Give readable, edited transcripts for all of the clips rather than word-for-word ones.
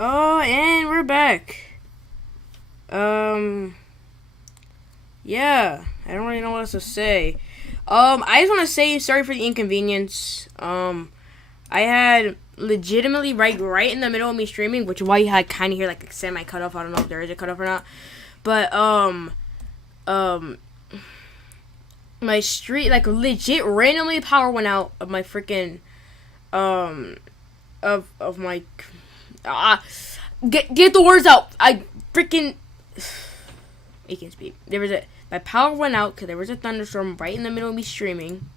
Oh, and we're back. Um, yeah, I don't really know what else to say. I just want to say sorry for the inconvenience. I had legitimately right in the middle of me streaming, which is why you had kind of hear like a semi cutoff. I don't know if there is a cutoff or not, but um, my street like legit randomly power went out of my freaking um of my ah get the words out. I freaking you can speak. There was a my power went out because there was a thunderstorm right in the middle of me streaming,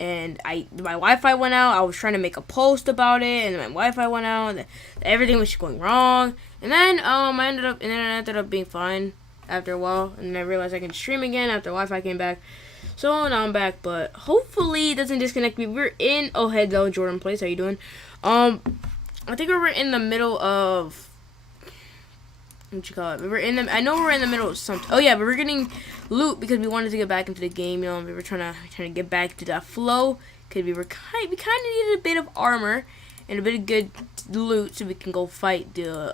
and my Wi-Fi went out. I was trying to make a post about it, and my Wi-Fi went out, and everything was going wrong. And then I ended up being fine after a while, and then I realized I can stream again after Wi-Fi came back. So now I'm back, but hopefully it doesn't disconnect me. We're in hello Jordan Place. How you doing? I think we were in the middle of what you call it? I know we're in the middle of something. Oh yeah, we were getting loot because we wanted to get back into the game. You know, we were trying to get back to that flow because we kind of needed a bit of armor and a bit of good loot so we can go fight the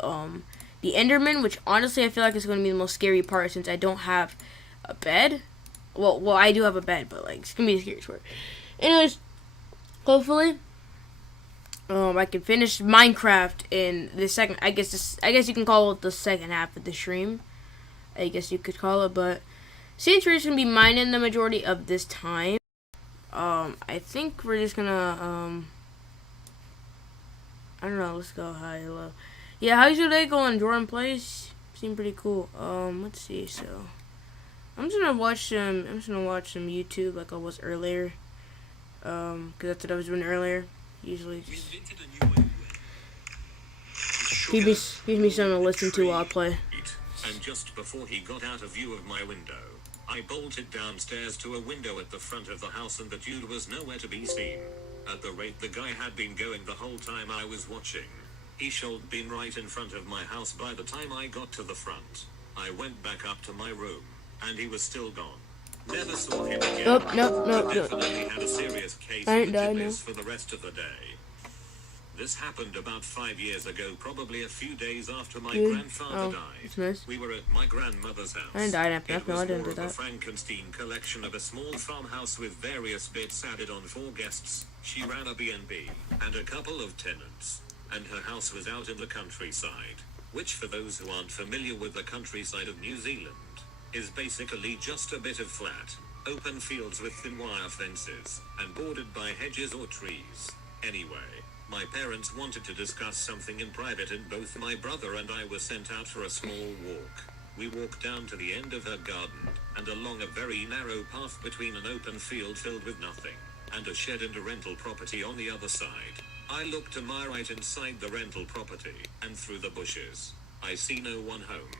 Enderman. Which honestly, I feel like is going to be the most scary part since I don't have a bed. Well, I do have a bed, but like it's gonna be the scariest part. Anyways, hopefully. I can finish Minecraft in the second. I guess you can call it the second half of the stream. I guess you could call it, but since we're just gonna be mining the majority of this time, I think we're just gonna I don't know. Let's go high, low. Yeah, how's your day going, Jordan Place? Seemed pretty cool. Let's see. So, I'm just gonna watch some YouTube like I was earlier. Cause that's what I was doing earlier. Usually just give me something to listen to while I play. And just before he got out of view of my window, I bolted downstairs to a window at the front of the house and the dude was nowhere to be seen. At the rate the guy had been going the whole time I was watching, he should been right in front of my house by the time I got to the front. I went back up to my room, and he was still gone. Never saw him again. No. Definitely had a serious case of the for the rest of the day. This happened about 5 years ago, probably a few days after my grandfather died. Nice. We were at my grandmother's house. I didn't die after it that. was I didn't more do of a that. Frankenstein collection of a small farmhouse with various bits added on for guests. She ran a B&B and a couple of tenants, and her house was out in the countryside, which for those who aren't familiar with the countryside of New Zealand, is basically just a bit of flat, open fields with thin wire fences, and bordered by hedges or trees. Anyway, my parents wanted to discuss something in private and both my brother and I were sent out for a small walk. We walked down to the end of her garden, and along a very narrow path between an open field filled with nothing, and a shed and a rental property on the other side. I looked to my right inside the rental property, and through the bushes. I see no one home.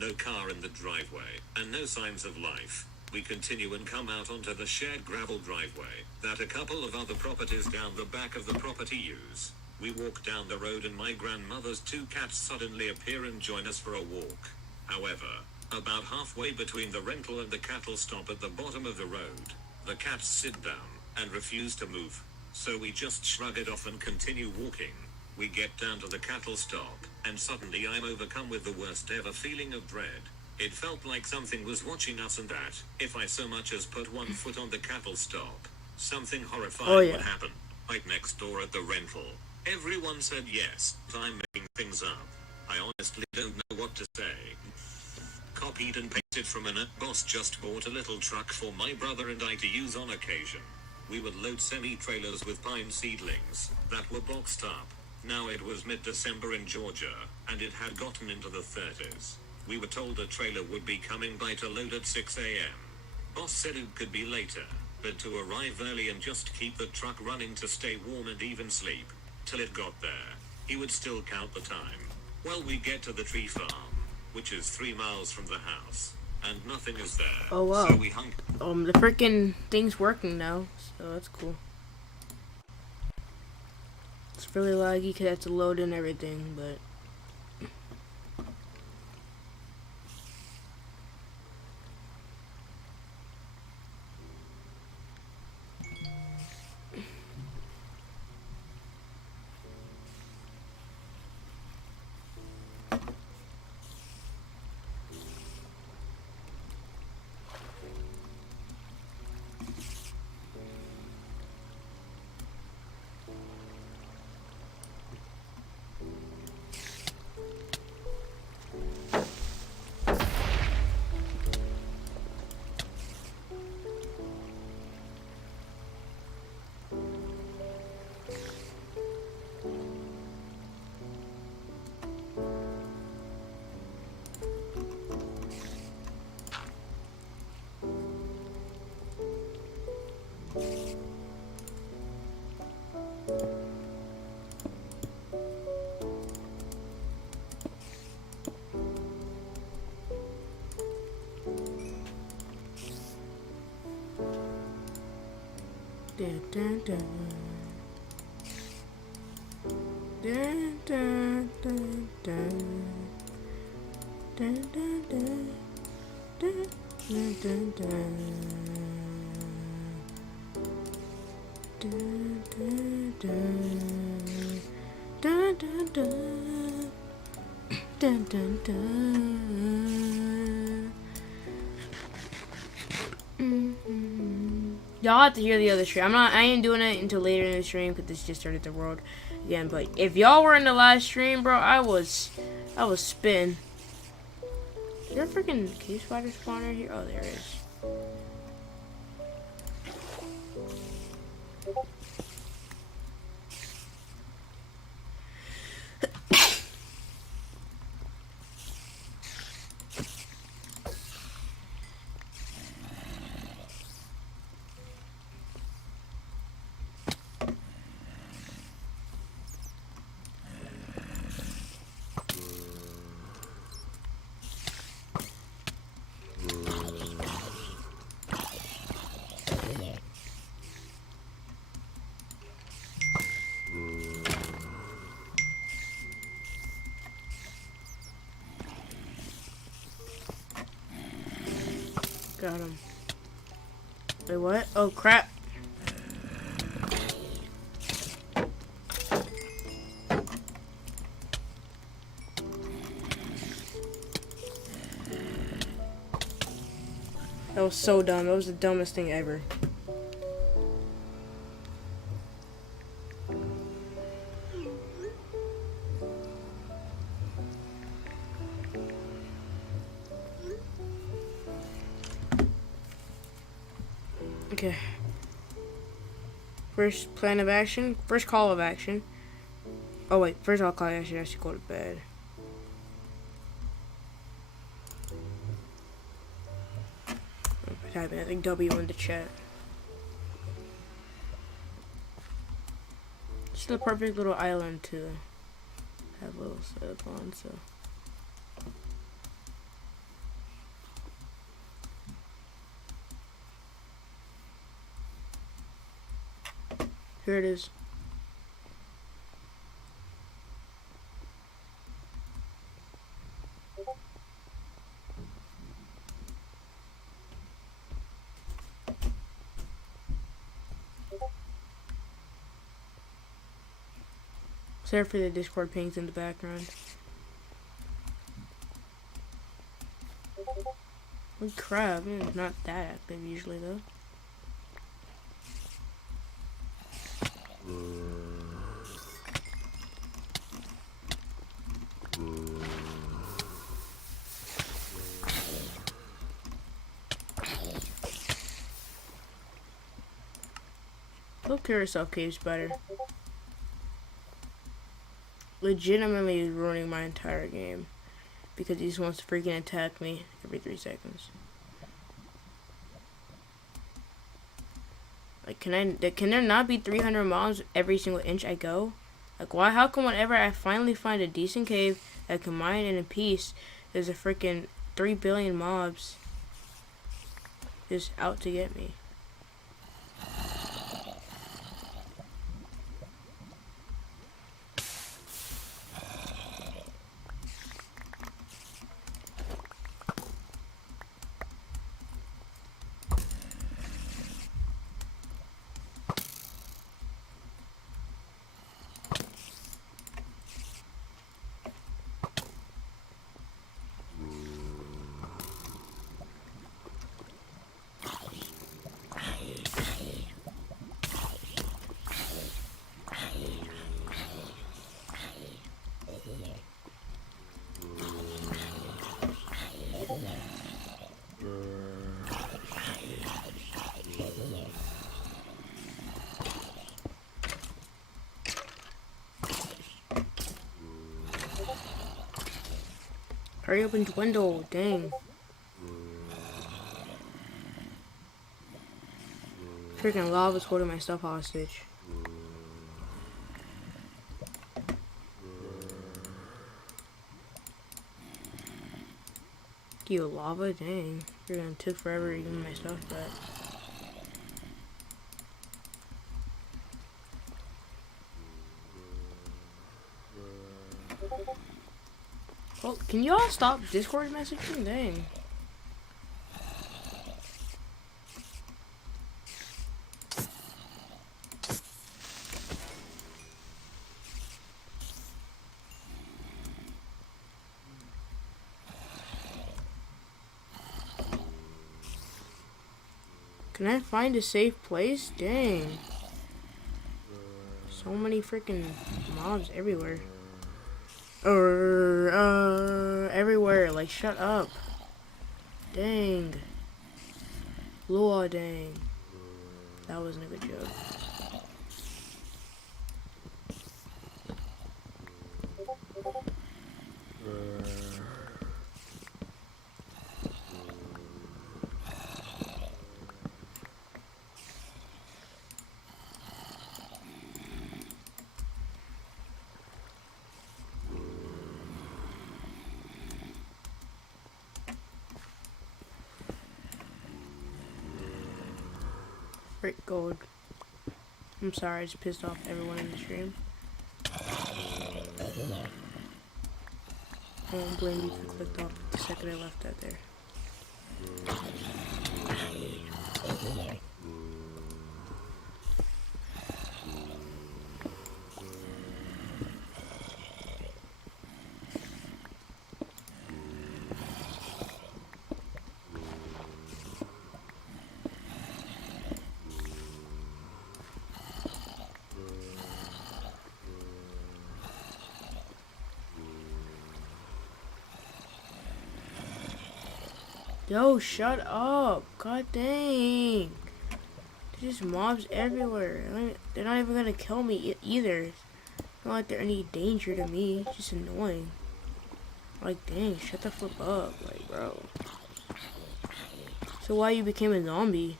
No car in the driveway, and no signs of life. We continue and come out onto the shared gravel driveway that a couple of other properties down the back of the property use. We walk down the road and my grandmother's two cats suddenly appear and join us for a walk. However, about halfway between the rental and the cattle stop at the bottom of the road, the cats sit down and refuse to move. So we just shrug it off and continue walking. We get down to the cattle stop, and suddenly I'm overcome with the worst ever feeling of dread. It felt like something was watching us and that, if I so much as put one foot on the cattle stop, something horrifying would happen. Right next door at the rental. Everyone said yes, I'm making things up. I honestly don't know what to say. Copied and pasted from a net. Boss just bought a little truck for my brother and I to use on occasion. We would load semi-trailers with pine seedlings that were boxed up. Now it was mid-December in Georgia, and it had gotten into the 30s. We were told a trailer would be coming by to load at 6 a.m. Boss said it could be later, but to arrive early and just keep the truck running to stay warm and even sleep till it got there. He would still count the time. Well, we get to the tree farm, which is 3 miles from the house, and nothing is there. Oh wow. So we hung. The freaking thing's working now, so that's cool. It's really laggy because I have to load in everything, but Dun, dun, dun. Dun, dun, dun, dun. Dun, dun, dun. Dun, dun, dun, dun. Dun, dun, dun. Dun, dun, dun. Dun, dun, dun. Y'all have to hear the other stream. I ain't doing it until later in the stream because this just started the world again. But if y'all were in the last stream, bro, I was spin. Is there a freaking cave spider spawner here? Oh, there is. Got him. Wait, what? Oh, crap. That was so dumb. That was the dumbest thing ever. Okay. First plan of action. First call of action. Oh wait, first I'll call of action. I should go to bed. I'm typing I think W in the chat. It's the perfect little island to have a little setup on, so. Here it is. Sorry for the Discord pings in the background. Holy crap, it's not that active usually though. Go kill yourself, cave spider. Legitimately ruining my entire game because he just wants to freaking attack me every 3 seconds. Like, can there not be 300 mobs every single inch I go? Like, why? How come whenever I finally find a decent cave that can mine in a piece, there's a freaking 3 billion mobs just out to get me? Hurry up and dwindle, dang. Freaking lava's holding my stuff hostage. You lava, dang. You're gonna took forever to give me my stuff back. Oh, can y'all stop Discord messaging? Dang. Can I find a safe place? Dang. So many freaking mobs everywhere. Everywhere. Like, shut up. Dang. Lua, dang. That wasn't a good joke. Great gold. I'm sorry, I just pissed off everyone in the stream. I won't blame you if you clicked off the second I left that there. Yo, shut up. God dang. There's just mobs everywhere. They're not even gonna kill me either. It's not like they're any danger to me. It's just annoying. Like, dang, shut the flip up. Like, bro. So why you became a zombie?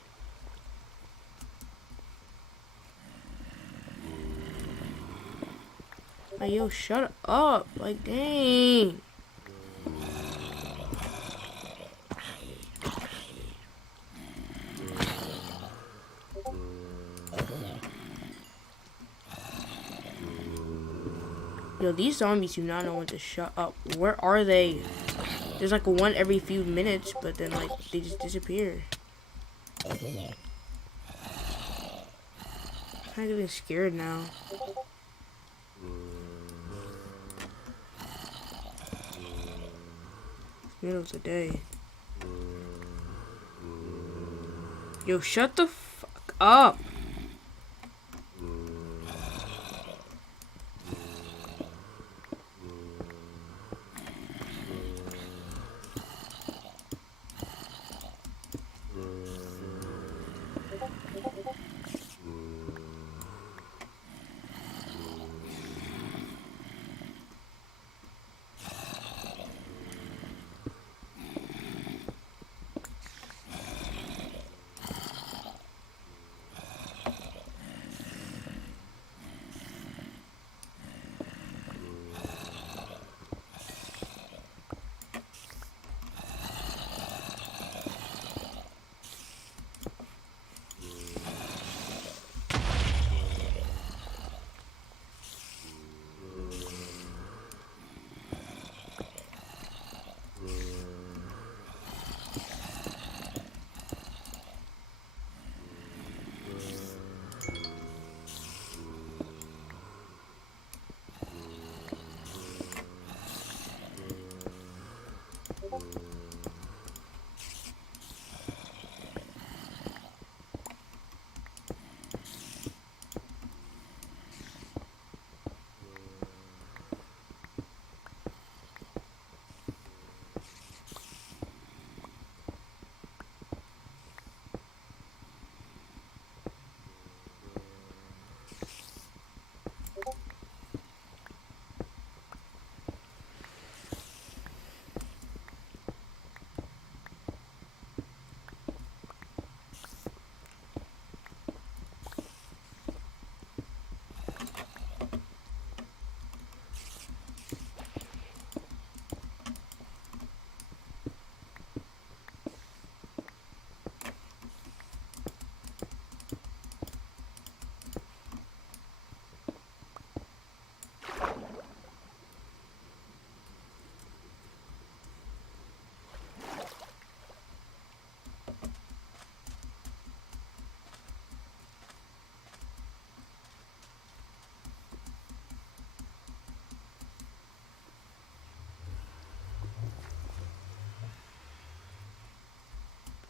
Like, yo, shut up. Like, dang. Yo, these zombies do not know when to shut up. Where are they? There's like one every few minutes, but then like they just disappear. I'm kind of getting scared now. Middle of the day. Yo, shut the fuck up.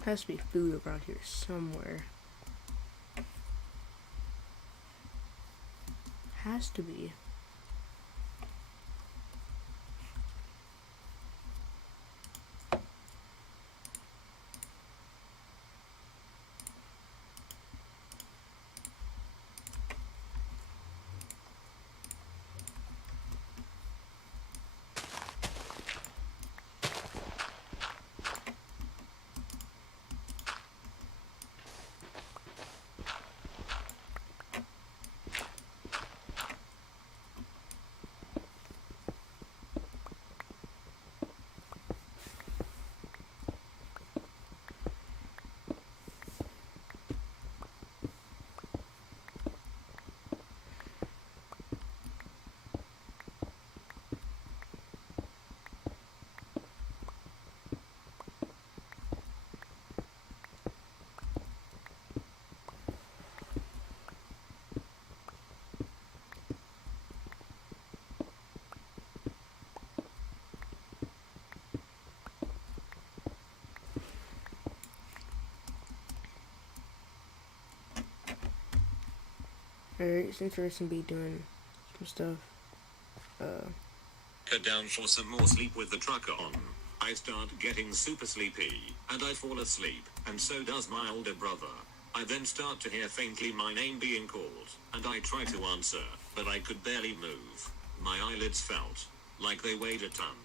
Has to be food around here somewhere. Has to be. Alright, it's interesting to be doing some stuff. Head down for some more sleep with the truck on. I start getting super sleepy, and I fall asleep, and so does my older brother. I then start to hear faintly my name being called, and I try to answer, but I could barely move. My eyelids felt like they weighed a ton.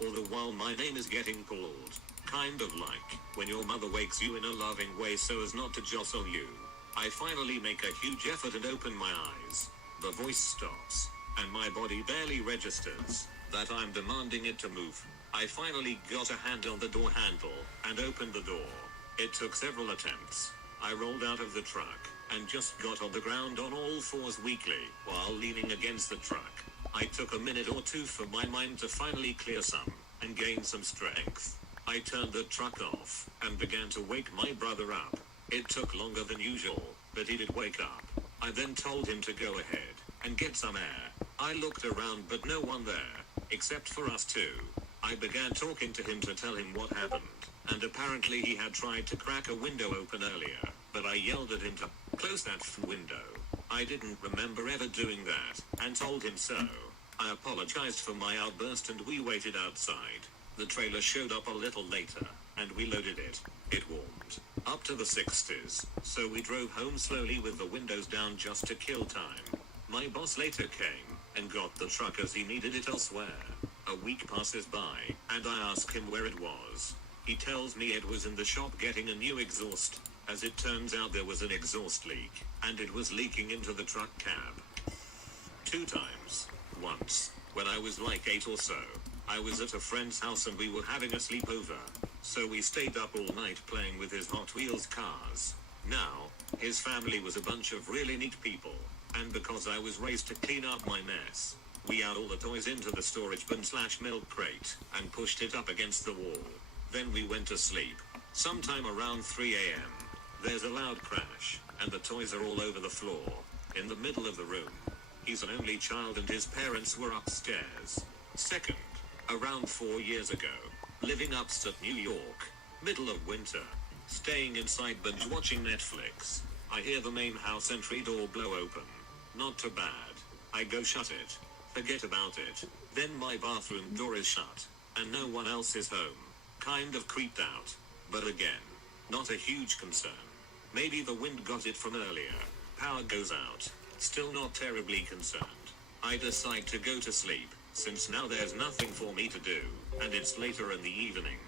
All the while my name is getting called, kind of like when your mother wakes you in a loving way so as not to jostle you. I finally make a huge effort and open my eyes. The voice stops, and my body barely registers that I'm demanding it to move. I finally got a hand on the door handle and opened the door. It took several attempts. I rolled out of the truck and just got on the ground on all fours weakly while leaning against the truck. I took a minute or two for my mind to finally clear some and gain some strength. I turned the truck off and began to wake my brother up. It took longer than usual, but he did wake up. I then told him to go ahead and get some air. I looked around but no one there, except for us two. I began talking to him to tell him what happened, and apparently he had tried to crack a window open earlier, but I yelled at him to close that window. I didn't remember ever doing that, and told him so. I apologized for my outburst and we waited outside. The trailer showed up a little later, and we loaded it. It warmed up to the 60s, so we drove home slowly with the windows down just to kill time. My boss later came and got the truck as he needed it elsewhere. A week passes by, and I ask him where it was. He tells me it was in the shop getting a new exhaust. As it turns out there was an exhaust leak, and it was leaking into the truck cab. 2 times. Once, when I was like 8 or so, I was at a friend's house and we were having a sleepover. So we stayed up all night playing with his Hot Wheels cars. Now, his family was a bunch of really neat people, and because I was raised to clean up my mess, we had all the toys into the storage bin / milk crate, and pushed it up against the wall. Then we went to sleep. Sometime around 3 a.m., there's a loud crash, and the toys are all over the floor, in the middle of the room. He's an only child and his parents were upstairs. Second, around 4 years ago, living upstate New York, middle of winter, staying inside binge watching Netflix. I hear the main house entry door blow open. Not too bad. I go shut it. Forget about it. Then my bathroom door is shut, and no one else is home. Kind of creeped out. But again, not a huge concern. Maybe the wind got it from earlier. Power goes out. Still not terribly concerned. I decide to go to sleep, since now there's nothing for me to do, and it's later in the evening.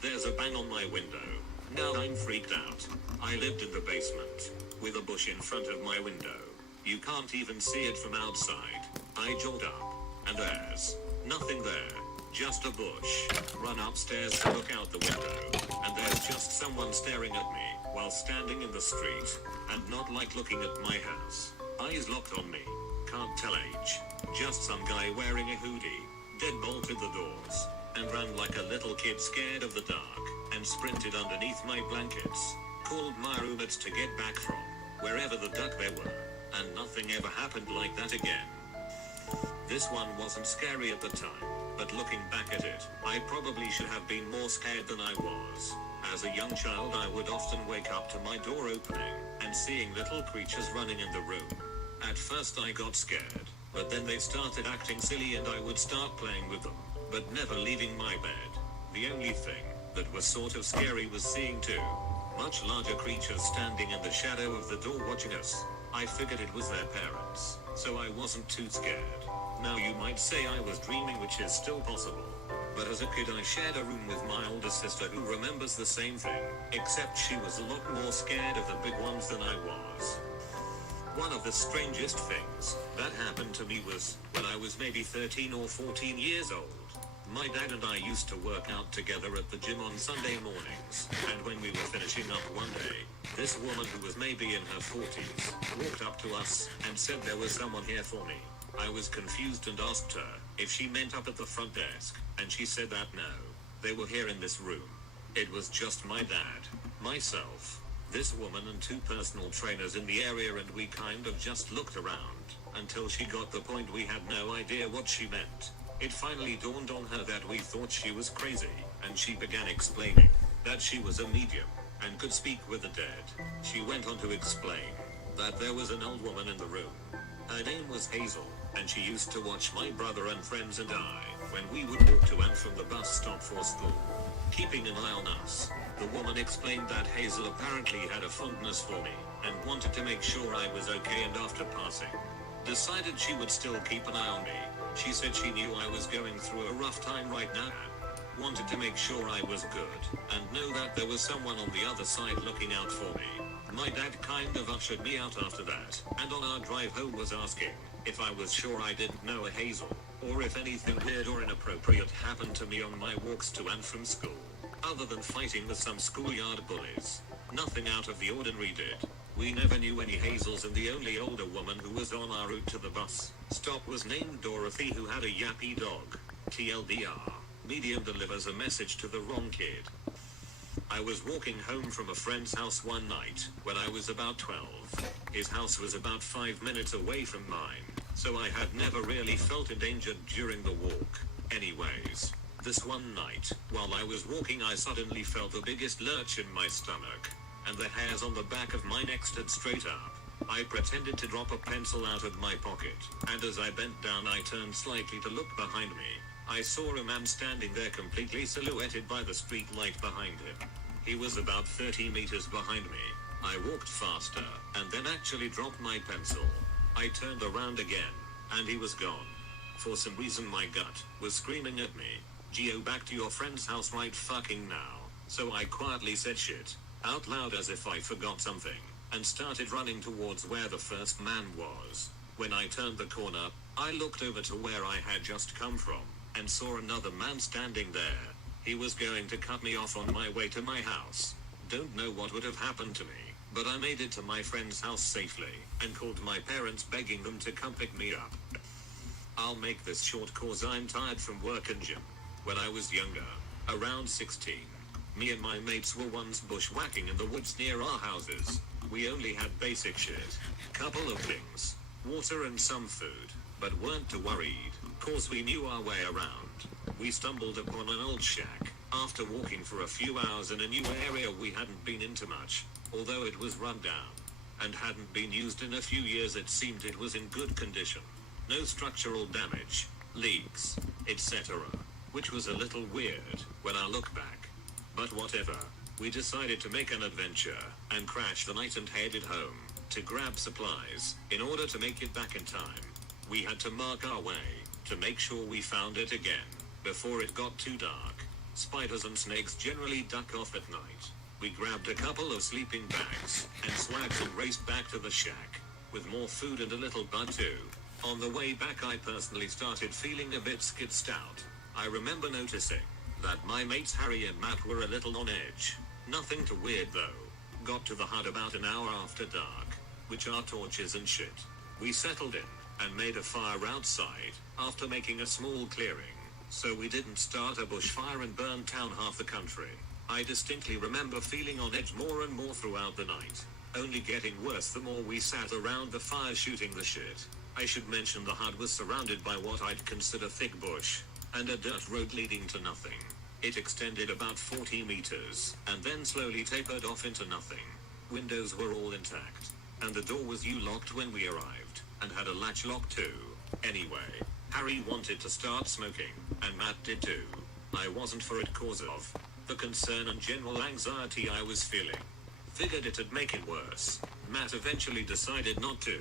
There's a bang on my window. Now I'm freaked out. I lived in the basement, with a bush in front of my window. You can't even see it from outside. I jolt up, and there's nothing there. Just a bush. Run upstairs to look out the window, and there's just someone staring at me, while standing in the street, and not like looking at my house. Eyes locked on me. Can't tell age. Just some guy wearing a hoodie. Dead bolted the doors, and ran like a little kid scared of the dark, and sprinted underneath my blankets. Called my roommates to get back from wherever the duck they were, and nothing ever happened like that again. This one wasn't scary at the time, but looking back at it, I probably should have been more scared than I was. As a young child, I would often wake up to my door opening and seeing little creatures running in the room. At first I got scared, but then they started acting silly and I would start playing with them, but never leaving my bed. The only thing that was sort of scary was seeing two much larger creatures standing in the shadow of the door watching us. I figured it was their parents, so I wasn't too scared. Now you might say I was dreaming, which is still possible. But as a kid I shared a room with my older sister who remembers the same thing, except she was a lot more scared of the big ones than I was. One of the strangest things that happened to me was when I was maybe 13 or 14 years old. My dad and I used to work out together at the gym on Sunday mornings, and when we were finishing up one day, this woman who was maybe in her 40s walked up to us and said there was someone here for me. I was confused and asked her if she meant up at the front desk, and she said that no, they were here in this room. It was just my dad, myself, this woman and two personal trainers in the area, and we kind of just looked around until she got the point we had no idea what she meant. It finally dawned on her that we thought she was crazy, and she began explaining that she was a medium and could speak with the dead. She went on to explain that there was an old woman in the room. Her name was Hazel, and she used to watch my brother and friends and I when we would walk to and from the bus stop for school, keeping an eye on us. The woman explained that Hazel apparently had a fondness for me and wanted to make sure I was okay, and after passing, decided she would still keep an eye on me. She said she knew I was going through a rough time right now, wanted to make sure I was good, and know that there was someone on the other side looking out for me. My dad kind of ushered me out after that, and on our drive home was asking if I was sure I didn't know a Hazel, or if anything weird or inappropriate happened to me on my walks to and from school. Other than fighting with some schoolyard bullies, nothing out of the ordinary did. We never knew any Hazels, and the only older woman who was on our route to the bus stop was named Dorothy, who had a yappy dog. TLDR, medium delivers a message to the wrong kid. I was walking home from a friend's house one night when I was about 12. His house was about 5 minutes away from mine, so I had never really felt endangered during the walk. Anyways, this one night, while I was walking, I suddenly felt the biggest lurch in my stomach, and the hairs on the back of my neck stood straight up. I pretended to drop a pencil out of my pocket, and as I bent down I turned slightly to look behind me. I saw a man standing there completely silhouetted by the street light behind him. He was about 30 meters behind me. I walked faster, and then actually dropped my pencil. I turned around again, and he was gone. For some reason my gut was screaming at me, "Geo, back to your friend's house right fucking now." So I quietly said shit out loud as if I forgot something, and started running towards where the first man was. When I turned the corner, I looked over to where I had just come from, and saw another man standing there. He was going to cut me off on my way to my house. Don't know what would have happened to me, but I made it to my friend's house safely, and called my parents begging them to come pick me up. I'll make this short cause I'm tired from work and gym. When I was younger, around 16, me and my mates were once bushwhacking in the woods near our houses. We only had basic shit, couple of things, water and some food, but weren't too worried, cause we knew our way around. We stumbled upon an old shack, after walking for a few hours in a new area we hadn't been into much, although it was run down, and hadn't been used in a few years. It seemed it was in good condition. No structural damage, leaks, etc., which was a little weird when I look back. But whatever, we decided to make an adventure, and crash the night and headed home to grab supplies. In order to make it back in time, we had to mark our way to make sure we found it again before it got too dark. Spiders and snakes generally duck off at night. We grabbed a couple of sleeping bags and swagged and raced back to the shack with more food and a little bud too. On the way back I personally started feeling a bit skitsed out. I remember noticing that my mates Harry and Matt were a little on edge. Nothing too weird though. Got to the hut about an hour after dark, which are torches and shit. We settled in and made a fire outside after making a small clearing, so we didn't start a bushfire and burn down half the country. I distinctly remember feeling on edge more and more throughout the night, only getting worse the more we sat around the fire shooting the shit. I should mention the hut was surrounded by what I'd consider thick bush, and a dirt road leading to nothing. It extended about 40 meters, and then slowly tapered off into nothing. Windows were all intact, and the door was U-locked when we arrived, and had a latch lock too. Anyway, Harry wanted to start smoking, and Matt did too. I wasn't for it cause of the concern and general anxiety I was feeling. Figured it'd make it worse. Matt eventually decided not to,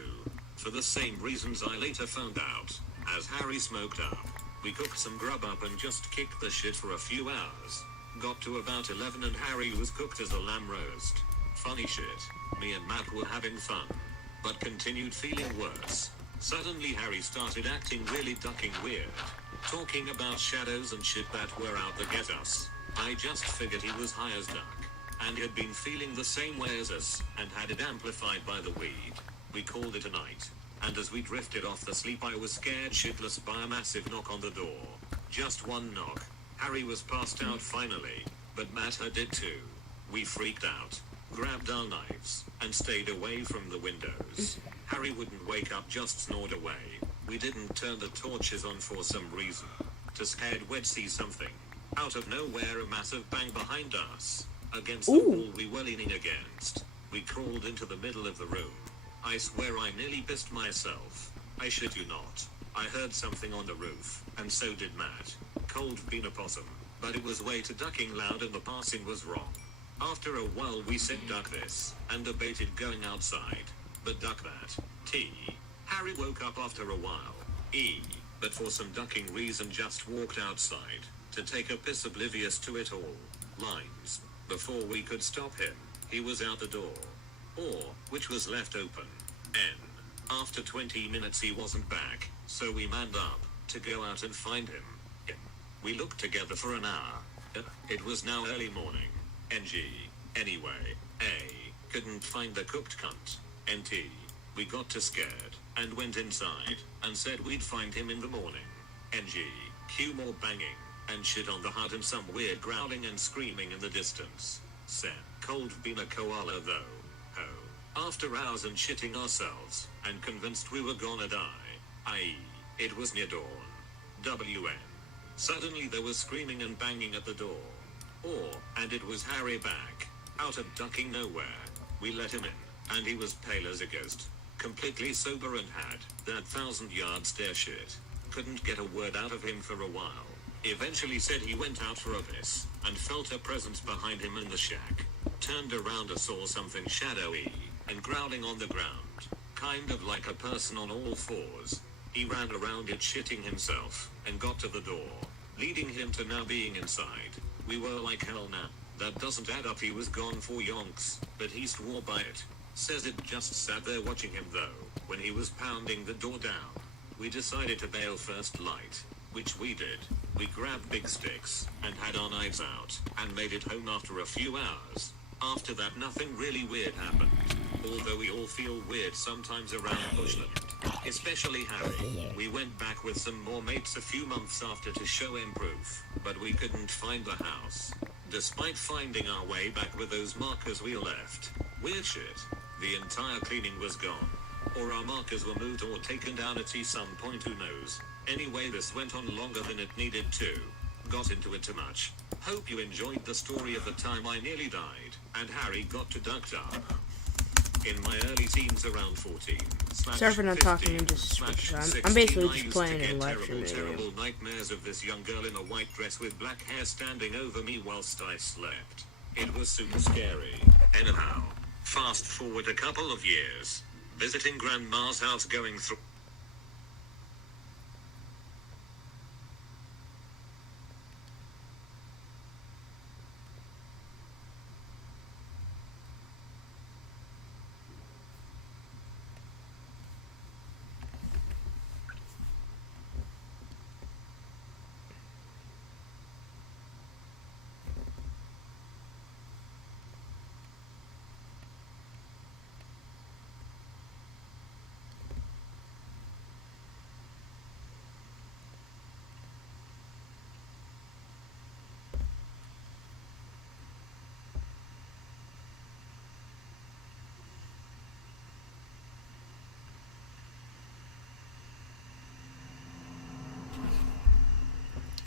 for the same reasons I later found out. As Harry smoked up, we cooked some grub up and just kicked the shit for a few hours. Got to about 11 and Harry was cooked as a lamb roast. Funny shit, me and Matt were having fun, but continued feeling worse. Suddenly Harry started acting really ducking weird, talking about shadows and shit that were out to get us. I just figured he was high as duck, and had been feeling the same way as us, and had it amplified by the weed. We called it a night, and as we drifted off to sleep I was scared shitless by a massive knock on the door. Just one knock. Harry was passed out finally, but Matt had it too. We freaked out, grabbed our knives, and stayed away from the windows. Harry wouldn't wake up, just snored away. We didn't turn the torches on for some reason. To scared we'd see something. Out of nowhere a massive bang behind us, against the wall we were leaning against. We crawled into the middle of the room. I swear I nearly pissed myself. I shit you not. I heard something on the roof, and so did Matt. Cold bean a possum, but it was way too ducking loud and the passing was wrong. After a while we said duck this, and debated going outside, but duck that. Harry woke up after a while. But for some ducking reason just walked outside, to take a piss oblivious to it all. Lines. Before we could stop him, he was out the door. Which was left open. After 20 minutes he wasn't back, so we manned up, to go out and find him. We looked together for an hour. It was now early morning. Anyway, couldn't find the cooked cunt. We got too scared, and went inside, and said we'd find him in the morning. Cue more banging, and shit on the hut and some weird growling and screaming in the distance. Cold bean a koala though. After hours and shitting ourselves, and convinced we were gonna die, it was near dawn. Suddenly there was screaming and banging at the door. And it was Harry back, out of ducking nowhere. We let him in, and he was pale as a ghost, completely sober and had that 1,000-yard stare shit. Couldn't get a word out of him for a while. Eventually said he went out for a piss, and felt a presence behind him in the shack. Turned around and saw something shadowy, and growling on the ground, kind of like a person on all fours. He ran around it shitting himself, and got to the door, leading him to now being inside. We were like, hell nah, that doesn't add up. He was gone for yonks, but he swore by it. Says it just sat there watching him though, when he was pounding the door down. We decided to bail first light, which we did. We grabbed big sticks, and had our knives out, and made it home after a few hours. After that nothing really weird happened, although we all feel weird sometimes around bushland, especially Harry. We went back with some more mates a few months after to show him proof, but we couldn't find the house, despite finding our way back with those markers we left. Weird shit. The entire cleaning was gone, or our markers were moved or taken down at some point, who knows. Anyway, this went on longer than it needed to. Got into it too much. Hope you enjoyed the story of the time I nearly died, and Harry got to ducked up. In my early teens, around 14. Sorry for not talking and just I'm basically just playing in live stream. Terrible nightmares of this young girl in a white dress with black hair standing over me whilst I slept. It was super scary. Anyhow, fast forward a couple of years. Visiting grandma's house, going through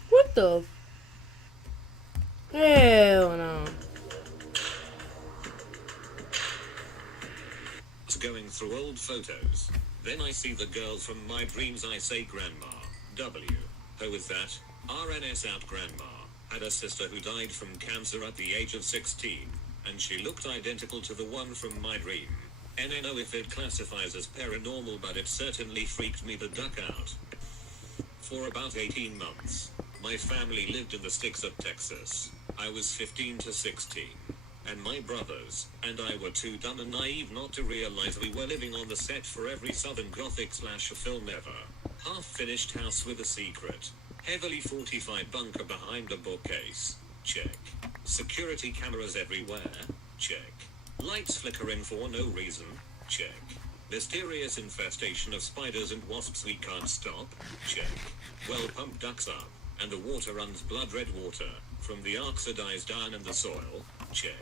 What the? Hell no. Going through old photos. Then I see the girl from my dreams. I say, Grandma. W. Who is that? RNS out. Grandma had a sister who died from cancer at the age of 16, and she looked identical to the one from my dream. And I know if it classifies as paranormal, but it certainly freaked me the duck out. For about 18 months, my family lived in the sticks of Texas. I was 15 to 16. And my brothers and I were too dumb and naive not to realize we were living on the set for every Southern Gothic slasher film ever. Half-finished house with a secret, heavily fortified bunker behind a bookcase. Check. Security cameras everywhere. Check. Lights flickering for no reason. Check. Mysterious infestation of spiders and wasps we can't stop. Check. Well-pumped ducks up, and the water runs blood red water from the oxidized iron in the soil. Check.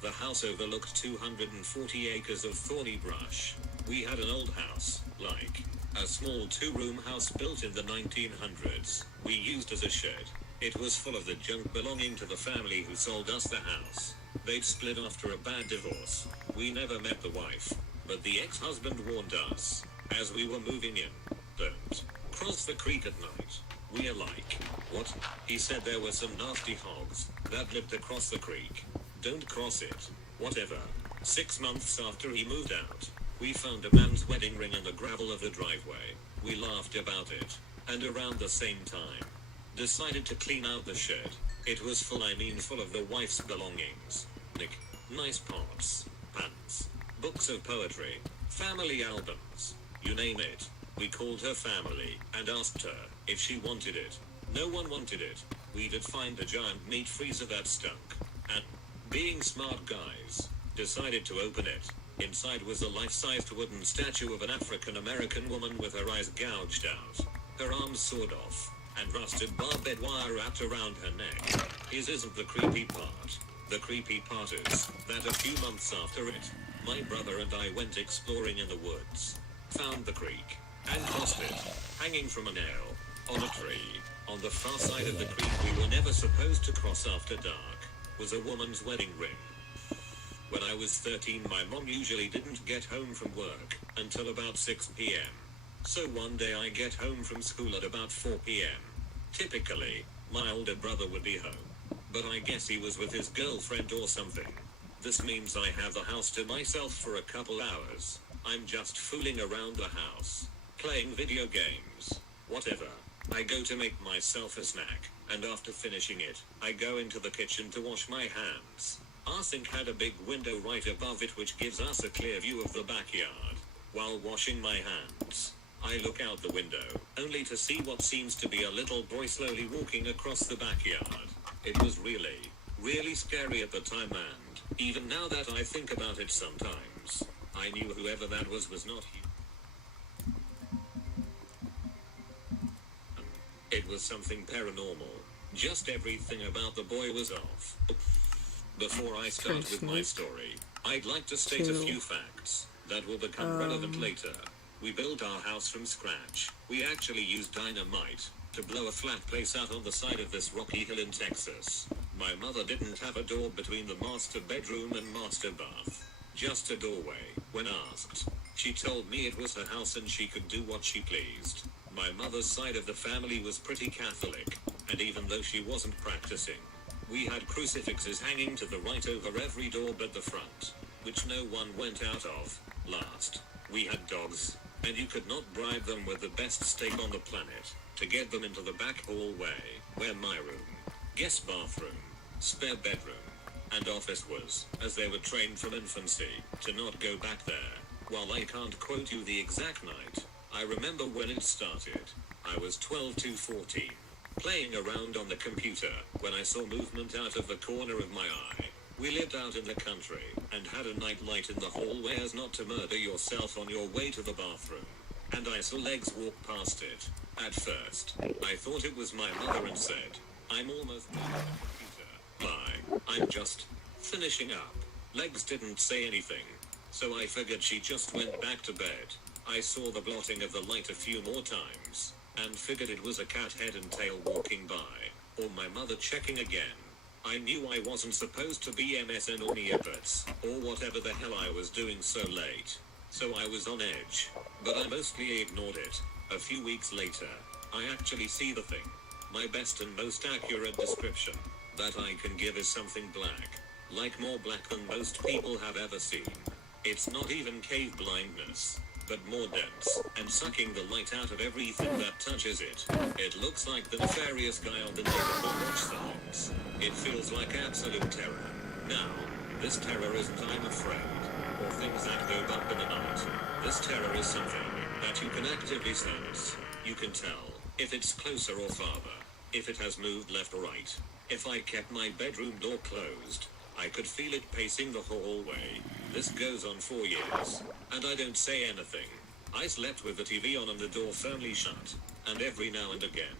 The house overlooked 240 acres of thorny brush. We had an old house, like a small two-room house built in the 1900s. We used as a shed. It was full of the junk belonging to the family who sold us the house. They'd split after a bad divorce. We never met the wife, but the ex-husband warned us as we were moving in. Don't cross the creek at night. We're like, what? He said there were some nasty hogs that lived across the creek. Don't cross it. Whatever. 6 months after he moved out, we found a man's wedding ring in the gravel of the driveway. We laughed about it, and around the same time, decided to clean out the shed. It was full of the wife's belongings. Nice pots, pants, books of poetry, family albums, you name it. We called her family and asked her if she wanted it. No one wanted it. We did find a giant meat freezer that stunk, and, being smart guys, decided to open it. Inside was a life-sized wooden statue of an African-American woman with her eyes gouged out, her arms sawed off, and rusted barbed wire wrapped around her neck. His isn't the creepy part. The creepy part is that a few months after it, my brother and I went exploring in the woods, found the creek, and crossed it, hanging from a nail, on a tree. On the far side of the creek we were never supposed to cross after dark, was a woman's wedding ring. When I was 13, my mom usually didn't get home from work until about 6 p.m. So one day I get home from school at about 4 p.m. Typically, my older brother would be home, but I guess he was with his girlfriend or something. This means I have the house to myself for a couple hours. I'm just fooling around the house, playing video games, whatever. I go to make myself a snack, and after finishing it, I go into the kitchen to wash my hands. Our sink had a big window right above it which gives us a clear view of the backyard. While washing my hands, I look out the window, only to see what seems to be a little boy slowly walking across the backyard. It was really scary at the time, and even now that I think about it sometimes, I knew whoever that was not human. It was something paranormal. Just everything about the boy was off. Before I start with my story, I'd like to state a few facts that will become relevant later. We built our house from scratch. We actually used dynamite to blow a flat place out on the side of this rocky hill in Texas. My mother didn't have a door between the master bedroom and master bath. Just a doorway. When asked, she told me it was her house and she could do what she pleased. My mother's side of the family was pretty Catholic, and even though she wasn't practicing, we had crucifixes hanging to the right over every door but the front, which no one went out of. Last, we had dogs, and you could not bribe them with the best steak on the planet to get them into the back hallway, where my room, guest bathroom, spare bedroom, and office was, as they were trained from infancy to not go back there. While I can't quote you the exact night, I remember when it started. I was 12 to 14, playing around on the computer, when I saw movement out of the corner of my eye. We lived out in the country, and had a night light in the hallway as not to murder yourself on your way to the bathroom. And I saw legs walk past it. At first, I thought it was my mother and said, I'm almost done with the computer. Lie, I'm just finishing up. Legs didn't say anything, so I figured she just went back to bed. I saw the blotting of the light a few more times, and figured it was a cat head and tail walking by, or my mother checking again. I knew I wasn't supposed to be MSN or Neopets, or whatever the hell I was doing so late. So I was on edge. But I mostly ignored it. A few weeks later, I actually see the thing. My best and most accurate description that I can give is something black. Like more black than most people have ever seen. It's not even cave blindness, but more dense, and sucking the light out of everything that touches it. It looks like the nefarious guy on the neighborhood watch signs. It feels like absolute terror. Now, this terror isn't I'm afraid, or things that go bump in the night. This terror is something that you can actively sense. You can tell if it's closer or farther, if it has moved left or right. If I kept my bedroom door closed, I could feel it pacing the hallway. This goes on 4 years, and I don't say anything. I slept with the TV on and the door firmly shut, and every now and again,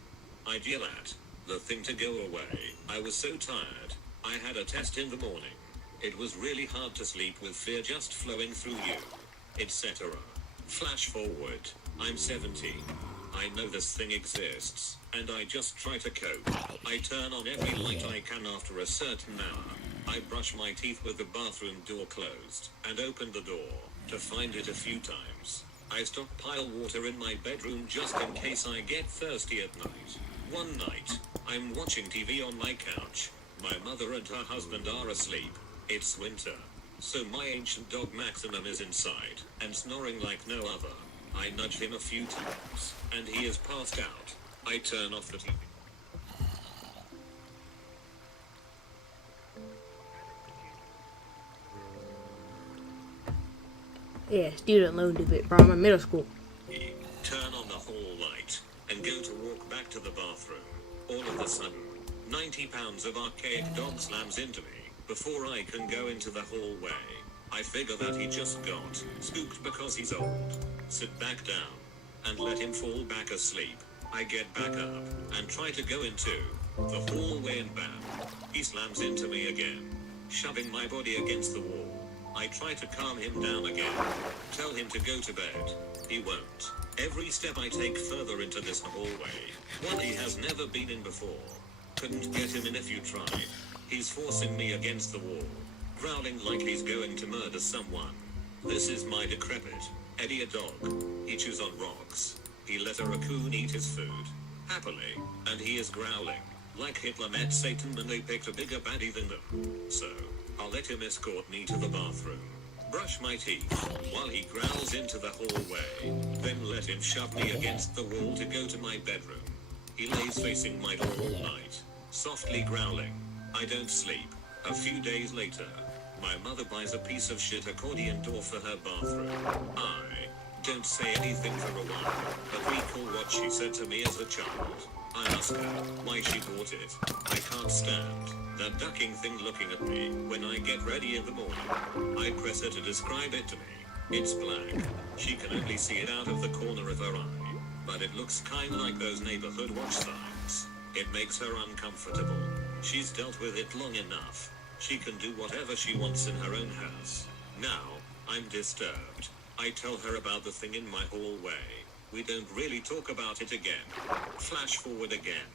I'd yell at the thing to go away. I was so tired. I had a test in the morning. It was really hard to sleep with fear just flowing through you, etc. Flash forward. I'm 17. I know this thing exists, and I just try to cope. I turn on every light I can after a certain hour. I brush my teeth with the bathroom door closed, and open the door, to find it a few times. I stockpile water in my bedroom just in case I get thirsty at night. One night, I'm watching TV on my couch. My mother and her husband are asleep. It's winter, so my ancient dog Maximum is inside, and snoring like no other. I nudge him a few times, and he is passed out. I turn off the TV. Yeah, student loan debt from my middle school. Turn on the hall light, and go to walk back to the bathroom. All of a sudden, 90 pounds of archaic dog slams into me. Before I can go into the hallway, I figure that he just got spooked because he's old. Sit back down, and let him fall back asleep. I get back up, and try to go into the hallway, and bam, he slams into me again, shoving my body against the wall. I try to calm him down again, tell him to go to bed. He won't. Every step I take further into this hallway, one he has never been in before. Couldn't get him in if you tried. He's forcing me against the wall, growling like he's going to murder someone. This is my decrepit Eddie, a dog. He chews on rocks. He let a raccoon eat his food, happily, and he is growling like Hitler met Satan and they picked a bigger baddie than them. So, I'll let him escort me to the bathroom, brush my teeth, while he growls into the hallway, then let him shove me against the wall to go to my bedroom. He lays facing my door all night, softly growling. I don't sleep. A few days later, my mother buys a piece of shit accordion door for her bathroom. I don't say anything for a while, but recall what she said to me as a child. I ask her why she bought it. I can't stand that ducking thing looking at me when I get ready in the morning. I press her to describe it to me. It's black. She can only see it out of the corner of her eye, but it looks kinda like those neighborhood watch signs. It makes her uncomfortable. She's dealt with it long enough. She can do whatever she wants in her own house. Now, I'm disturbed. I tell her about the thing in my hallway. We don't really talk about it again. Flash forward again.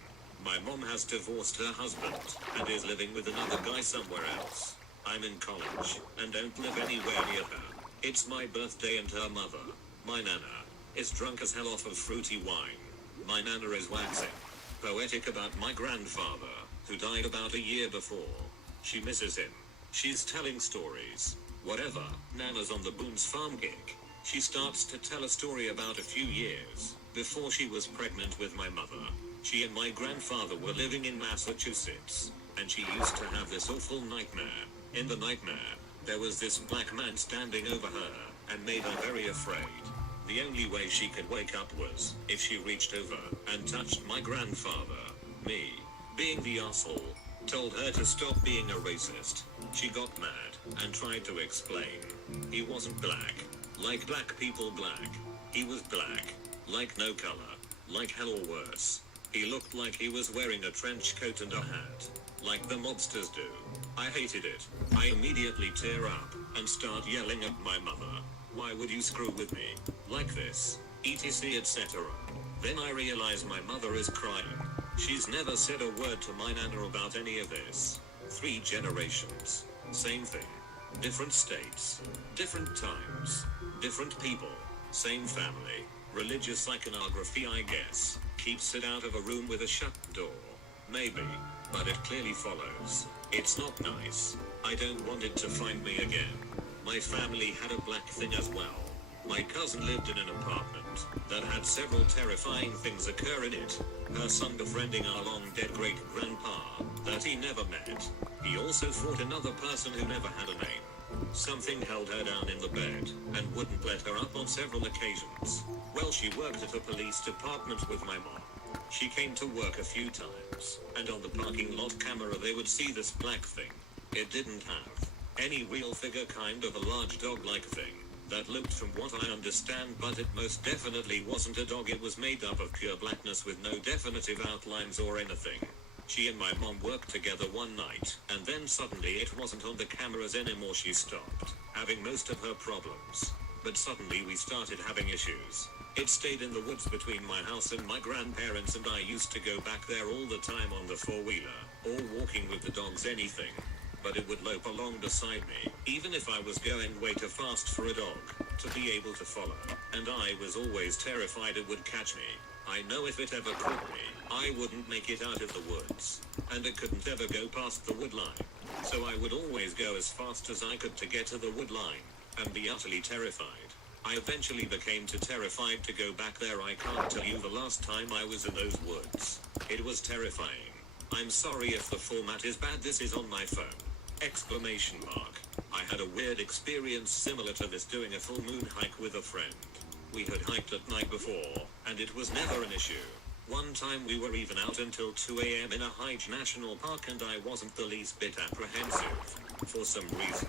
My mom has divorced her husband and is living with another guy somewhere else. I'm in college and don't live anywhere near her. It's my birthday and her mother, my nana, is drunk as hell off of fruity wine. My nana is waxing poetic about my grandfather, who died about a year before. She misses him. She's telling stories. Whatever. Nana's on the Boone's farm gig. She starts to tell a story about a few years before she was pregnant with my mother. She and my grandfather were living in Massachusetts, and she used to have this awful nightmare. In the nightmare, there was this black man standing over her, and made her very afraid. The only way she could wake up was if she reached over and touched my grandfather. Me, being the asshole, told her to stop being a racist. She got mad and tried to explain. He wasn't black, like black people black. He was black, like no color, like hell or worse. He looked like he was wearing a trench coat and a hat, like the mobsters do. I hated it. I immediately tear up and start yelling at my mother. Why would you screw with me like this? etc. etc. Then I realize my mother is crying. She's never said a word to my nana about any of this. 3 generations. Same thing. Different states. Different times. Different people. Same family. Religious iconography, I guess. Keeps it out of a room with a shut door. Maybe. But it clearly follows. It's not nice. I don't want it to find me again. My family had a black thing as well. My cousin lived in an apartment that had several terrifying things occur in it. Her son befriending our long-dead great-grandpa that he never met. He also fought another person who never had a name. Something held her down in the bed and wouldn't let her up on several occasions. Well, she worked at a police department with my mom. She came to work a few times, and on the parking lot camera they would see this black thing. It didn't have any real figure, kind of a large dog-like thing that looked, from what I understand, but it most definitely wasn't a dog. It was made up of pure blackness with no definitive outlines or anything. She and my mom worked together one night, and then suddenly it wasn't on the cameras anymore. She stopped having most of her problems. But suddenly we started having issues. It stayed in the woods between my house and my grandparents, and I used to go back there all the time on the four-wheeler, or walking with the dogs, anything. But it would lope along beside me, even if I was going way too fast for a dog to be able to follow. And I was always terrified it would catch me. I know if it ever caught me, I wouldn't make it out of the woods. And it couldn't ever go past the wood line. So I would always go as fast as I could to get to the wood line, and be utterly terrified. I eventually became too terrified to go back there. I can't tell you the last time I was in those woods. It was terrifying. I'm sorry if the format is bad. This is on my phone. Exclamation mark. I had a weird experience similar to this doing a full moon hike with a friend. We had hiked at night before, and it was never an issue. One time we were even out until 2 a.m. in a Hige National Park, and I wasn't the least bit apprehensive. For some reason,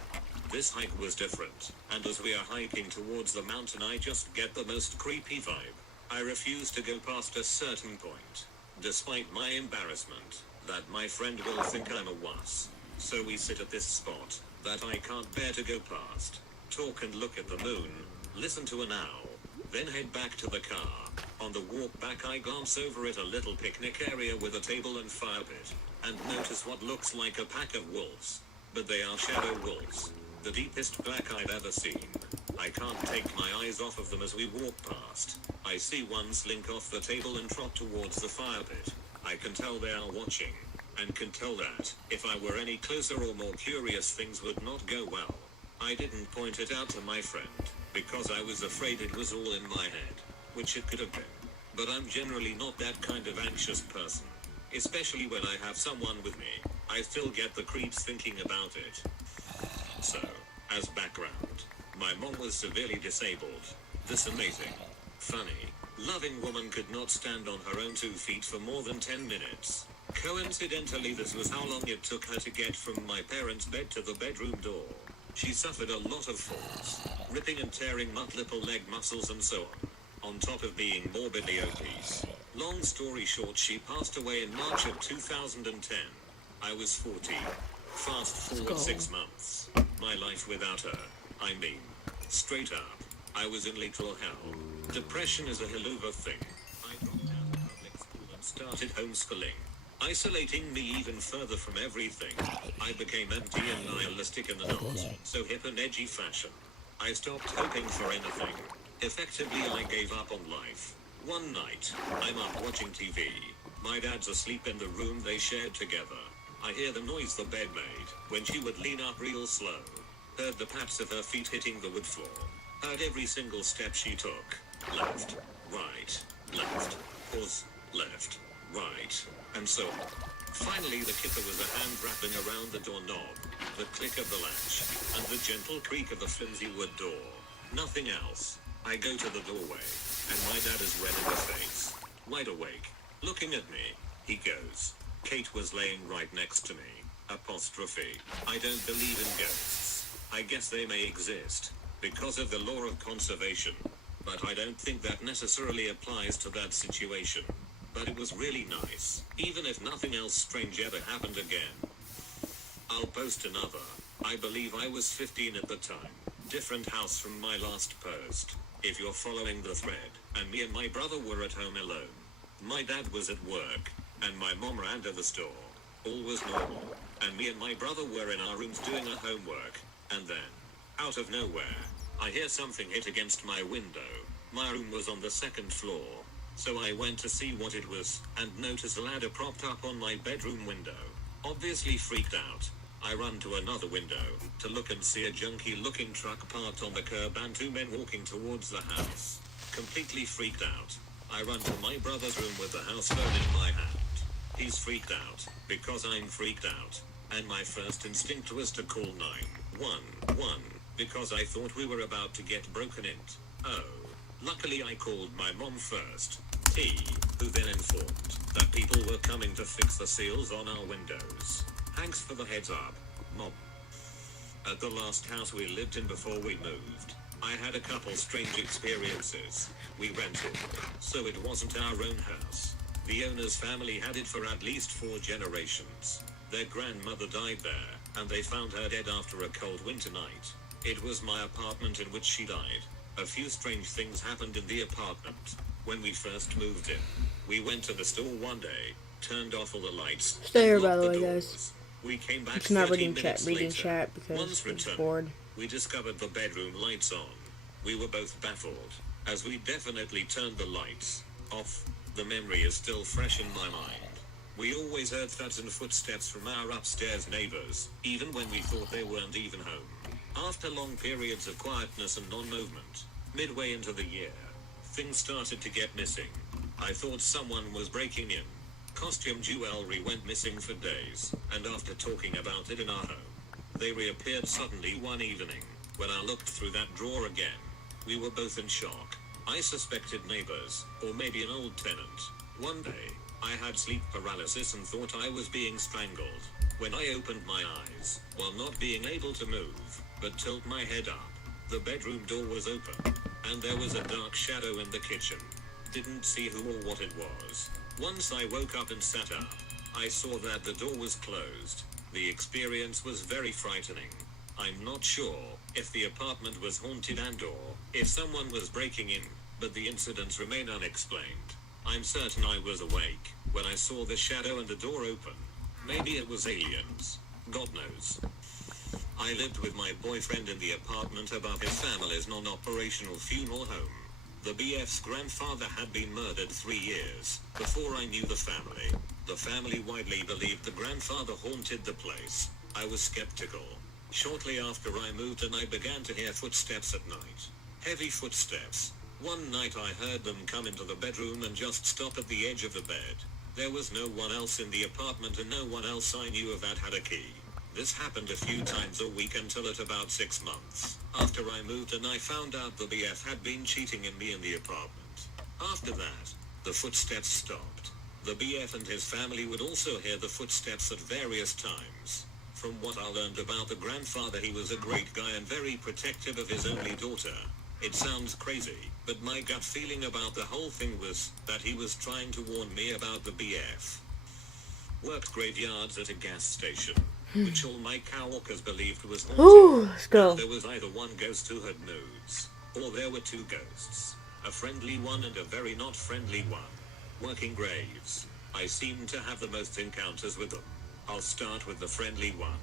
this hike was different, and as we are hiking towards the mountain I just get the most creepy vibe. I refuse to go past a certain point, despite my embarrassment that my friend will think I'm a wuss. So we sit at this spot that I can't bear to go past, talk and look at the moon, listen to an owl, then head back to the car. On the walk back I glance over at a little picnic area with a table and fire pit, and notice what looks like a pack of wolves. But they are shadow wolves, the deepest black I've ever seen. I can't take my eyes off of them as we walk past. I see one slink off the table and trot towards the fire pit. I can tell they are watching, and can tell that if I were any closer or more curious things would not go well. I didn't point it out to my friend, because I was afraid it was all in my head, which it could have been. But I'm generally not that kind of anxious person, especially when I have someone with me. I still get the creeps thinking about it. So, as background, my mom was severely disabled. This amazing, funny, loving woman could not stand on her own 2 feet for more than 10 minutes. Coincidentally, this was how long it took her to get from my parents' bed to the bedroom door. She suffered a lot of falls, ripping and tearing multiple leg muscles and so on top of being morbidly obese. Long story short, she passed away in March of 2010. I was 14. Fast forward 6 months. My life without her. I mean, straight up, I was in literal hell. Depression is a hell of a thing. I dropped out of public school and started homeschooling, isolating me even further from everything. I became empty and nihilistic in the not so hip and edgy fashion. I stopped hoping for anything. Effectively, I gave up on life. One night, I'm up watching TV. My dad's asleep in the room they shared together. I hear the noise the bed made when she would lean up real slow. Heard the pads of her feet hitting the wood floor. Heard every single step she took. Left, right, left, pause, left, right, and so on. Finally, the kicker was a hand wrapping around the doorknob, the click of the latch, and the gentle creak of the flimsy wood door. Nothing else. I go to the doorway, and my dad is red in the face, wide awake, looking at me. He goes, "Kate was laying right next to me." Apostrophe. I don't believe in ghosts. I guess they may exist, because of the law of conservation, but I don't think that necessarily applies to that situation. But it was really nice, even if nothing else strange ever happened again. I'll post another. I believe I was 15 at the time. Different house from my last post, if you're following the thread, and me and my brother were at home alone. My dad was at work, and my mom ran to the store. All was normal, and me and my brother were in our rooms doing our homework, and then, out of nowhere, I hear something hit against my window. My room was on the second floor, so I went to see what it was, and noticed a ladder propped up on my bedroom window. Obviously freaked out, I run to another window, to look and see a junky looking truck parked on the curb and two men walking towards the house. Completely freaked out, I run to my brother's room with the house phone in my hand. He's freaked out, because I'm freaked out, and my first instinct was to call 911, because I thought we were about to get broken into. Oh, luckily I called my mom first, T, who then informed that people were coming to fix the seals on our windows. Thanks for the heads up, Mom. At the last house we lived in before we moved, I had a couple strange experiences. We rented, so it wasn't our own house. The owner's family had it for at least 4 generations. Their grandmother died there, and they found her dead after a cold winter night. It was my apartment in which she died. A few strange things happened in the apartment. When we first moved in, we went to the store one day, turned off all the lights. Stay here, and by the locked way, doors. guys. We came back It's not 30 reading minutes later. because Once I'm returned, bored. we discovered the bedroom lights on. We were both baffled, as we definitely turned the lights off. The memory is still fresh in my mind. We always heard thuds and footsteps from our upstairs neighbors, even when we thought they weren't even home. After long periods of quietness and non-movement, midway into the year, things started to get missing. I thought someone was breaking in. Costume jewelry went missing for days, and after talking about it in our home, they reappeared suddenly one evening. When I looked through that drawer again, we were both in shock. I suspected neighbors, or maybe an old tenant. One day, I had sleep paralysis and thought I was being strangled. When I opened my eyes, while not being able to move, but tilt my head up, the bedroom door was open, and there was a dark shadow in the kitchen. Didn't see who or what it was. Once I woke up and sat up, I saw that the door was closed. The experience was very frightening. I'm not sure if the apartment was haunted and/or if someone was breaking in, but the incidents remain unexplained. I'm certain I was awake when I saw the shadow and the door open. Maybe it was aliens. God knows. I lived with my boyfriend in the apartment above his family's non-operational funeral home. The BF's grandfather had been murdered 3 years before I knew the family. The family widely believed the grandfather haunted the place. I was skeptical. Shortly after I moved in, I began to hear footsteps at night. Heavy footsteps. One night I heard them come into the bedroom and just stop at the edge of the bed. There was no one else in the apartment and no one else I knew of that had a key. This happened a few times a week until at about 6 months. After I moved in, I found out the BF had been cheating on me in the apartment. After that, the footsteps stopped. The BF and his family would also hear the footsteps at various times. From what I learned about the grandfather, he was a great guy and very protective of his only daughter. It sounds crazy, but my gut feeling about the whole thing was that he was trying to warn me about the BF. Worked graveyards at a gas station, which all my coworkers believed was haunted. Ooh, let's go. There was either one ghost who had moods, or there were 2 ghosts. A friendly one and a very not friendly one. Working graves. I seemed to have the most encounters with them. I'll start with the friendly one.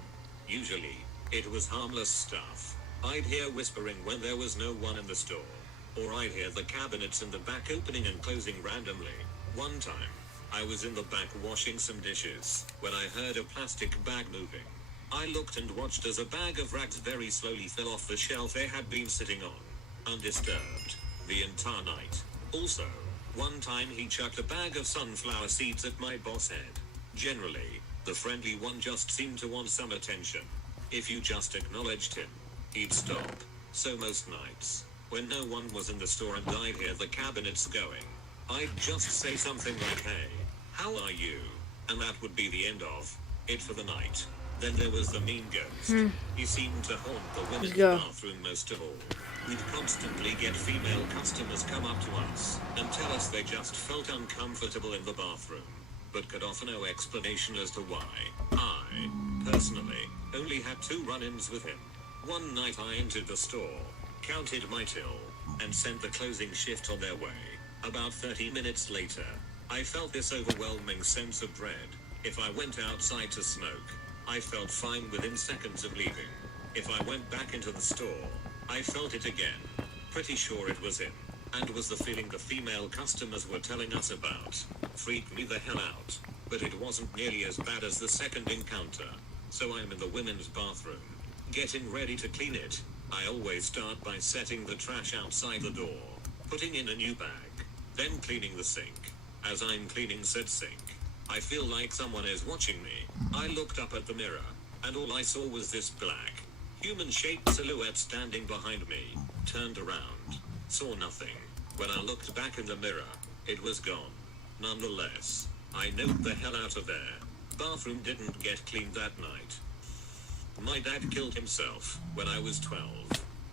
Usually, it was harmless stuff. I'd hear whispering when there was no one in the store. Or I'd hear the cabinets in the back opening and closing randomly. One time, I was in the back washing some dishes, when I heard a plastic bag moving. I looked and watched as a bag of rags very slowly fell off the shelf they had been sitting on, undisturbed, the entire night. Also, one time he chucked a bag of sunflower seeds at my boss head. Generally, the friendly one just seemed to want some attention. If you just acknowledged him, he'd stop. So most nights, when no one was in the store and I'd hear the cabinets going, I'd just say something like, "Hey, how are you?" And that would be the end of it for the night. Then there was the mean ghost. He seemed to haunt the women's bathroom most of all. We'd constantly get female customers come up to us and tell us they just felt uncomfortable in the bathroom, but could offer no explanation as to why. I, personally, only had 2 run-ins with him. One night I entered the store, counted my till, and sent the closing shift on their way. About 30 minutes later, I felt this overwhelming sense of dread. If I went outside to smoke, I felt fine within seconds of leaving. If I went back into the store, I felt it again. Pretty sure it was him, and was the feeling the female customers were telling us about. Freaked me the hell out, but it wasn't nearly as bad as the second encounter. So I'm in the women's bathroom, getting ready to clean it. I always start by setting the trash outside the door, putting in a new bag, then cleaning the sink. As I'm cleaning said sink, I feel like someone is watching me. I looked up at the mirror, and all I saw was this black, human-shaped silhouette standing behind me. Turned around, saw nothing. When I looked back in the mirror, it was gone. Nonetheless, I noped the hell out of there. Bathroom didn't get cleaned that night. My dad killed himself when I was 12.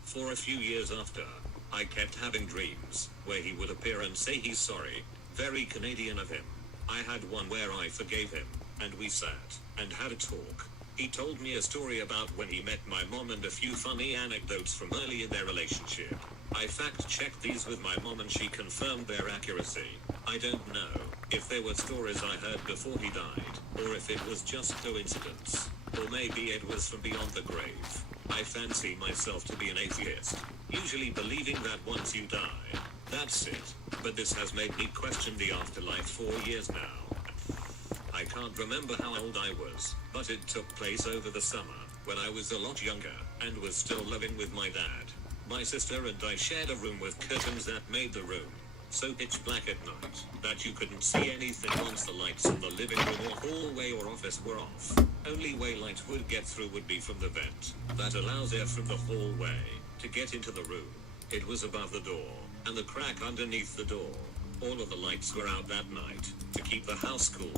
For a few years after, I kept having dreams where he would appear and say he's sorry. Very Canadian of him. I had one where I forgave him, and we sat and had a talk. He told me a story about when he met my mom and a few funny anecdotes from early in their relationship. I fact-checked these with my mom and she confirmed their accuracy. I don't know if they were stories I heard before he died, or if it was just coincidence, or maybe it was from beyond the grave. I fancy myself to be an atheist, usually believing that once you die, that's it. But this has made me question the afterlife for years now. I can't remember how old I was, but it took place over the summer, when I was a lot younger, and was still living with my dad. My sister and I shared a room with curtains that made the room so pitch black at night that you couldn't see anything once the lights in the living room or hallway or office were off. Only way light would get through would be from the vent that allows air from the hallway to get into the room. It was above the door, and the crack underneath the door. All of the lights were out that night to keep the house cool.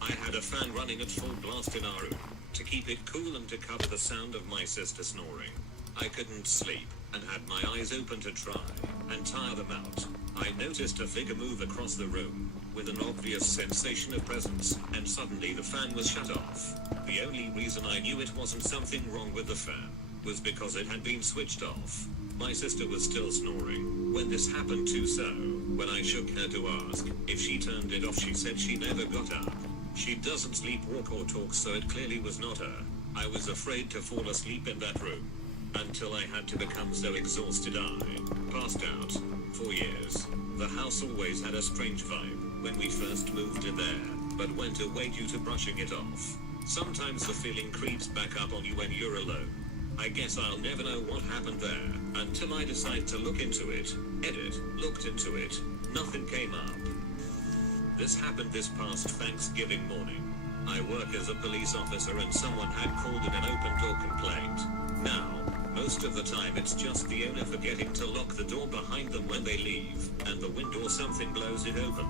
I had a fan running at full blast in our room to keep it cool and to cover the sound of my sister snoring. I couldn't sleep and had my eyes open to try and tire them out. I noticed a figure move across the room with an obvious sensation of presence, and suddenly the fan was shut off. The only reason I knew it wasn't something wrong with the fan was because it had been switched off. My sister was still snoring when this happened too, so when I shook her to ask if she turned it off, she said she never got up. She doesn't sleep, walk or talk, so it clearly was not her. I was afraid to fall asleep in that room until I had to become so exhausted I passed out. For years, the house always had a strange vibe when we first moved in there, but went away due to brushing it off. Sometimes the feeling creeps back up on you when you're alone. I guess I'll never know what happened there until I decide to look into it. Edit, looked into it, nothing came up. This happened this past Thanksgiving morning. I work as a police officer and someone had called in an open door complaint. Now, most of the time it's just the owner forgetting to lock the door behind them when they leave, and the wind or something blows it open.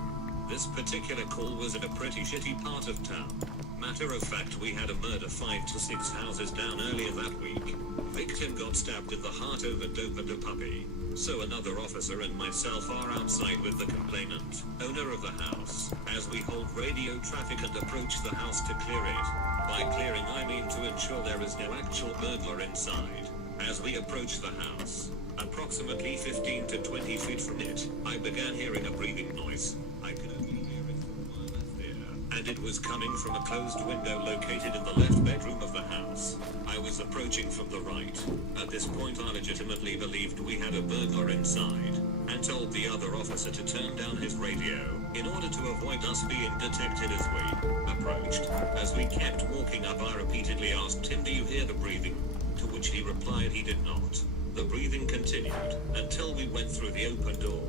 This particular call was at a pretty shitty part of town. Matter of fact, we had a murder 5 to 6 houses down earlier that week. Victim got stabbed in the heart over dope and a puppy. So another officer and myself are outside with the complainant, owner of the house, as we hold radio traffic and approach the house to clear it. By clearing I mean to ensure there is no actual burglar inside. As we approach the house, approximately 15 to 20 feet from it, I began hearing a breathing noise. I could only hear it from a mile up there, and it was coming from a closed window located in the left bedroom of the house. I was approaching from the right. At this point I legitimately believed we had a burglar inside, and told the other officer to turn down his radio in order to avoid us being detected as we approached. As we kept walking up, I repeatedly asked him, "Do you hear the breathing?" To which he replied he did not. The breathing continued until we went through the open door.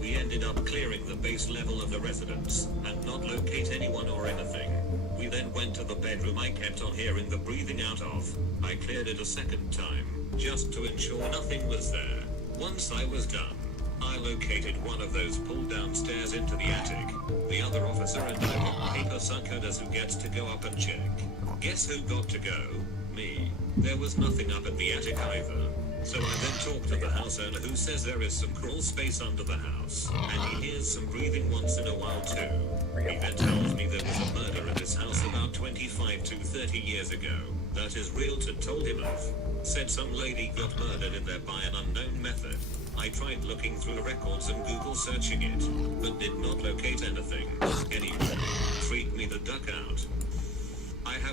We ended up clearing the base level of the residence and not locate anyone or anything. We then went to the bedroom I kept on hearing the breathing out of. I cleared it a second time, just to ensure nothing was there. Once I was done, I located one of those pull-down stairs into the attic. The other officer and I got paper suckered as who gets to go up and check. Guess who got to go? Me. There was nothing up at the attic either. So I then talked to the house owner, who says there is some crawl space under the house, and he hears some breathing once in a while too. He then tells me there was a murder in this house about 25 to 30 years ago that his realtor told him of. Said some lady got murdered in there by an unknown method. I tried looking through the records and Google searching it, but did not locate anything. Anyway, freaked me the duck out.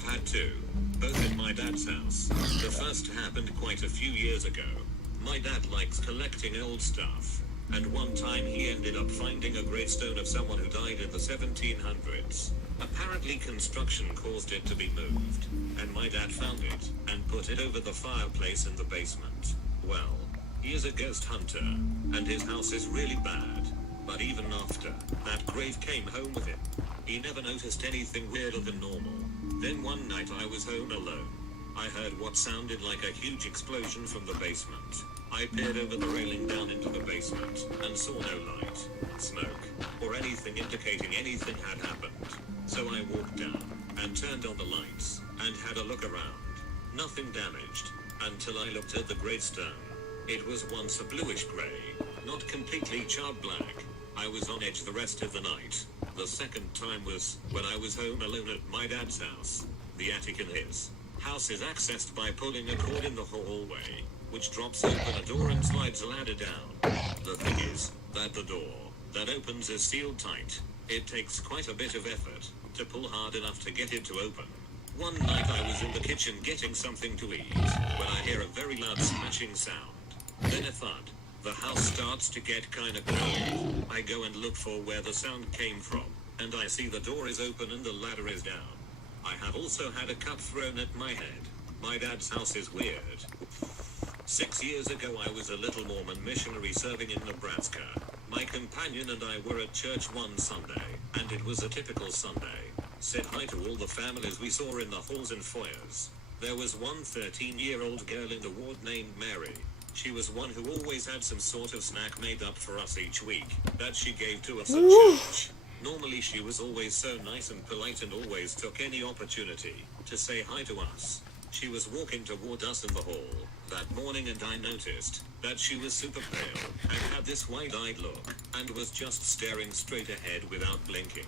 had two, both in my dad's house. The first happened quite a few years ago. My dad likes collecting old stuff, and one time he ended up finding a gravestone of someone who died in the 1700s. Apparently construction caused it to be moved, and my dad found it, and put it over the fireplace in the basement. Well, he is a ghost hunter, and his house is really bad. But even after that grave came home with him, he never noticed anything weirder than normal. Then one night I was home alone. I heard what sounded like a huge explosion from the basement. I peered over the railing down into the basement, and saw no light, smoke, or anything indicating anything had happened. So I walked down, and turned on the lights, and had a look around. Nothing damaged, until I looked at the gravestone. It was once a bluish grey, not completely charred black. I was on edge the rest of the night. The second time was when I was home alone at my dad's house. The attic in his house is accessed by pulling a cord in the hallway, which drops open a door and slides a ladder down. The thing is that the door that opens is sealed tight. It takes quite a bit of effort to pull hard enough to get it to open. One night I was in the kitchen getting something to eat, when I hear a very loud smashing sound. Then a thud. The house starts to get kinda cold. I go and look for where the sound came from, and I see the door is open and the ladder is down. I have also had a cup thrown at my head. My dad's house is weird. 6 years ago I was a little Mormon missionary serving in Nebraska. My companion and I were at church one Sunday, and it was a typical Sunday. Said hi to all the families we saw in the halls and foyers. There was one 13-year-old girl in the ward named Mary. She was one who always had some sort of snack made up for us each week, that she gave to us at church. Normally she was always so nice and polite and always took any opportunity to say hi to us. She was walking toward us in the hall that morning, and I noticed that she was super pale and had this wide-eyed look and was just staring straight ahead without blinking.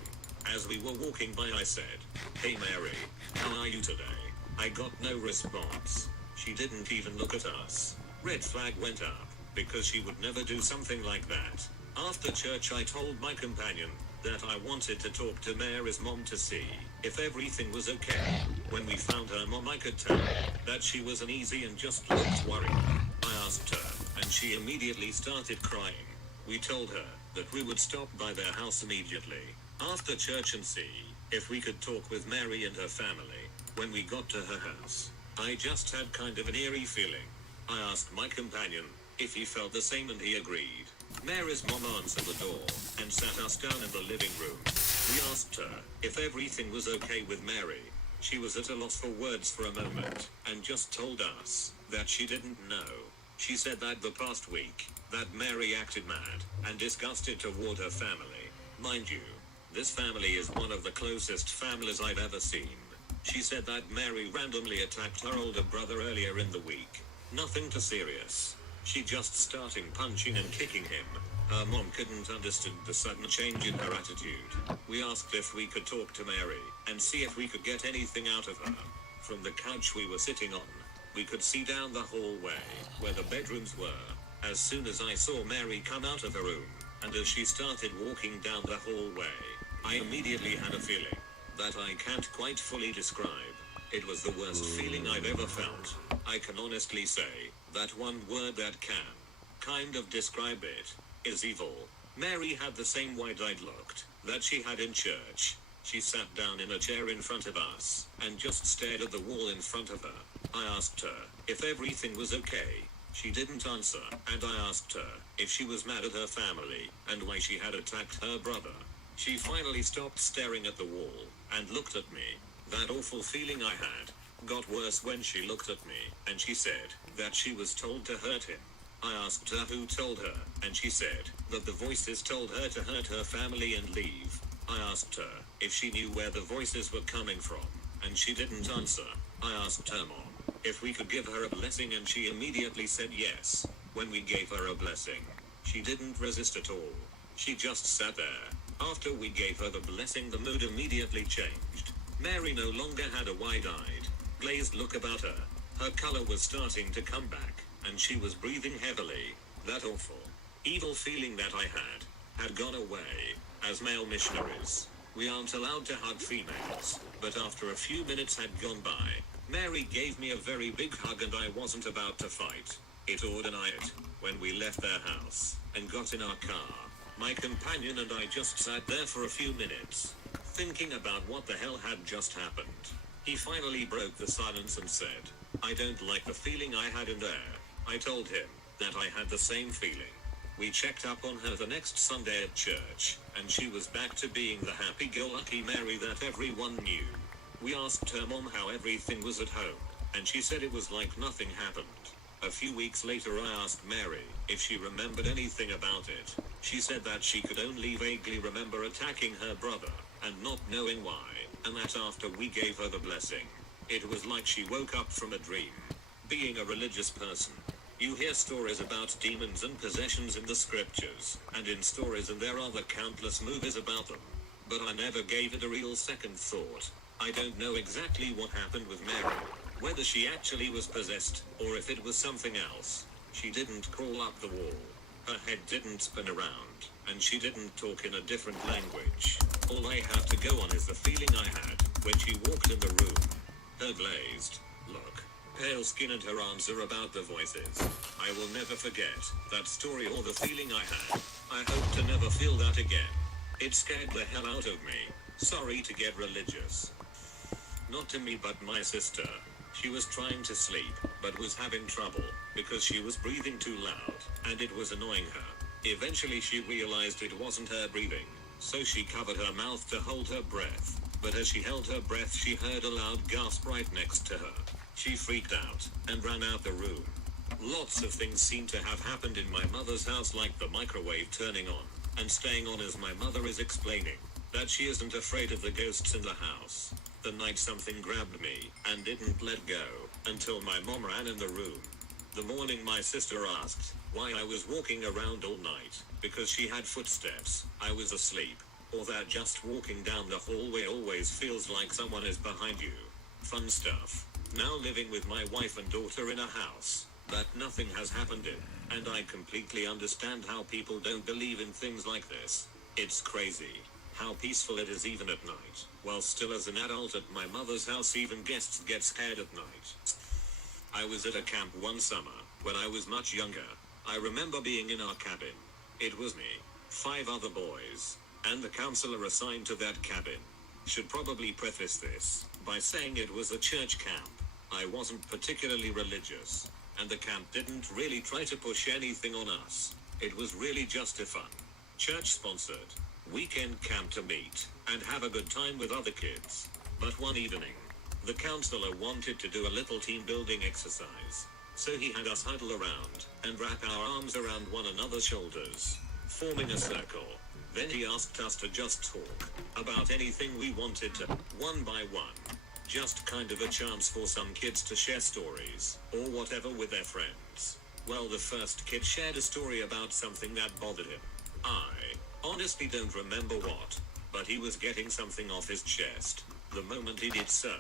As we were walking by I said, "Hey Mary, how are you today?" I got no response. She didn't even look at us. Red flag went up, because she would never do something like that. After church I told my companion that I wanted to talk to Mary's mom to see if everything was okay. When we found her mom I could tell that she was uneasy and just looked worried. I asked her, and she immediately started crying. We told her that we would stop by their house immediately after church and see if we could talk with Mary and her family. When we got to her house, I just had kind of an eerie feeling. I asked my companion if he felt the same, and he agreed. Mary's mom answered the door and sat us down in the living room. We asked her if everything was okay with Mary. She was at a loss for words for a moment, and just told us that she didn't know. She said that the past week, that Mary acted mad and disgusted toward her family. Mind you, this family is one of the closest families I've ever seen. She said that Mary randomly attacked her older brother earlier in the week. Nothing too serious. She just started punching and kicking him. Her mom couldn't understand the sudden change in her attitude. We asked if we could talk to Mary and see if we could get anything out of her. From the couch we were sitting on, we could see down the hallway where the bedrooms were. As soon as I saw Mary come out of her room, and as she started walking down the hallway, I immediately had a feeling that I can't quite fully describe. It was the worst feeling I've ever felt. I can honestly say that one word that can kind of describe it is evil. Mary had the same wide-eyed look that she had in church. She sat down in a chair in front of us and just stared at the wall in front of her. I asked her if everything was okay. She didn't answer, and I asked her if she was mad at her family and why she had attacked her brother. She finally stopped staring at the wall and looked at me. That awful feeling I had got worse when she looked at me, and she said that she was told to hurt him. I asked her who told her, and she said that the voices told her to hurt her family and leave. I asked her if she knew where the voices were coming from, and she didn't answer. I asked her mom if we could give her a blessing, and she immediately said yes. When we gave her a blessing, she didn't resist at all. She just sat there. After we gave her the blessing, the mood immediately changed. Mary no longer had a wide-eyed, glazed look about her. Her color was starting to come back, and she was breathing heavily. That awful, evil feeling that I had gone away. As male missionaries, We aren't allowed to hug females, but after a few minutes had gone by, Mary gave me a very big hug and I wasn't about to fight it or deny it. When we left their house and got in our car, my companion and I just sat there for a few minutes, thinking about what the hell had just happened. He finally broke the silence and said, "I don't like the feeling I had in there." I told him that I had the same feeling. We checked up on her the next Sunday at church, and she was back to being the happy-go-lucky Mary that everyone knew. We asked her mom how everything was at home, and she said it was like nothing happened. A few weeks later I asked Mary if she remembered anything about it. She said that she could only vaguely remember attacking her brother, and not knowing why, and that after we gave her the blessing, it was like she woke up from a dream. Being a religious person, you hear stories about demons and possessions in the scriptures, and in stories, and there are the countless movies about them. But I never gave it a real second thought. I don't know exactly what happened with Mary, whether she actually was possessed, or if it was something else. She didn't crawl up the wall, her head didn't spin around, and she didn't talk in a different language. All I have to go on is the feeling I had when she walked in the room. Her glazed look, pale skin, and her answer about the voices. I will never forget that story or the feeling I had. I hope to never feel that again. It scared the hell out of me. Sorry to get religious. Not to me but my sister. She was trying to sleep, but was having trouble, because she was breathing too loud, and it was annoying her. Eventually she realized it wasn't her breathing, so she covered her mouth to hold her breath, but as she held her breath she heard a loud gasp right next to her. She freaked out, and ran out the room. Lots of things seem to have happened in my mother's house, like the microwave turning on, and staying on, as my mother is explaining that she isn't afraid of the ghosts in the house. The night something grabbed me, and didn't let go, until my mom ran in the room. The morning my sister asked why I was walking around all night, because she had footsteps, I was asleep, or that just walking down the hallway always feels like someone is behind you. Fun stuff. Now living with my wife and daughter in a house that nothing has happened in, and I completely understand how people don't believe in things like this. It's crazy how peaceful it is even at night. While still as an adult at my mother's house, even guests get scared at night. I was at a camp one summer when I was much younger. I remember being in our cabin. It was me, 5 other boys, and the counselor assigned to that cabin. Should probably preface this by saying it was a church camp. I wasn't particularly religious, and the camp didn't really try to push anything on us. It was really just a fun, church-sponsored weekend camp to meet and have a good time with other kids. But one evening, the counselor wanted to do a little team building exercise, so he had us huddle around and wrap our arms around one another's shoulders, forming a circle. Then he asked us to just talk about anything we wanted to, one by one. Just kind of a chance for some kids to share stories, or whatever, with their friends. Well, the first kid shared a story about something that bothered him. I honestly don't remember what, but he was getting something off his chest. The moment he did so,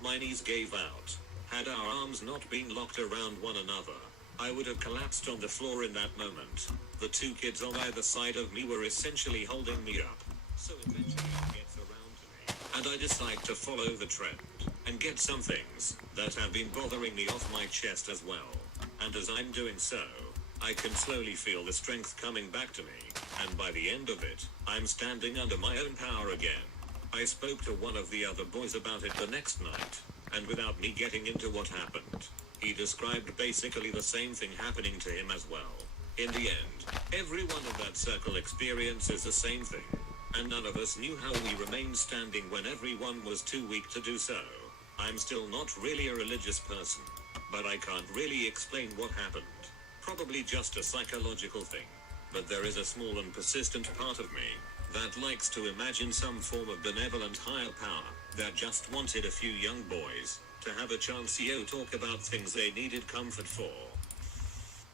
my knees gave out. Had our arms not been locked around one another, I would have collapsed on the floor in that moment. The 2 kids on either side of me were essentially holding me up. So eventually he gets around to me, and I decide to follow the trend and get some things that have been bothering me off my chest as well. And as I'm doing so, I can slowly feel the strength coming back to me, and by the end of it, I'm standing under my own power again. I spoke to one of the other boys about it the next night, and without me getting into what happened, he described basically the same thing happening to him as well. In the end, everyone in that circle experiences the same thing, and none of us knew how we remained standing when everyone was too weak to do so. I'm still not really a religious person, but I can't really explain what happened. Probably just a psychological thing. But there is a small and persistent part of me that likes to imagine some form of benevolent higher power that just wanted a few young boys to have a chance to talk about things they needed comfort for.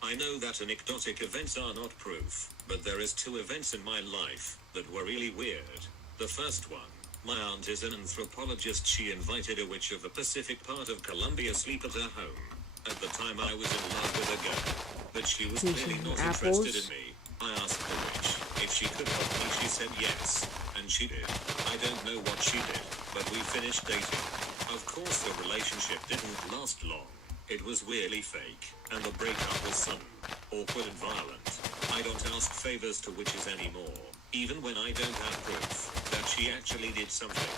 I know that anecdotic events are not proof, but there is 2 events in my life that were really weird. The first one, my aunt is an anthropologist. She invited a witch of the Pacific part of Colombia sleep at her home. At the time I was in love with a girl, but she was clearly not interested in me. I asked the witch if she could help me. She said yes, and she did. I don't know what she did, but we finished dating. Of course the relationship didn't last long. It was really fake, and the breakup was sudden, awkward and violent. I don't ask favors to witches anymore, even when I don't have proof that she actually did something.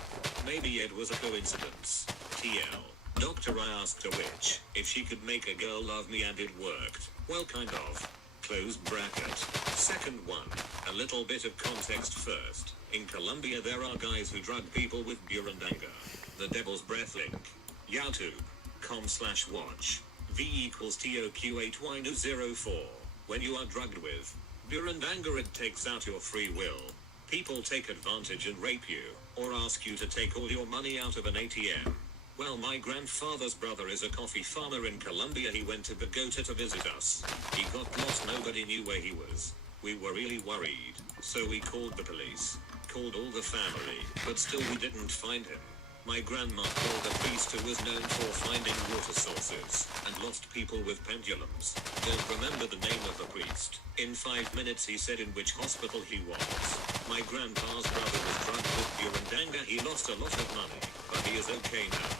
Maybe it was a coincidence. TL. Doctor, I asked a witch if she could make a girl love me and it worked. Well, kind of. Close bracket. Second one. A little bit of context first. In Colombia there are guys who drug people with burundanga. The devil's breath link. youtube.com/watch. V=TOQ8Y04. When you are drugged with burundanga, it takes out your free will. People take advantage and rape you, or ask you to take all your money out of an ATM. Well, my grandfather's brother is a coffee farmer in Colombia. He went to Bogota to visit us. He got lost, nobody knew where he was. We were really worried, so we called the police, called all the family, but still we didn't find him. My grandma called a priest who was known for finding water sources and lost people with pendulums. Don't remember the name of the priest. In 5 minutes he said in which hospital he was. My grandpa's brother was drugged with burundanga. He lost a lot of money, but he is okay now.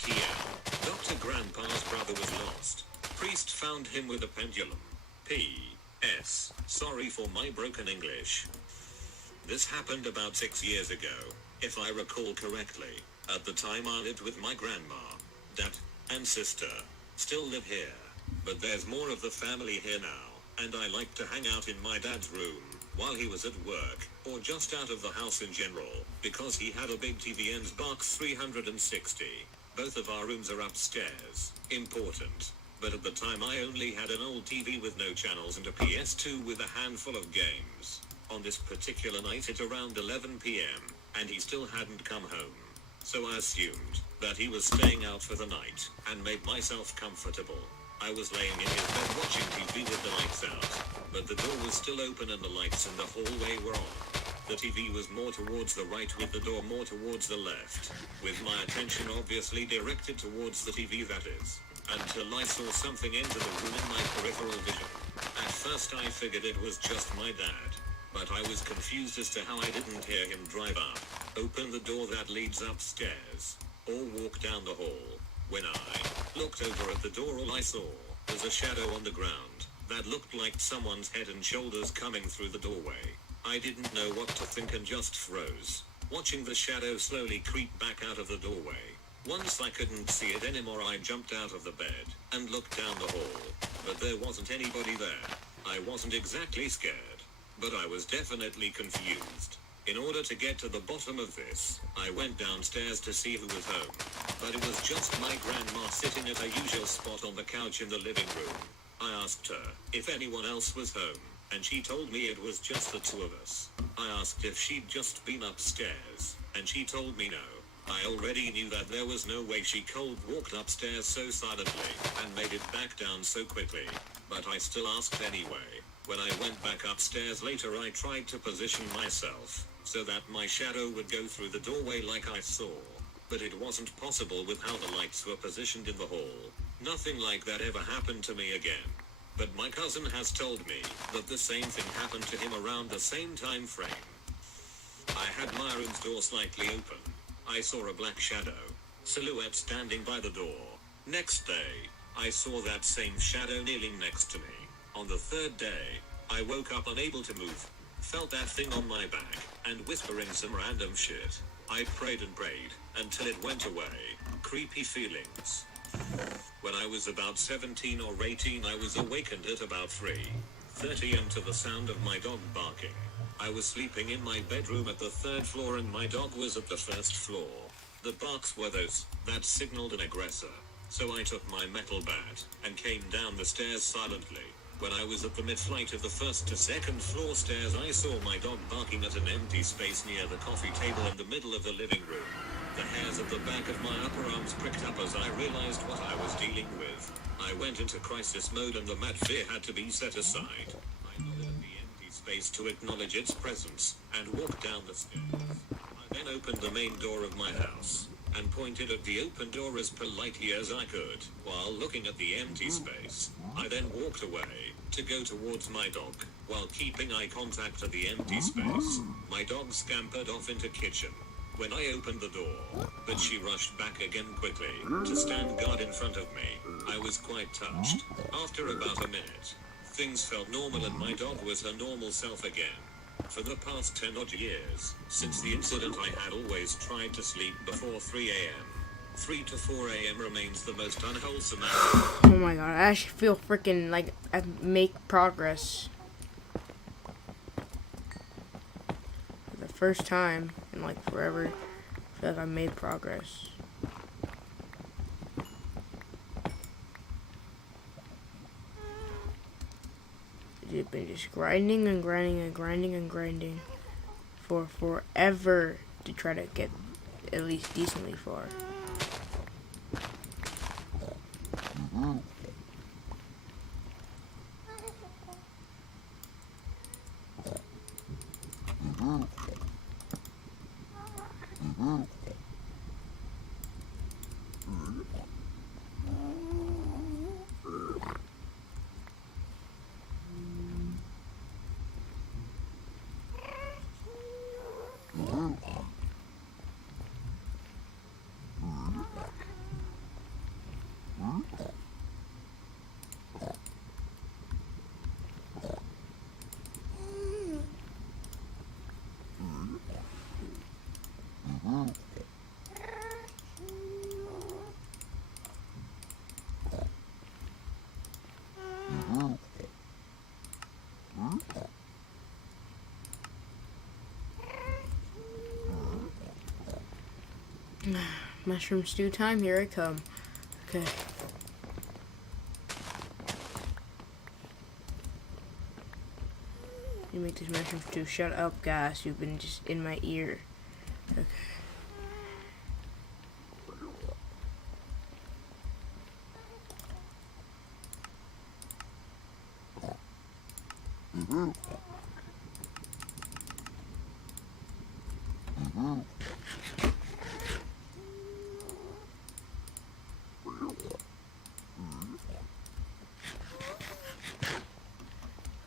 TL. Dr. Grandpa's brother was lost. Priest found him with a pendulum. P.S. Sorry for my broken English. This happened about 6 years ago, if I recall correctly. At the time I lived with my grandma, dad, and sister. Still live here, but there's more of the family here now, and I like to hang out in my dad's room while he was at work, or just out of the house in general, because he had a big TV and Xbox 360. Both of our rooms are upstairs. Important. But at the time I only had an old TV with no channels and a PS2 with a handful of games. On this particular night at around 11 p.m., and he still hadn't come home. So I assumed that he was staying out for the night, and made myself comfortable. I was laying in his bed watching TV with the lights out, but the door was still open and the lights in the hallway were on. The TV was more towards the right with the door more towards the left, with my attention obviously directed towards the TV, that is, until I saw something enter the room in my peripheral vision. At first I figured it was just my dad, but I was confused as to how I didn't hear him drive up, open the door that leads upstairs, or walk down the hall. When I looked over at the door, all I saw was a shadow on the ground that looked like someone's head and shoulders coming through the doorway. I didn't know what to think and just froze, watching the shadow slowly creep back out of the doorway. Once I couldn't see it anymore, I jumped out of the bed and looked down the hall, but there wasn't anybody there. I wasn't exactly scared, but I was definitely confused. In order to get to the bottom of this, I went downstairs to see who was home, but it was just my grandma sitting at her usual spot on the couch in the living room. I asked her if anyone else was home, and she told me it was just the two of us. I asked if she'd just been upstairs, and she told me no. I already knew that there was no way she cold walked upstairs so silently and made it back down so quickly, but I still asked anyway. When I went back upstairs later, I tried to position myself so that my shadow would go through the doorway like I saw, but it wasn't possible with how the lights were positioned in the hall. Nothing like that ever happened to me again. But my cousin has told me that the same thing happened to him around the same time frame. I had my room's door slightly open. I saw a black shadow silhouette standing by the door. Next day, I saw that same shadow kneeling next to me. On the third day, I woke up unable to move, felt that thing on my back, and whispering some random shit. I prayed and prayed, until it went away. Creepy feelings. When I was about 17 or 18, I was awakened at about 3:30 am to the sound of my dog barking. I was sleeping in my bedroom at the 3rd floor and my dog was at the 1st floor. The barks were those that signaled an aggressor. So I took my metal bat and came down the stairs silently. When I was at the mid-flight of the 1st to 2nd floor stairs, I saw my dog barking at an empty space near the coffee table in the middle of the living room. The hairs at the back of my upper arms pricked up as I realized what I was dealing with. I went into crisis mode and the mad fear had to be set aside. I nodded at the empty space to acknowledge its presence and walked down the stairs. I then opened the main door of my house and pointed at the open door as politely as I could, while looking at the empty space. I then walked away to go towards my dog. While keeping eye contact at the empty space, my dog scampered off into kitchen. When I opened the door, but she rushed back again quickly to stand guard in front of me. I was quite touched. After about a minute, things felt normal and my dog was her normal self again. For the past 10 odd years, since the incident, I had always tried to sleep before 3 a.m. 3 to 4 a.m. remains the most unwholesome hour. Oh my god, I actually feel freaking like I make progress. For the first time in like forever, I feel like I made progress. I've been just grinding and grinding and grinding and grinding for forever to try to get at least decently far. Mushroom stew time, here I come. Okay. You make this mushroom stew. Shut up, guys. You've been just in my ear. Okay.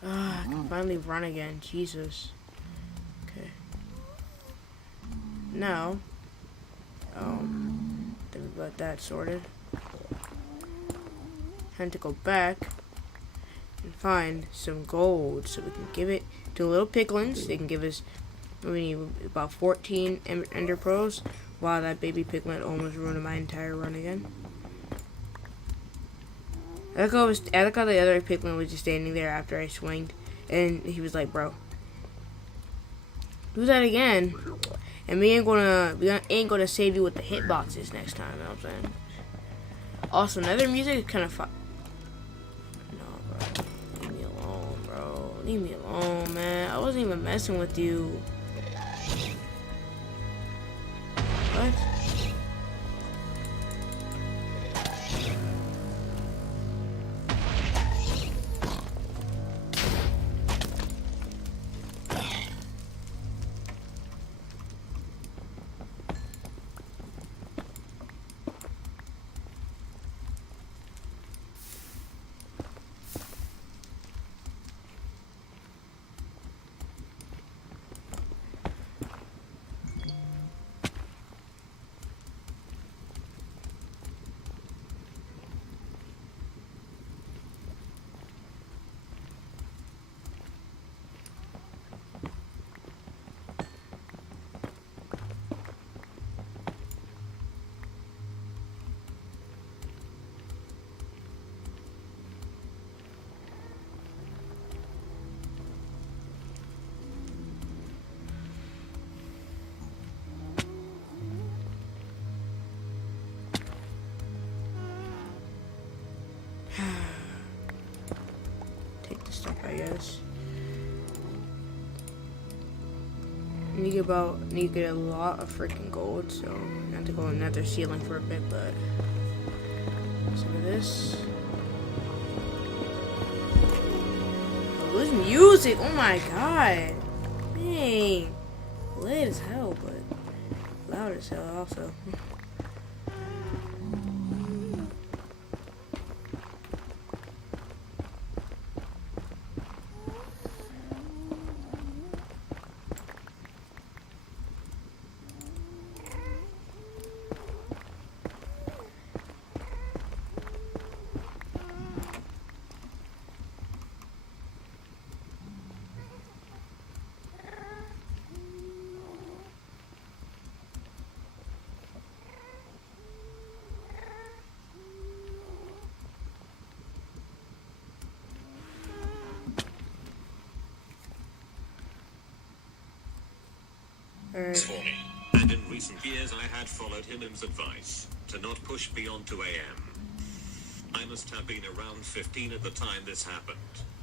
I can finally run again. Jesus. Okay. Now, then we got that sorted. Time to go back and find some gold so we can give it to little piglins. They can give us, we need about 14 ender pearls. Wow, that baby piglet almost ruined my entire run again. I like how the other piglet was just standing there after I swinged, and he was like, "Bro, do that again, and we ain't gonna save you with the hitboxes next time." You know what I'm saying? Also, nether music is kind of fun. No, bro, leave me alone, bro. Leave me alone, man. I wasn't even messing with you. What? Take the stuff, I guess. Need to get a lot of freaking gold, so I have to go another ceiling for a bit, but some of this. Oh, this music! Oh my god! Dang! Lit as hell, but loud as hell also. for me. And in recent years I had followed him's advice to not push beyond 2 a.m. I must have been around 15 at the time this happened.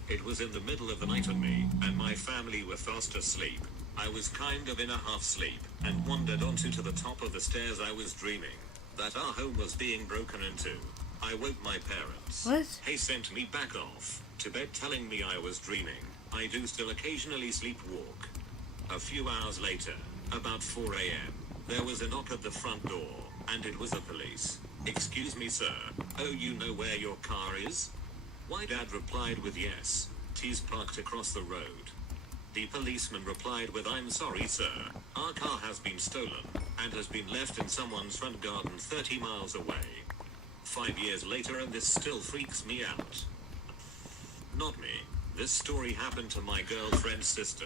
It was in the middle of the night and me and my family were fast asleep. I was kind of in a half sleep and wandered onto to the top of the stairs. I was dreaming that our home was being broken into. I woke my parents. What? They sent me back off to bed telling me I was dreaming. I do still occasionally sleepwalk. A few hours later, about 4 a.m., there was a knock at the front door, and it was the police. Excuse me, sir. Oh, you know where your car is? My dad replied with yes. T's parked across the road. The policeman replied with I'm sorry, sir. Our car has been stolen, and has been left in someone's front garden 30 miles away. 5 years later and this still freaks me out. Not me. This story happened to my girlfriend's sister.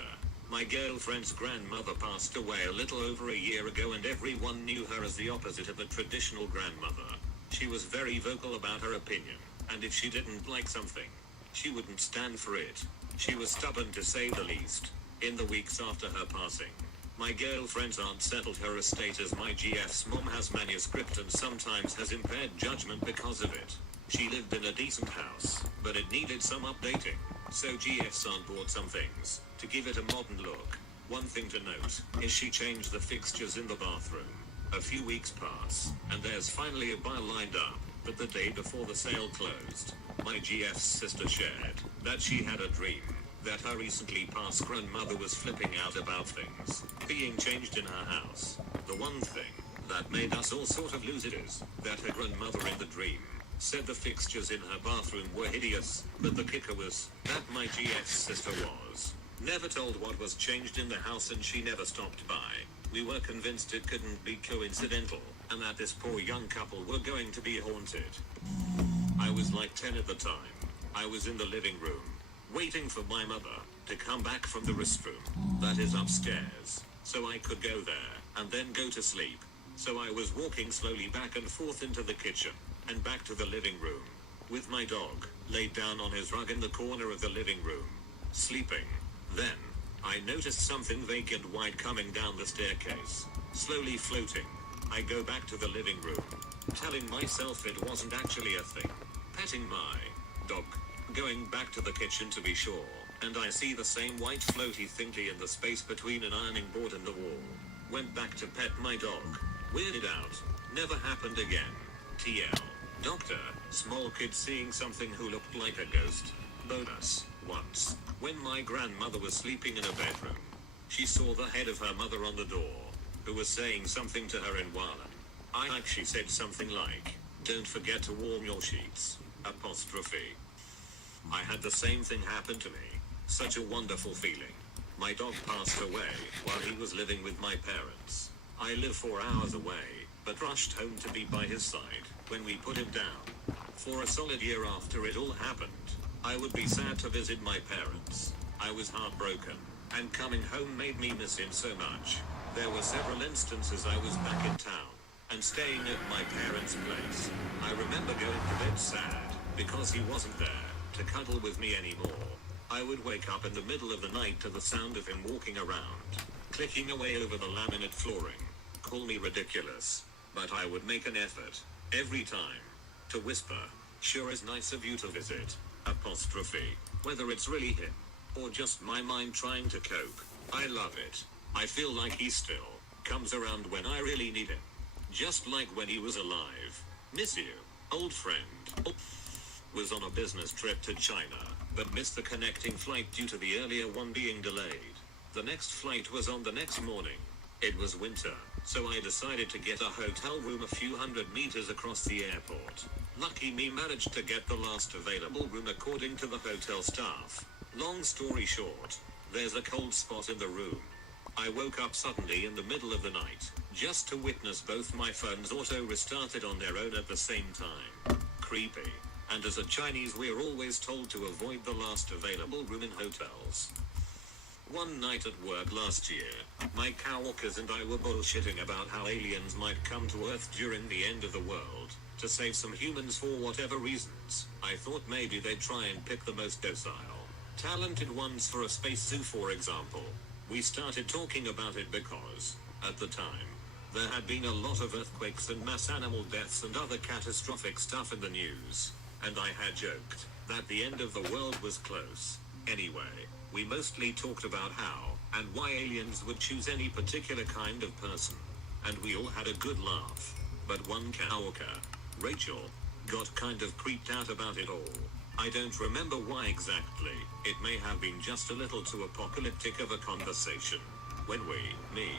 My girlfriend's grandmother passed away a little over a year ago and everyone knew her as the opposite of a traditional grandmother. She was very vocal about her opinion, and if she didn't like something, she wouldn't stand for it. She was stubborn to say the least. In the weeks after her passing, my girlfriend's aunt settled her estate as my GF's mom has manuscript and sometimes has impaired judgment because of it. She lived in a decent house, but it needed some updating, so GF's aunt bought some things to give it a modern look. One thing to note is she changed the fixtures in the bathroom. A few weeks pass, and there's finally a buyer lined up, but the day before the sale closed, my GF's sister shared that she had a dream that her recently passed grandmother was flipping out about things being changed in her house. The one thing that made us all sort of lose it is that her grandmother in the dream said the fixtures in her bathroom were hideous, but the kicker was that my GF's sister was never told what was changed in the house and she never stopped by. We were convinced it couldn't be coincidental, and that this poor young couple were going to be haunted. I was like 10 at the time. I was in the living room, waiting for my mother to come back from the restroom, that is upstairs, so I could go there, and then go to sleep. So I was walking slowly back and forth into the kitchen, and back to the living room, with my dog, laid down on his rug in the corner of the living room, sleeping. Then, I noticed something vague and white coming down the staircase, slowly floating. I go back to the living room, telling myself it wasn't actually a thing, petting my dog, going back to the kitchen to be sure, and I see the same white floaty thingy in the space between an ironing board and the wall. Went back to pet my dog. Weirded out. Never happened again. TL. Doctor, small kid seeing something who looked like a ghost. Bonus. Once, when my grandmother was sleeping in a bedroom, she saw the head of her mother on the door, who was saying something to her in Wallen. She said something like, "Don't forget to warm your sheets." Apostrophe. I had the same thing happen to me. Such a wonderful feeling. My dog passed away while he was living with my parents. I live 4 hours away, but rushed home to be by his side when we put him down. For a solid year after it all happened, I would be sad to visit my parents. I was heartbroken, and coming home made me miss him so much. There were several instances I was back in town, and staying at my parents' place. I remember going to bed sad, because he wasn't there to cuddle with me anymore. I would wake up in the middle of the night to the sound of him walking around, clicking away over the laminate flooring. Call me ridiculous, but I would make an effort, every time, to whisper, "Sure is nice of you to visit." Apostrophe. Whether it's really him, or just my mind trying to cope, I love it. I feel like he still comes around when I really need him. Just like when he was alive. Miss you, old friend. Was on a business trip to China, but missed the connecting flight due to the earlier one being delayed. The next flight was on the next morning. It was winter, so I decided to get a hotel room a few hundred meters across the airport. Lucky me, managed to get the last available room according to the hotel staff. Long story short, there's a cold spot in the room. I woke up suddenly in the middle of the night, just to witness both my phones auto restarted on their own at the same time. Creepy. And as a Chinese, we're always told to avoid the last available room in hotels. One night at work last year, my coworkers and I were bullshitting about how aliens might come to Earth during the end of the world, to save some humans for whatever reasons. I thought maybe they'd try and pick the most docile, talented ones for a space zoo, for example. We started talking about it because At the time, there had been a lot of earthquakes and mass animal deaths and other catastrophic stuff in the news, and I had joked that the end of the world was close. Anyway, we mostly talked about how and why aliens would choose any particular kind of person, and we all had a good laugh. But one coworker, Rachel, got kind of creeped out about it all. I don't remember why exactly. It may have been just a little too apocalyptic of a conversation. When we, me,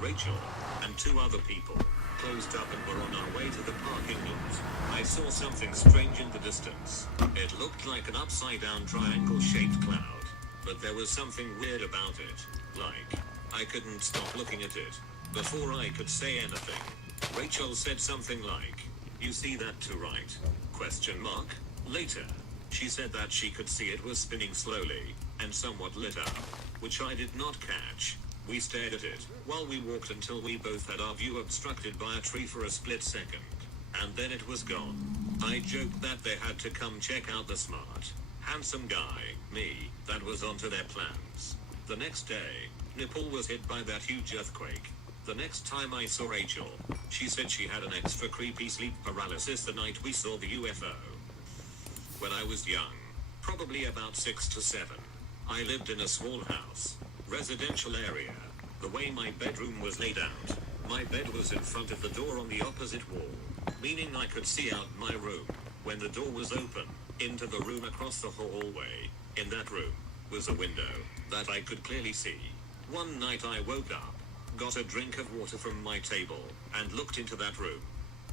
Rachel, and 2 other people, closed up and were on our way to the parking lot, I saw something strange in the distance. It looked like an upside-down triangle-shaped cloud, but there was something weird about it. Like, I couldn't stop looking at it. Before I could say anything, Rachel said something like, "You see that too, right?" Later, she said that she could see it was spinning slowly, and somewhat lit up, which I did not catch. We stared at it while we walked until we both had our view obstructed by a tree for a split second, and then it was gone. I joked that they had to come check out the smart, handsome guy, me, that was onto their plans. The next day, Nepal was hit by that huge earthquake. The next time I saw Rachel, she said she had an extra creepy sleep paralysis the night we saw the UFO. When I was young, probably about 6 to 7, I lived in a small house, residential area. The way my bedroom was laid out, my bed was in front of the door on the opposite wall, meaning I could see out my room. When the door was open, into the room across the hallway, in that room, was a window that I could clearly see. One night I woke up, got a drink of water from my table, and looked into that room.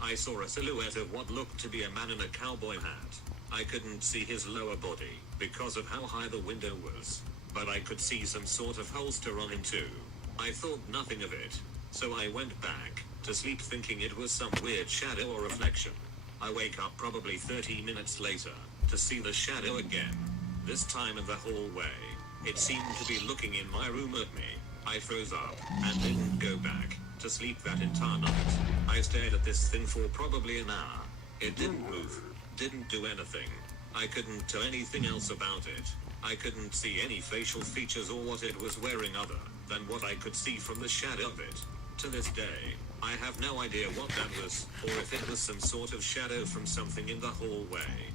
I saw a silhouette of what looked to be a man in a cowboy hat. I couldn't see his lower body because of how high the window was, but I could see some sort of holster on him too. I thought nothing of it, so I went back to sleep thinking it was some weird shadow or reflection. I wake up probably 30 minutes later to see the shadow again, this time in the hallway. It seemed to be looking in my room at me. I froze up and didn't go back to sleep that entire night. I stared at this thing for probably an hour. It didn't move, didn't do anything. I couldn't tell anything else about it. I couldn't see any facial features or what it was wearing other than what I could see from the shadow of it. To this day, I have no idea what that was, or if it was some sort of shadow from something in the hallway.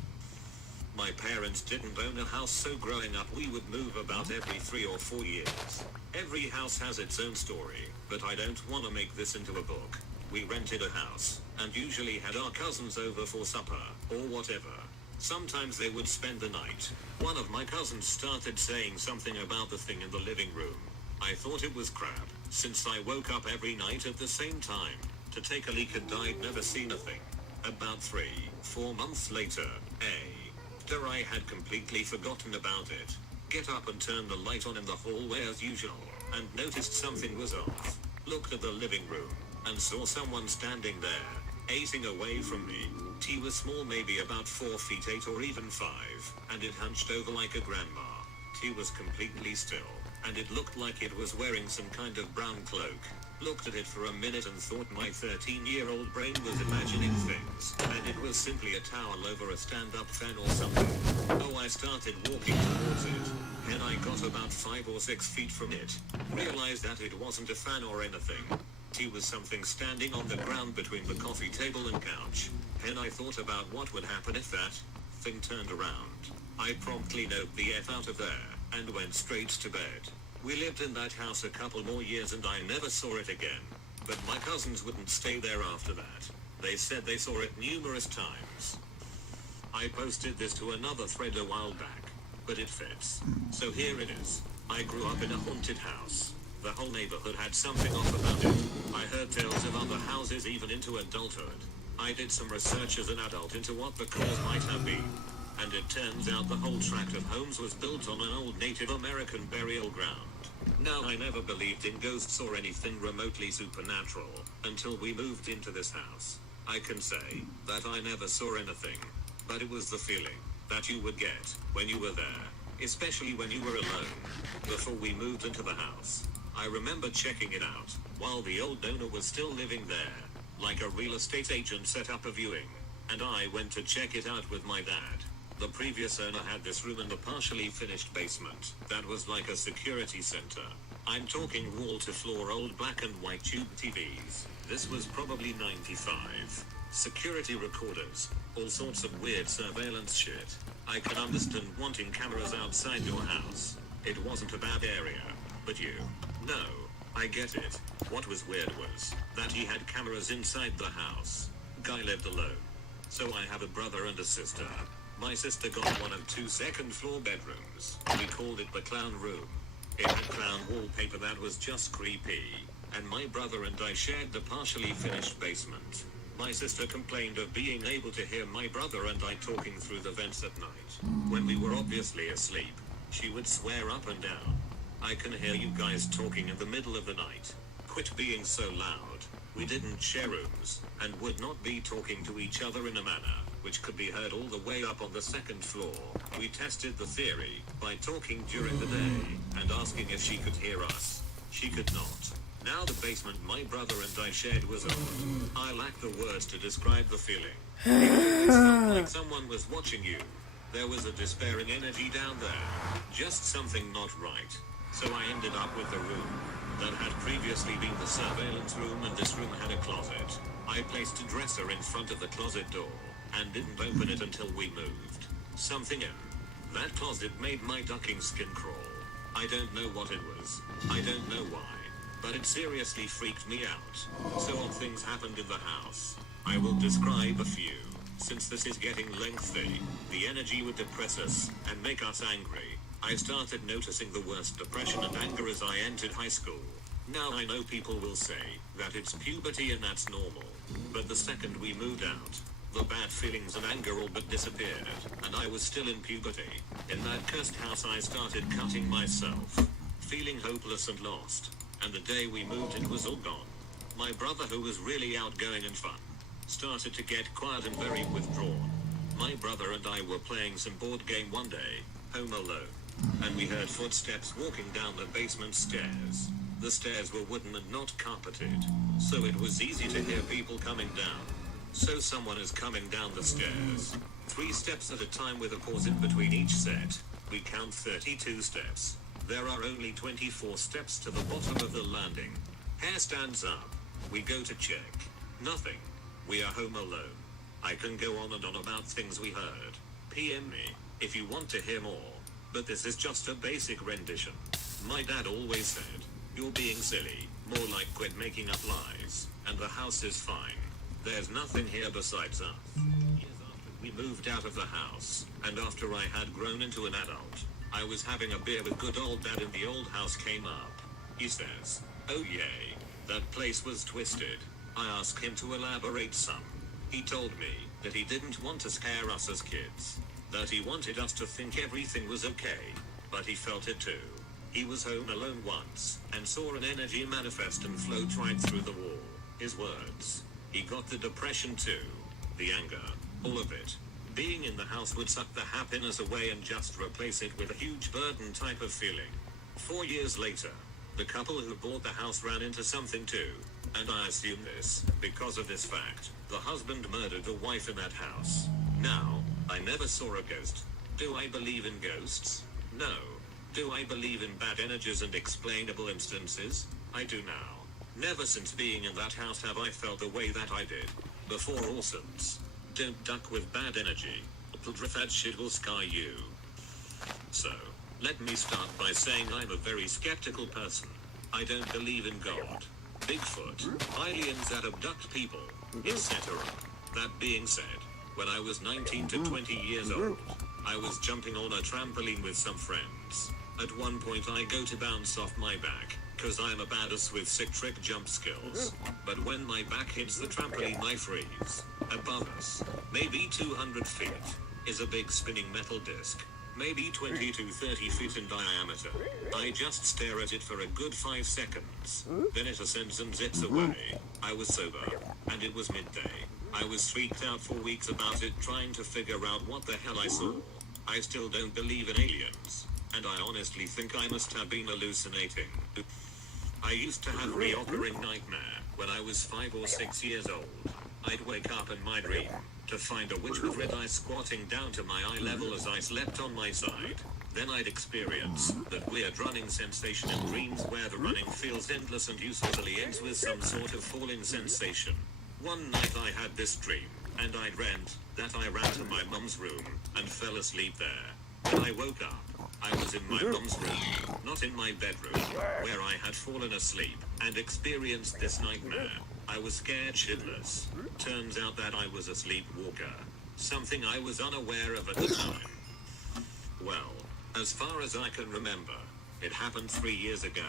My parents didn't own a house, so growing up we would move about every 3 or 4 years. Every house has its own story, but I don't want to make this into a book. We rented a house, and usually had our cousins over for supper, or whatever. Sometimes they would spend the night. One of my cousins started saying something about the thing in the living room. I thought it was crap, since I woke up every night at the same time to take a leak and I'd never seen a thing. About 3-4 months later, after I had completely forgotten about it, get up and turn the light on in the hallway as usual, and noticed something was off. Looked at the living room, and saw someone standing there, 8 away from me. He was small, maybe about 4 feet 8 or even 5, and it hunched over like a grandma. He was completely still, and it looked like it was wearing some kind of brown cloak. Looked at it for a minute and thought my 13-year-old brain was imagining things, and it was simply a towel over a stand-up fan or something. Oh, I started walking towards it, and I got about 5 or 6 feet from it. Realized that it wasn't a fan or anything. It was something standing on the ground between the coffee table and couch, and I thought about what would happen if that thing turned around. I promptly knocked the F out of there, and went straight to bed. We lived in that house a couple more years and I never saw it again. But my cousins wouldn't stay there after that. They said they saw it numerous times. I posted this to another thread a while back, but it fits. So here it is. I grew up in a haunted house. The whole neighborhood had something off about it. I heard tales of other houses even into adulthood. I did some research as an adult into what the cause might have been. And it turns out the whole tract of homes was built on an old Native American burial ground. Now, I never believed in ghosts or anything remotely supernatural until we moved into this house. I can say that I never saw anything, but it was the feeling that you would get when you were there, especially when you were alone. Before we moved into the house, I remember checking it out while the old owner was still living there, like a real estate agent set up a viewing, and I went to check it out with my dad. The previous owner had this room in the partially finished basement that was like a security center. I'm talking wall-to-floor old black and white tube TVs. This was probably 95. Security recorders, all sorts of weird surveillance shit. I can understand wanting cameras outside your house. It wasn't a bad area, but no, I get it. What was weird was that he had cameras inside the house. Guy lived alone. So I have a brother and a sister. My sister got one of 2 second-floor bedrooms. We called it the clown room. It had clown wallpaper that was just creepy. And my brother and I shared the partially finished basement. My sister complained of being able to hear my brother and I talking through the vents at night. When we were obviously asleep, she would swear up and down. I can hear you guys talking in the middle of the night. Quit being so loud. We didn't share rooms, and would not be talking to each other in a manner which could be heard all the way up on the 2nd floor. We tested the theory by talking during the day and asking if she could hear us. She could not. Now the basement my brother and I shared was old. I lack the words to describe the feeling. It felt like someone was watching you. There was a despairing energy down there. Just something not right. So I ended up with the room that had previously been the surveillance room, and this room had a closet. I placed a dresser in front of the closet door and didn't open it until we moved something in. That closet made my ducking skin crawl. I don't know what it was. I don't know why. But it seriously freaked me out. So odd things happened in the house. I will describe a few. Since this is getting lengthy, the energy would depress us and make us angry. I started noticing the worst depression and anger as I entered high school. Now I know people will say that it's puberty and that's normal. But the second we moved out, the bad feelings and anger all but disappeared, and I was still in puberty. In that cursed house I started cutting myself, feeling hopeless and lost. And the day we moved it was all gone. My brother, who was really outgoing and fun, started to get quiet and very withdrawn. My brother and I were playing some board game one day, home alone, and we heard footsteps walking down the basement stairs. The stairs were wooden and not carpeted, so it was easy to hear people coming down. So someone is coming down the stairs, 3 steps at a time with a pause in between each set. We count 32 steps. There are only 24 steps to the bottom of the landing. Hair stands up. We go to check. Nothing. We are home alone. I can go on and on about things we heard. PM me if you want to hear more. But this is just a basic rendition. My dad always said, "You're being silly." More like quit making up lies. And the house is fine. There's nothing here besides us. Years after we moved out of the house, and after I had grown into an adult, I was having a beer with good old dad and the old house came up. He says, "Oh yay, that place was twisted." I asked him to elaborate some. He told me that he didn't want to scare us as kids, that he wanted us to think everything was okay, but he felt it too. He was home alone once, and saw an energy manifest and float right through the wall. His words. He got the depression too, the anger, all of it. Being in the house would suck the happiness away and just replace it with a huge burden type of feeling. 4 years later, the couple who bought the house ran into something too, and I assume this, because of this fact, the husband murdered the wife in that house. Now, I never saw a ghost. Do I believe in ghosts? No. Do I believe in bad energies and explainable instances? I do now. Never since being in that house have I felt the way that I did before or since. Don't duck with bad energy. That shit will scar you. So, let me start by saying I'm a very skeptical person. I don't believe in God, Bigfoot, aliens that abduct people, etc. That being said, when I was 19 to 20 years old, I was jumping on a trampoline with some friends. At one point I go to bounce off my back, cause I'm a badass with sick trick jump skills. But when my back hits the trampoline I freeze. Above us, maybe 200 feet, is a big spinning metal disc, maybe 20 to 30 feet in diameter. I just stare at it for a good 5 seconds. Then it ascends and zips away. I was sober, and it was midday. I was freaked out for weeks about it, trying to figure out what the hell I saw. I still don't believe in aliens, and I honestly think I must have been hallucinating. I used to have a reoccurring nightmare when I was 5 or 6 years old. I'd wake up in my dream to find a witch with red eyes squatting down to my eye level as I slept on my side. Then I'd experience that weird running sensation in dreams where the running feels endless and usually ends with some sort of falling sensation. One night I had this dream, and I dreamt that I ran to my mum's room and fell asleep there. When I woke up, I was in my mum's room, not in my bedroom, where I had fallen asleep, and experienced this nightmare. I was scared shitless. Turns out that I was a sleepwalker, something I was unaware of at the time. Well, as far as I can remember, it happened 3 years ago.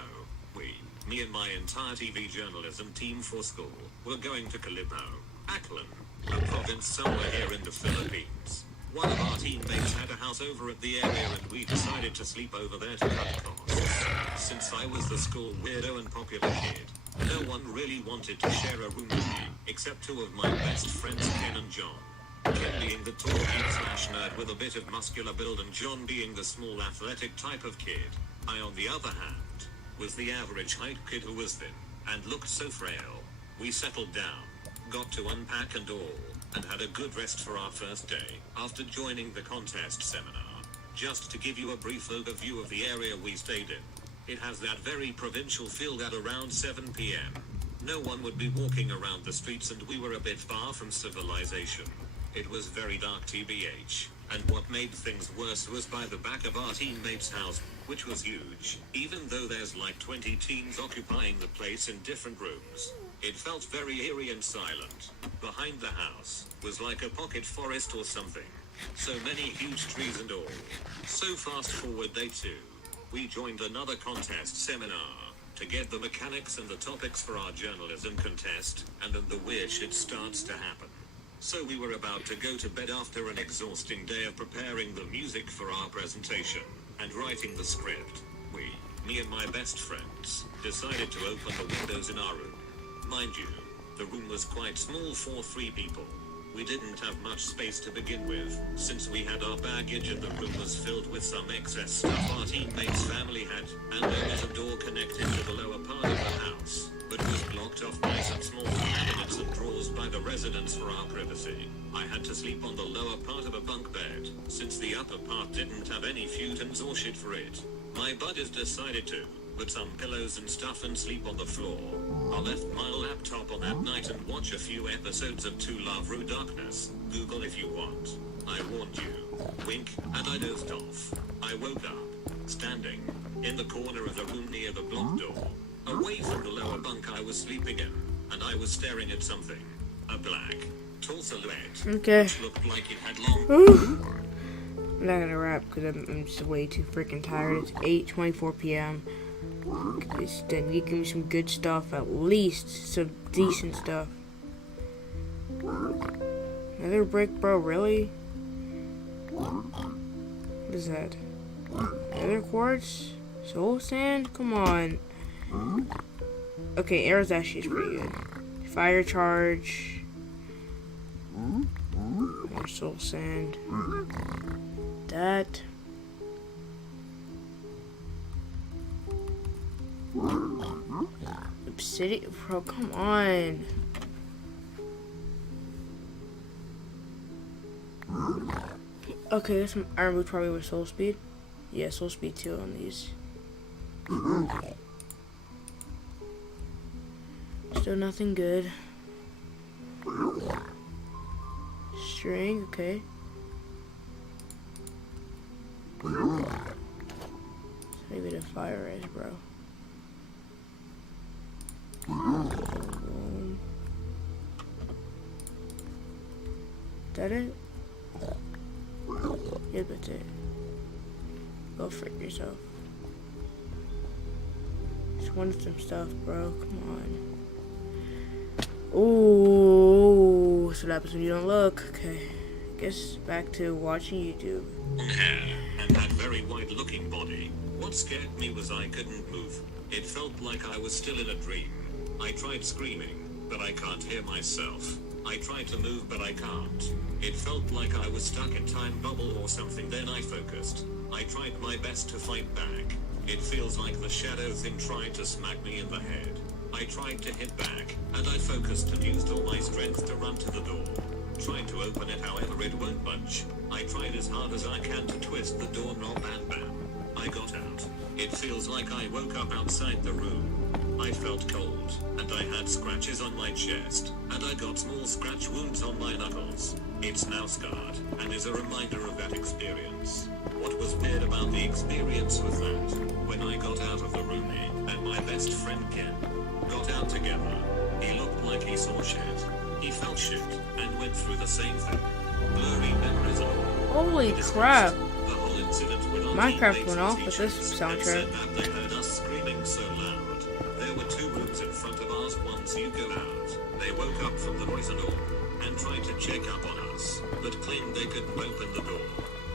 Me and my entire TV journalism team for school, were going to Calippo, Aklan, a province somewhere here in the Philippines. One of our teammates had a house over at the area and we decided to sleep over there to cut costs. Since I was the school weirdo and popular kid, no one really wanted to share a room with me, except two of my best friends, Ken and John. Ken being the tall geek/nerd with a bit of muscular build and John being the small athletic type of kid. I, on the other hand, was the average height kid who was thin and looked so frail. We settled down, got to unpack and all, and had a good rest for our first day after joining the contest seminar. Just to give you a brief overview of the area we stayed in, it has that very provincial feel that around 7 p.m. no one would be walking around the streets and we were a bit far from civilization. It was very dark tbh, and what made things worse was by the back of our teammate's house, which was huge, even though there's like 20 teens occupying the place in different rooms. It felt very eerie and silent. Behind the house was like a pocket forest or something. So many huge trees and all. So fast forward day 2. We joined another contest seminar to get the mechanics and the topics for our journalism contest, and then the weird shit starts to happen. So we were about to go to bed after an exhausting day of preparing the music for our presentation and writing the script. Me and my best friends, decided to open the windows in our room. Mind you, the room was quite small for 3 people. We didn't have much space to begin with, since we had our baggage and the room was filled with some excess stuff our teammates' family had, and there was a door connected to the lower part of the house, but was blocked off by some small cabinets and drawers by the residents for our privacy. I had to sleep on the lower part of a bunk bed, since the upper part didn't have any futons or shit for it. My buddies decided to put some pillows and stuff and sleep on the floor. I left my laptop on that night and watch a few episodes of To Love Ru Darkness. Google if you want. I warned you. Wink, and I dozed off. I woke up, standing in the corner of the room near the blocked door, away from the lower bunk I was sleeping in, and I was staring at something. A black, tall silhouette, which looked like it had long... Ooh. I'm not gonna rap because I'm just way too freaking tired. It's 8:24 p.m. Then you give me some good stuff, at least some decent stuff. Another brick, bro? Really? What is that? Another quartz? Soul sand? Come on. Okay, arrows actually is pretty good. Fire charge. More soul sand. That. Obsidian, bro, come on. Okay, there's some iron boots probably with soul speed. Yeah, soul speed 2 on these. Still nothing good. String, okay. Maybe the fire is, bro. Is that it? Yeah, that's it. Go frick yourself. Just wanted some stuff, bro. Come on. Ooh, so what happens when you don't look. Okay. I guess back to watching YouTube. Hair and that very white-looking body. What scared me was I couldn't move. It felt like I was still in a dream. I tried screaming, but I can't hear myself. I tried to move, but I can't. It felt like I was stuck in time bubble or something. Then I focused. I tried my best to fight back. It feels like the shadow thing tried to smack me in the head. I tried to hit back, and I focused and used all my strength to run to the door. Trying to open it, however it won't budge. I tried as hard as I can to twist the doorknob and bam. I got out. It feels like I woke up outside the room. I felt cold, and I had scratches on my chest, and I got small scratch wounds on my knuckles. It's now scarred, and is a reminder of that experience. What was weird about the experience was that, when I got out of the room, me and my best friend Ken got out together. He looked like he saw shit. He felt shit, and went through the same thing. Blurry memories of Holy crap. the whole incident when our Minecraft teammates went were off with this teachers soundtrack. and said that they heard us screaming so loud. There were 2 rooms in front of ours. Once you go out, they woke up from the noise and all, and tried to check up on us, but claimed they couldn't open the door.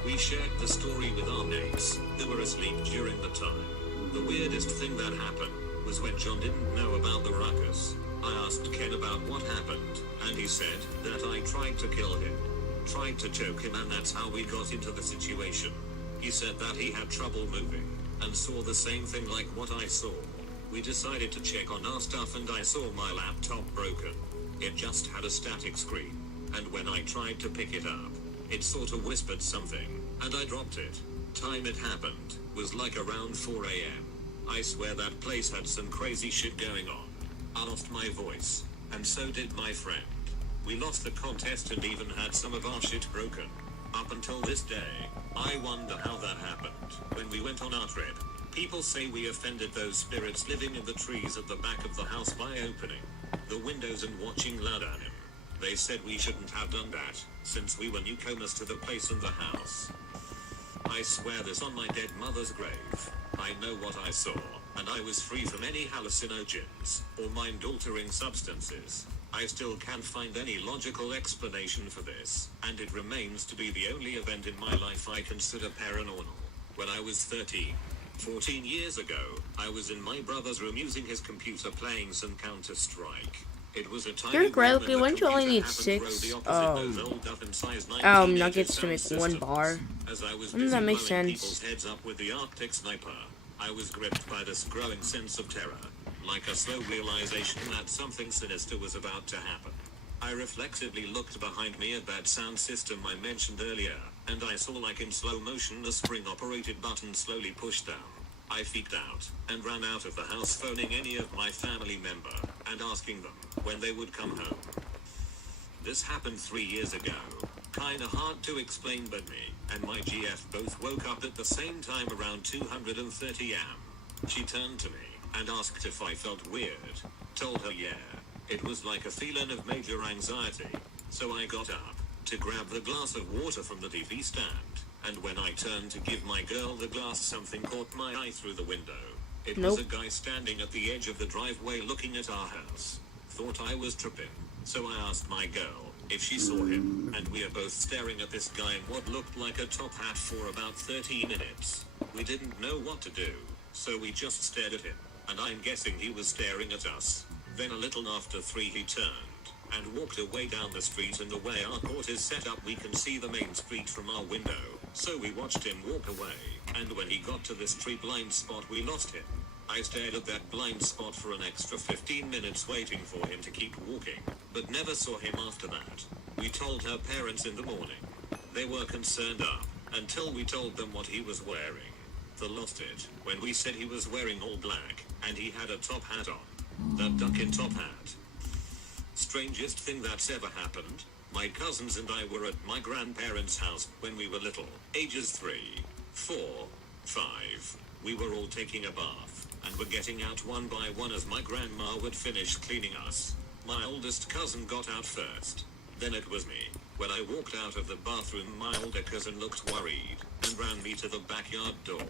We shared the story with our mates, who were asleep during the time. The weirdest thing that happened was when John didn't know about the ruckus. I asked Ken about what happened, and he said that I tried to kill him. Tried to choke him, and that's how we got into the situation. He said that he had trouble moving, and saw the same thing like what I saw. We decided to check on our stuff, and I saw my laptop broken. It just had a static screen, and when I tried to pick it up, it sort of whispered something, and I dropped it. Time it happened was like around 4 a.m. I swear that place had some crazy shit going on. I lost my voice, and so did my friend. We lost the contest and even had some of our shit broken. Up until this day, I wonder how that happened. When we went on our trip, people say we offended those spirits living in the trees at the back of the house by opening the windows and watching loud at him. They said we shouldn't have done that, since we were newcomers to the place and the house. I swear this on my dead mother's grave. I know what I saw, and I was free from any hallucinogens or mind-altering substances. I still can't find any logical explanation for this, and it remains to be the only event in my life I consider paranormal. When I was 14 years ago, I was in my brother's room using his computer playing some Counter-Strike. It was a tiny Theoretically, room, and wouldn't you only need computer happened 6 to grow the opposite those old oven-sized 1980s nuggets to make sound 1 systems. bar? As I was Doesn't that busy make blowing sense? people's heads up with the Arctic sniper, I was gripped by this growing sense of terror, like a slow realization that something sinister was about to happen. I reflexively looked behind me at that sound system I mentioned earlier, and I saw, like in slow motion, a spring-operated button slowly push down. I freaked out, and ran out of the house, phoning any of my family member, and asking them when they would come home. This happened 3 years ago. Kinda hard to explain, but me and my GF both woke up at the same time around 2:30 am. She turned to me and asked if I felt weird. Told her yeah. It was like a feeling of major anxiety. So I got up to grab the glass of water from the TV stand, and when I turned to give my girl the glass, something caught my eye through the window. It was a guy standing at the edge of the driveway looking at our house. Thought I was tripping, so I asked my girl if she saw him, and we are both staring at this guy in what looked like a top hat for about 30 minutes. We didn't know what to do, so we just stared at him, and I'm guessing he was staring at us. Then a little after 3 he turned and walked away down the street, and the way our court is set up we can see the main street from our window, so we watched him walk away, and when he got to this tree blind spot we lost him. I stared at that blind spot for an extra 15 minutes waiting for him to keep walking, but never saw him after that. We told her parents in the morning. They were concerned up until we told them what he was wearing. They lost it when we said he was wearing all black, and he had a top hat on. That duck in top hat. Strangest thing that's ever happened. My cousins and I were at my grandparents' house when we were little, ages 3, 4, 5. We were all taking a bath, and were getting out one by one as my grandma would finish cleaning us. My oldest cousin got out first. Then it was me. When I walked out of the bathroom, my older cousin looked worried, and ran me to the backyard door.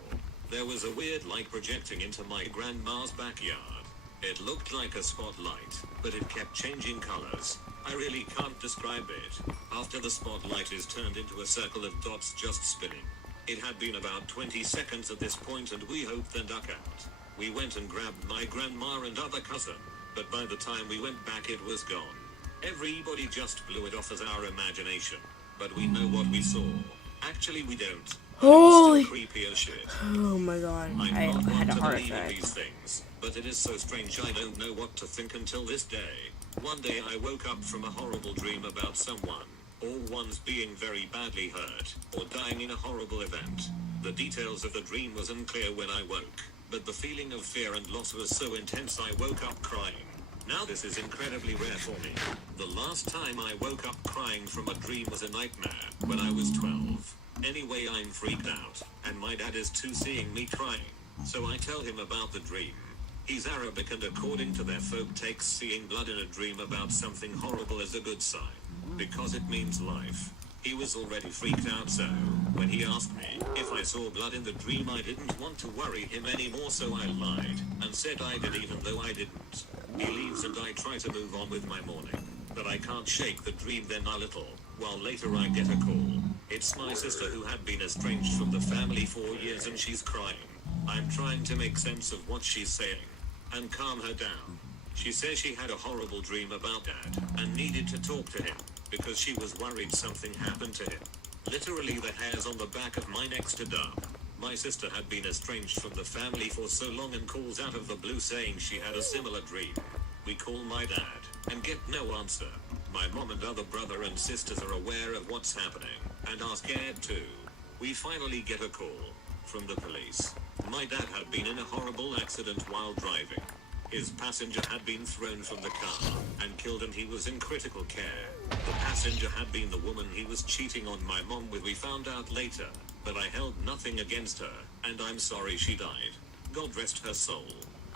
There was a weird light projecting into my grandma's backyard. It looked like a spotlight, but it kept changing colors. I really can't describe it. After the spotlight is turned into a circle of dots just spinning. It had been about 20 seconds at this point, and we hoped then duck out. We went and grabbed my grandma and other cousin, but by the time we went back it was gone. Everybody just blew it off as our imagination, but we know what we saw. Actually we don't. Holy! Creepy as shit. Oh my god, I had a heart attack. These things, but it is so strange I don't know what to think until this day. One day I woke up from a horrible dream about someone or one's being very badly hurt, or dying in a horrible event. The details of the dream was unclear when I woke, but the feeling of fear and loss was so intense I woke up crying. Now this is incredibly rare for me. The last time I woke up crying from a dream was a nightmare, when I was 12. Anyway, I'm freaked out, and my dad is too seeing me crying. So I tell him about the dream. He's Arabic, and according to their folk takes seeing blood in a dream about something horrible as a good sign, because it means life. He was already freaked out, so when he asked me if I saw blood in the dream, I didn't want to worry him anymore, so I lied and said I did, even though I didn't. He leaves and I try to move on with my morning, but I can't shake the dream then a little, while later I get a call. It's my sister who had been estranged from the family for years, and she's crying. I'm trying to make sense of what she's saying and calm her down. She says she had a horrible dream about Dad and needed to talk to him because she was worried something happened to him. Literally the hairs on the back of my neck stood up. My sister had been estranged from the family for so long and calls out of the blue saying she had a similar dream. We call my dad and get no answer. My mom and other brother and sisters are aware of what's happening and are scared too. We finally get a call from the police. My dad had been in a horrible accident while driving. His passenger had been thrown from the car and killed, and he was in critical care. The passenger had been the woman he was cheating on my mom with. We found out later, but I held nothing against her, and I'm sorry she died. God rest her soul.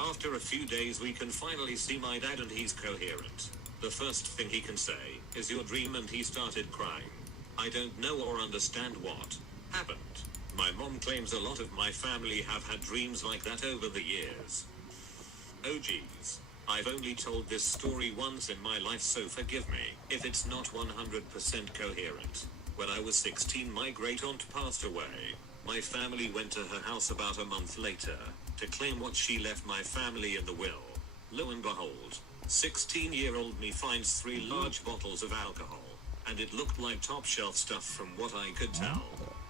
After a few days we can finally see my dad, and he's coherent. The first thing he can say is your dream, and he started crying. I don't know or understand what happened. My mom claims a lot of my family have had dreams like that over the years. Oh geez. I've only told this story once in my life, so forgive me if it's not 100% coherent. When I was 16, my great-aunt passed away. My family went to her house about a month later to claim what she left my family in the will. Lo and behold, 16-year-old me finds 3 large bottles of alcohol, and it looked like top-shelf stuff from what I could tell.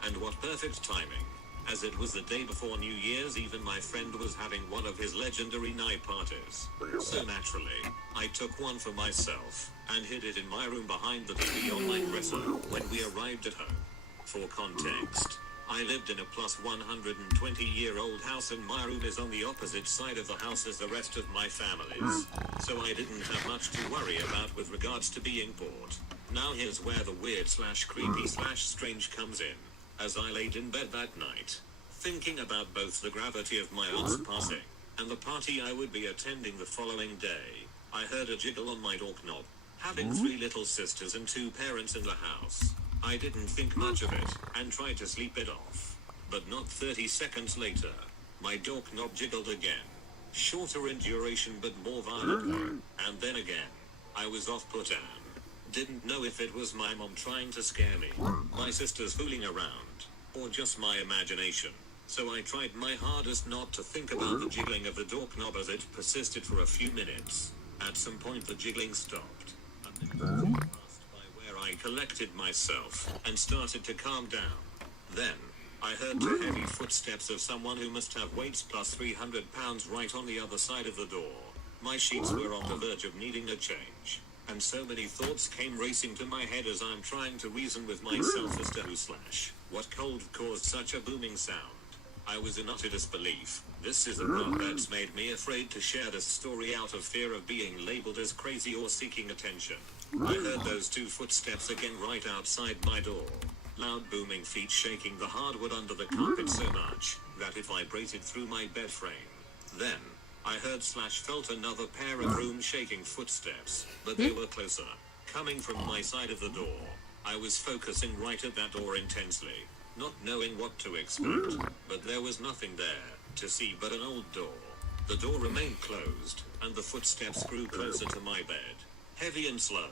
And what perfect timing, as it was the day before New Year's Eve and my friend was having one of his legendary night parties. So naturally, I took one for myself and hid it in my room behind the TV on my dresser when we arrived at home. For context, I lived in a plus 120-year-old house, and my room is on the opposite side of the house as the rest of my family's, so I didn't have much to worry about with regards to being bored. Now here's where the weird / creepy / strange comes in. As I laid in bed that night, thinking about both the gravity of my aunt's passing and the party I would be attending the following day, I heard a jiggle on my door knob. Having 3 little sisters and 2 parents in the house, I didn't think much of it and tried to sleep it off. But not 30 seconds later, my door knob jiggled again. Shorter in duration but more violently, and then again. I was off put and didn't know if it was my mom trying to scare me, my sisters fooling around, or just my imagination. So I tried my hardest not to think about the jiggling of the door knob as it persisted for a few minutes. At some point the jiggling stopped, and then passed by where I collected myself and started to calm down. Then I heard 2 heavy footsteps of someone who must have weights plus 300 pounds right on the other side of the door. My sheets were on the verge of needing a change, and so many thoughts came racing to my head as I'm trying to reason with myself as to who / what cold caused such a booming sound. I was in utter disbelief. This is a part that's made me afraid to share this story out of fear of being labeled as crazy or seeking attention. I heard those 2 footsteps again right outside my door. Loud booming feet shaking the hardwood under the carpet so much that it vibrated through my bed frame. Then I heard / felt another pair of room-shaking footsteps, but they were closer, coming from my side of the door. I was focusing right at that door intensely, not knowing what to expect, but there was nothing there to see but an old door. The door remained closed, and the footsteps grew closer to my bed, heavy and slow.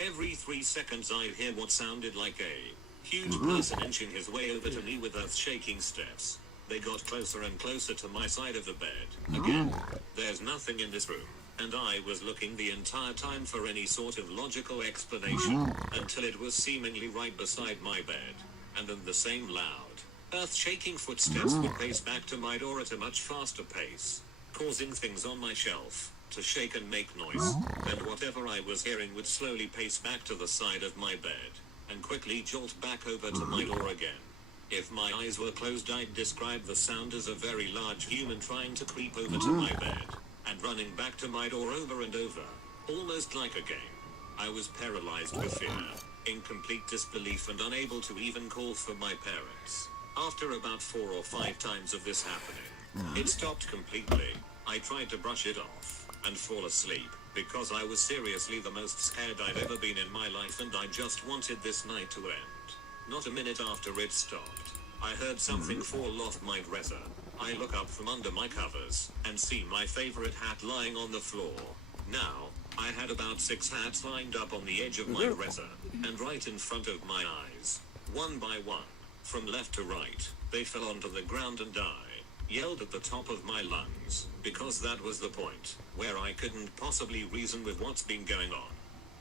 Every 3 seconds I'd hear what sounded like a huge person inching his way over to me with earth-shaking steps. They got closer and closer to my side of the bed. Again, there's nothing in this room, and I was looking the entire time for any sort of logical explanation, until it was seemingly right beside my bed. And then the same loud, earth-shaking footsteps would pace back to my door at a much faster pace, causing things on my shelf to shake and make noise, and whatever I was hearing would slowly pace back to the side of my bed. and quickly jolt back over to my door again. If my eyes were closed, I'd describe the sound as a very large human trying to creep over to my bed and running back to my door over and over, almost like a game. I was paralyzed with fear, in complete disbelief, and unable to even call for my parents. After about 4 or 5 times of this happening, it stopped completely. I tried to brush it off and fall asleep because I was seriously the most scared I'd ever been in my life, and I just wanted this night to end. Not a minute after it stopped, I heard something fall off my dresser. I look up from under my covers and see my favorite hat lying on the floor. Now, I had about 6 hats lined up on the edge of my dresser and right in front of my eyes. One by one, from left to right, they fell onto the ground, and I yelled at the top of my lungs, because that was the point where I couldn't possibly reason with what's been going on.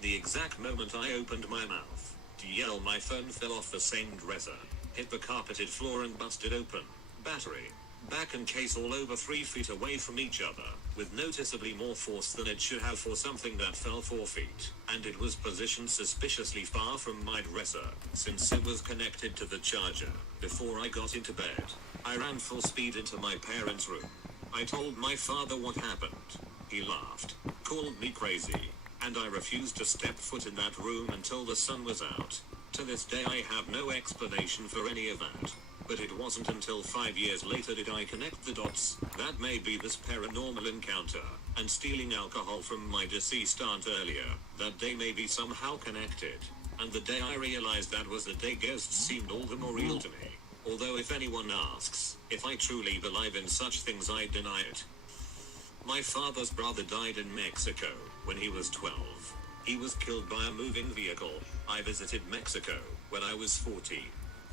The exact moment I opened my mouth to yell, my phone fell off the same dresser, hit the carpeted floor, and busted open. Battery, back and case all over 3 feet away from each other, with noticeably more force than it should have for something that fell 4 feet, and it was positioned suspiciously far from my dresser, since it was connected to the charger. Before I got into bed, I ran full speed into my parents' room. I told my father what happened. He laughed, called me crazy, and I refused to step foot in that room until the sun was out. To this day I have no explanation for any of that, but it wasn't until 5 years later did I connect the dots that maybe this paranormal encounter and stealing alcohol from my deceased aunt earlier that day may be somehow connected, and the day I realized that was the day ghosts seemed all the more real to me. Although if anyone asks if I truly believe in such things, I deny it. My father's brother died in Mexico when he was 12. He was killed by a moving vehicle. I visited Mexico when I was 14.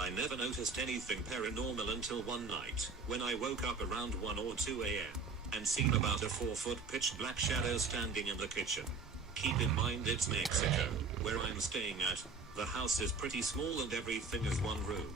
I never noticed anything paranormal until one night, when I woke up around 1 or 2 a.m. and seen about a 4-foot pitch black shadow standing in the kitchen. Keep in mind it's Mexico, where I'm staying at. The house is pretty small and everything is one room.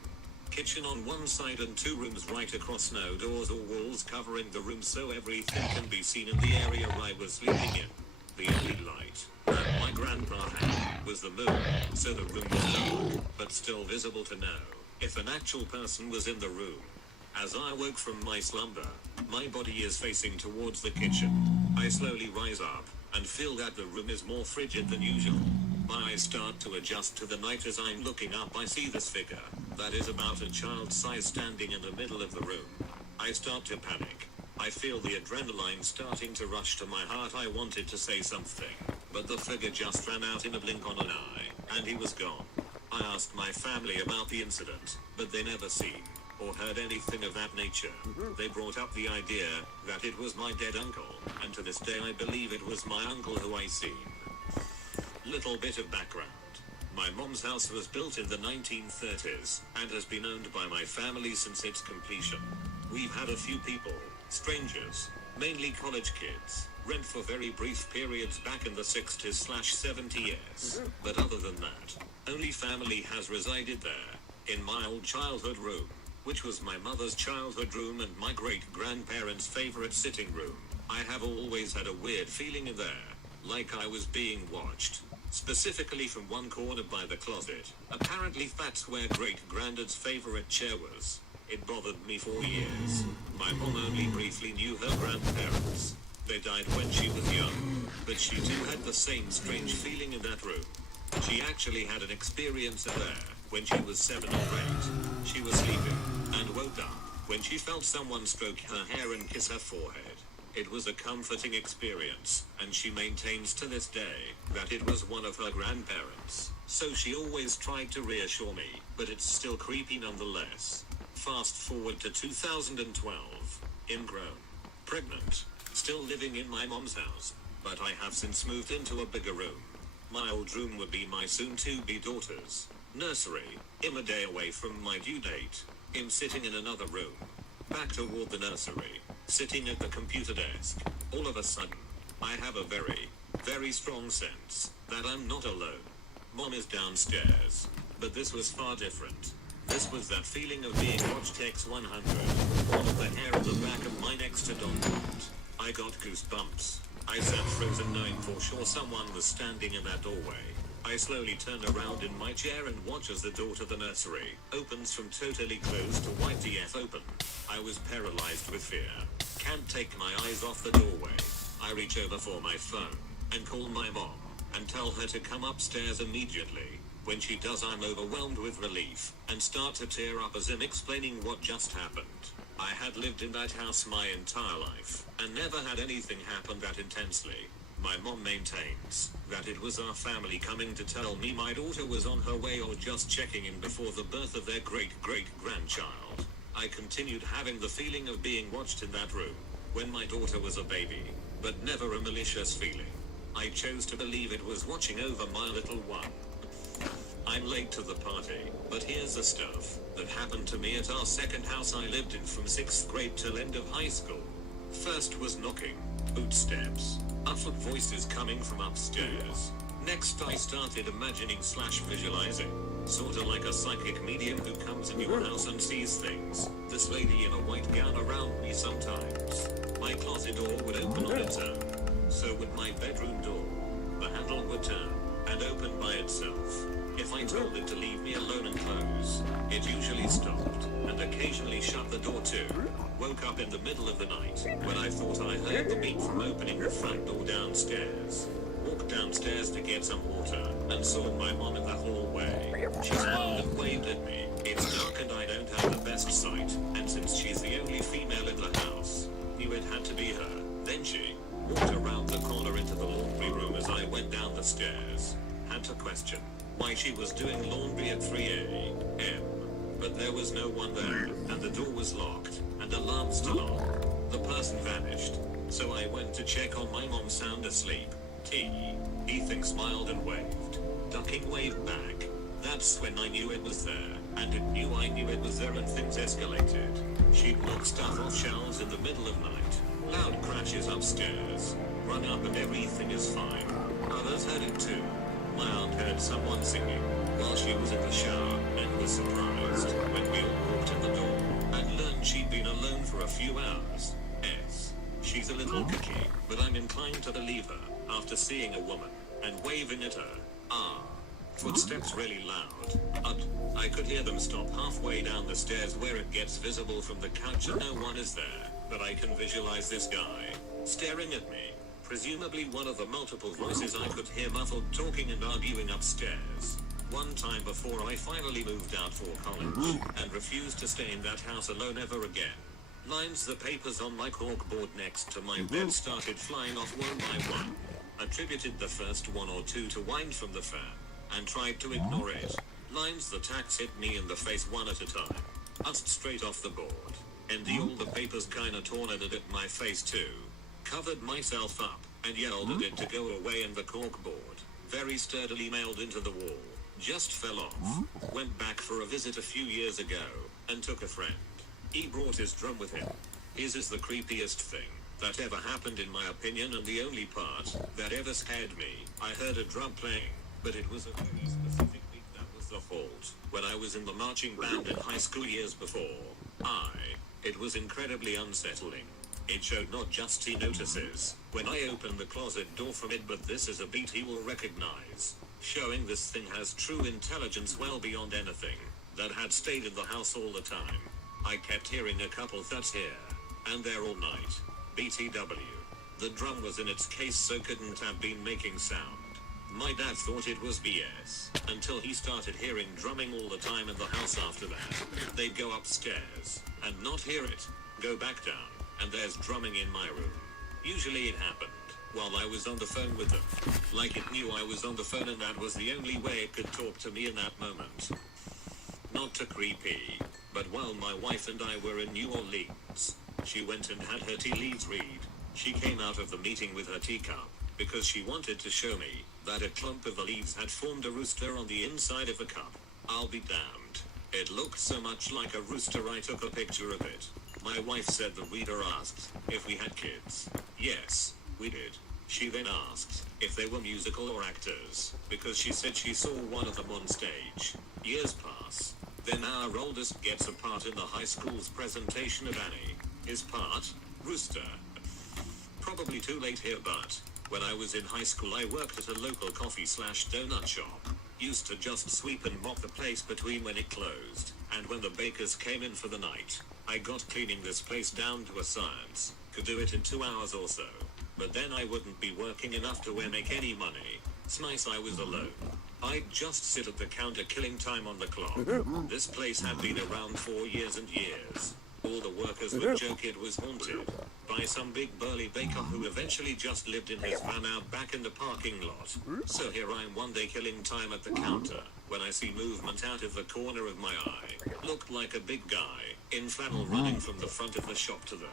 Kitchen on one side and 2 rooms right across, no doors or walls covering the room, so everything can be seen in the area I was sleeping in. The only light that my grandpa had was the moon, so the room was dark, but still visible to know if an actual person was in the room. As I woke from my slumber, my body is facing towards the kitchen. I slowly rise up and feel that the room is more frigid than usual. My eyes start to adjust to the night. As I'm looking up, I see this figure that is about a child's size standing in the middle of the room. I start to panic. I feel the adrenaline starting to rush to my heart. I wanted to say something, but the figure just ran out in a blink of an eye, and he was gone. I asked my family about the incident, but they never seen or heard anything of that nature. They brought up the idea that it was my dead uncle, and to this day I believe it was my uncle who I seen. Little bit of background. My mom's house was built in the 1930s and has been owned by my family since its completion. We've had a few people, strangers, mainly college kids, rent for very brief periods back in the 60s/70 years. But other than that, only family has resided there. In my old childhood room, which was my mother's childhood room and my great-grandparents' favorite sitting room, I have always had a weird feeling in there, like I was being watched. Specifically from one corner by the closet. Apparently that's where great-granddad's favorite chair was. It bothered me for years. My mom only briefly knew her grandparents. They died when she was young, but she too had the same strange feeling in that room. She actually had an experience there when she was 7 or 8. She was sleeping and woke up when she felt someone stroke her hair and kiss her forehead. It was a comforting experience, and she maintains to this day that it was one of her grandparents. So she always tried to reassure me, but it's still creepy nonetheless. Fast forward to 2012. Ingrown. Pregnant. Still living in my mom's house, but I have since moved into a bigger room. My old room would be my soon-to-be daughter's nursery. I'm a day away from my due date. I'm sitting in another room, back toward the nursery, sitting at the computer desk. All of a sudden, I have a very, very strong sense that I'm not alone. Mom is downstairs, but this was far different. This was that feeling of being watched X100. All of the hair on the back of my neck stood on end. I got goosebumps. I sat frozen knowing for sure someone was standing in that doorway. I slowly turn around in my chair and watch as the door to the nursery opens from totally closed to white DF open. I was paralyzed with fear. Can't take my eyes off the doorway. I reach over for my phone and call my mom and tell her to come upstairs immediately. When she does, I'm overwhelmed with relief and start to tear up as I'm explaining what just happened. I had lived in that house my entire life and never had anything happen that intensely. My mom maintains that it was our family coming to tell me my daughter was on her way or just checking in before the birth of their great-great-grandchild. I continued having the feeling of being watched in that room when my daughter was a baby, but never a malicious feeling. I chose to believe it was watching over my little one. I'm late to the party, but here's the stuff that happened to me at our second house I lived in from 6th grade till end of high school. First was knocking, footsteps, muffled voices coming from upstairs. Next I started imagining/visualizing, sorta like a psychic medium who comes in your house and sees things. This lady in a white gown around me sometimes. My closet door would open on its own. So would my bedroom door. The handle would turn and open by itself. If I told it to leave me alone and close, it usually stopped, and occasionally shut the door too. Woke up in the middle of the night, when I thought I heard the beep from opening the front door downstairs. Walked downstairs to get some water, and saw my mom in the hallway. She smiled and waved at me. It's dark and I don't have the best sight, and since she's the only female in the house, knew it had to be her. Then she walked around the corner into the laundry room as I went down the stairs. Had to question why she was doing laundry at 3 a.m. But there was no one there, and the door was locked, and alarm still on. The person vanished, so I went to check on my mom sound asleep. Ethan smiled and waved. Ducking waved back. That's when I knew it was there, and it knew I knew it was there, and things escalated. She'd knock stuff off shelves in the middle of night. Loud crashes upstairs. Run up and everything is fine. Others heard it too. My aunt heard someone singing while she was in the shower and was surprised when we all walked in the door and learned she'd been alone for a few hours. She's a little picky, but I'm inclined to believe her after seeing a woman and waving at her. Footsteps really loud. I could hear them stop halfway down the stairs where it gets visible from the couch and no one is there, but I can visualize this guy staring at me. Presumably one of the multiple voices I could hear muffled talking and arguing upstairs. One time before I finally moved out for college and refused to stay in that house alone ever again. Lines the papers on my corkboard next to my bed started flying off one by one. Attributed the first one or two to wind from the fan and tried to ignore it. Lines the tacks hit me in the face one at a time. Utzed straight off the board. And all the papers kinda tornaded at my face too. Covered myself up and yelled at it to go away, and the corkboard, very sturdily nailed into the wall, just fell off. Went back for a visit a few years ago and took a friend. He brought his drum with him. His is the creepiest thing that ever happened in my opinion, and the only part that ever scared me. I heard a drum playing, but it was a very specific beat that was the fault. When I was in the marching band in high school years before, it was incredibly unsettling. It showed not just he notices when I opened the closet door from it, but this is a beat he will recognize, showing this thing has true intelligence well beyond anything that had stayed in the house all the time. I kept hearing a couple thuds here and there all night. BTW. The drum was in its case, so couldn't have been making sound. My dad thought it was BS until he started hearing drumming all the time in the house after that. They'd go upstairs and not hear it, go back down, and there's drumming in my room. Usually it happened while I was on the phone with them. Like it knew I was on the phone and that was the only way it could talk to me in that moment. Not too creepy, but while my wife and I were in New Orleans, she went and had her tea leaves read. She came out of the meeting with her teacup because she wanted to show me that a clump of the leaves had formed a rooster on the inside of the cup. I'll be damned. It looked so much like a rooster I took a picture of it. My wife said the reader asked if we had kids. Yes, we did. She then asked if they were musical or actors, because she said she saw one of them on stage. Years pass. Then our oldest gets a part in the high school's presentation of Annie. His part? Rooster. Probably too late here, but When I was in high school, I worked at a local coffee/donut shop. Used to just sweep and mop the place between when it closed, and when the bakers came in for the night. I got cleaning this place down to a science. Could do it in 2 hours or so. But then I wouldn't be working enough to make any money. Smice, I was alone. I'd just sit at the counter killing time on the clock. This place had been around for years and years. All the workers would joke it was haunted by some big burly baker who eventually just lived in his van out back in the parking lot. So here I am one day killing time at the counter, when I see movement out of the corner of my eye. Looked like a big guy, in flannel, running from the front of the shop to the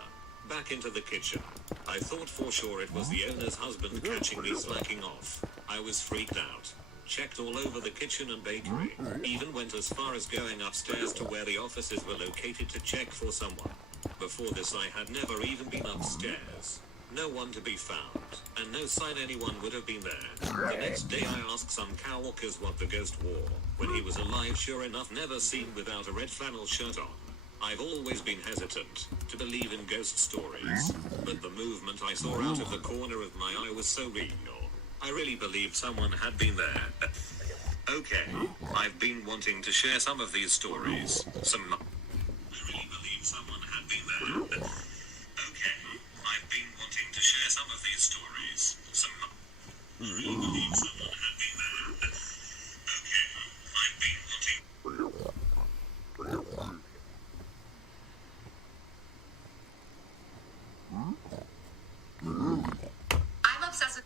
back into the kitchen. I thought for sure it was the owner's husband catching me slacking off. I was freaked out. Checked all over the kitchen and bakery. Even went as far as going upstairs to where the offices were located to check for someone. Before this I had never even been upstairs. No one to be found, and no sign anyone would have been there. The next day I asked some coworkers what the ghost wore when he was alive. Sure enough, never seen without a red flannel shirt on. I've always been hesitant to believe in ghost stories, but the movement I saw out of the corner of my eye was so real. I really believed someone had been there. Okay, I've been wanting to share some of these stories. I really believe someone had been there. Okay, I've been wanting to share some of these stories. I really believe someone had been there. Okay, I've been wanting. I'm obsessed with.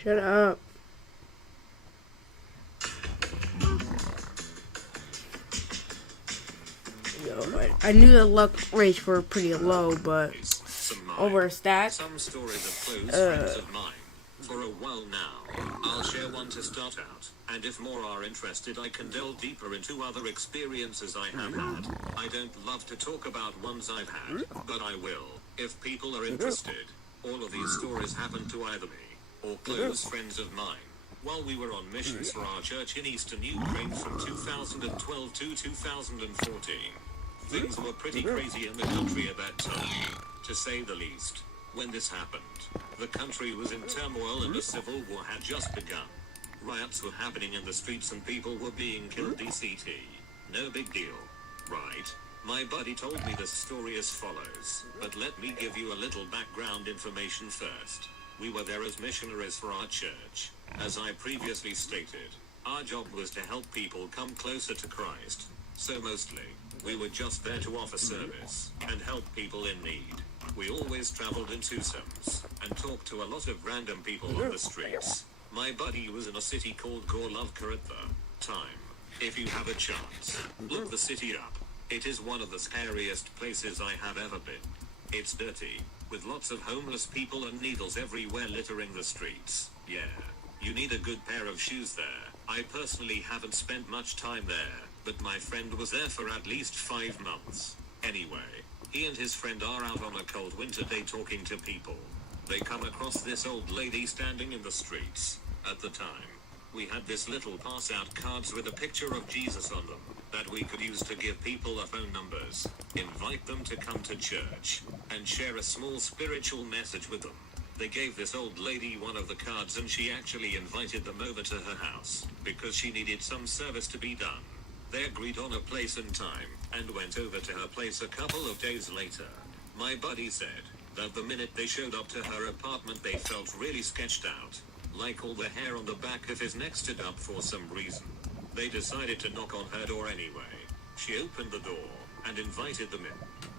Shut up. Yo, I knew the luck rates were pretty low, but over stats. Some stories of close friends of mine. For a while now, I'll share one to start out, and if more are interested I can delve deeper into other experiences I have had. I don't love to talk about ones I've had, but I will, if people are interested. All of these stories happened to either me or close friends of mine while we were on missions for our church in eastern Ukraine from 2012 to 2014. Things were pretty crazy in the country at that time, to say the least. When this happened, the country was in turmoil and a civil war had just begun. Riots were happening in the streets and people were being killed. DCT. No big deal. Right? My buddy told me this story as follows, but let me give you a little background information first. We were there as missionaries for our church. As I previously stated, our job was to help people come closer to Christ. So mostly, we were just there to offer service and help people in need. We always traveled in twosomes and talked to a lot of random people on the streets. My buddy was in a city called Gorlovka at the time. If you have a chance, look the city up. It is one of the scariest places I have ever been. It's dirty, with lots of homeless people and needles everywhere littering the streets. Yeah, you need a good pair of shoes there. I personally haven't spent much time there, but my friend was there for at least 5 months. Anyway, he and his friend are out on a cold winter day talking to people. They come across this old lady standing in the streets. At the time, we had this little pass out cards with a picture of Jesus on them that we could use to give people our phone numbers, invite them to come to church, and share a small spiritual message with them. They gave this old lady one of the cards and she actually invited them over to her house because she needed some service to be done. They agreed on a place and time and went over to her place a couple of days later. My buddy said that the minute they showed up to her apartment they felt really sketched out, like all the hair on the back of his neck stood up for some reason. They decided to knock on her door anyway. She opened the door and invited them in.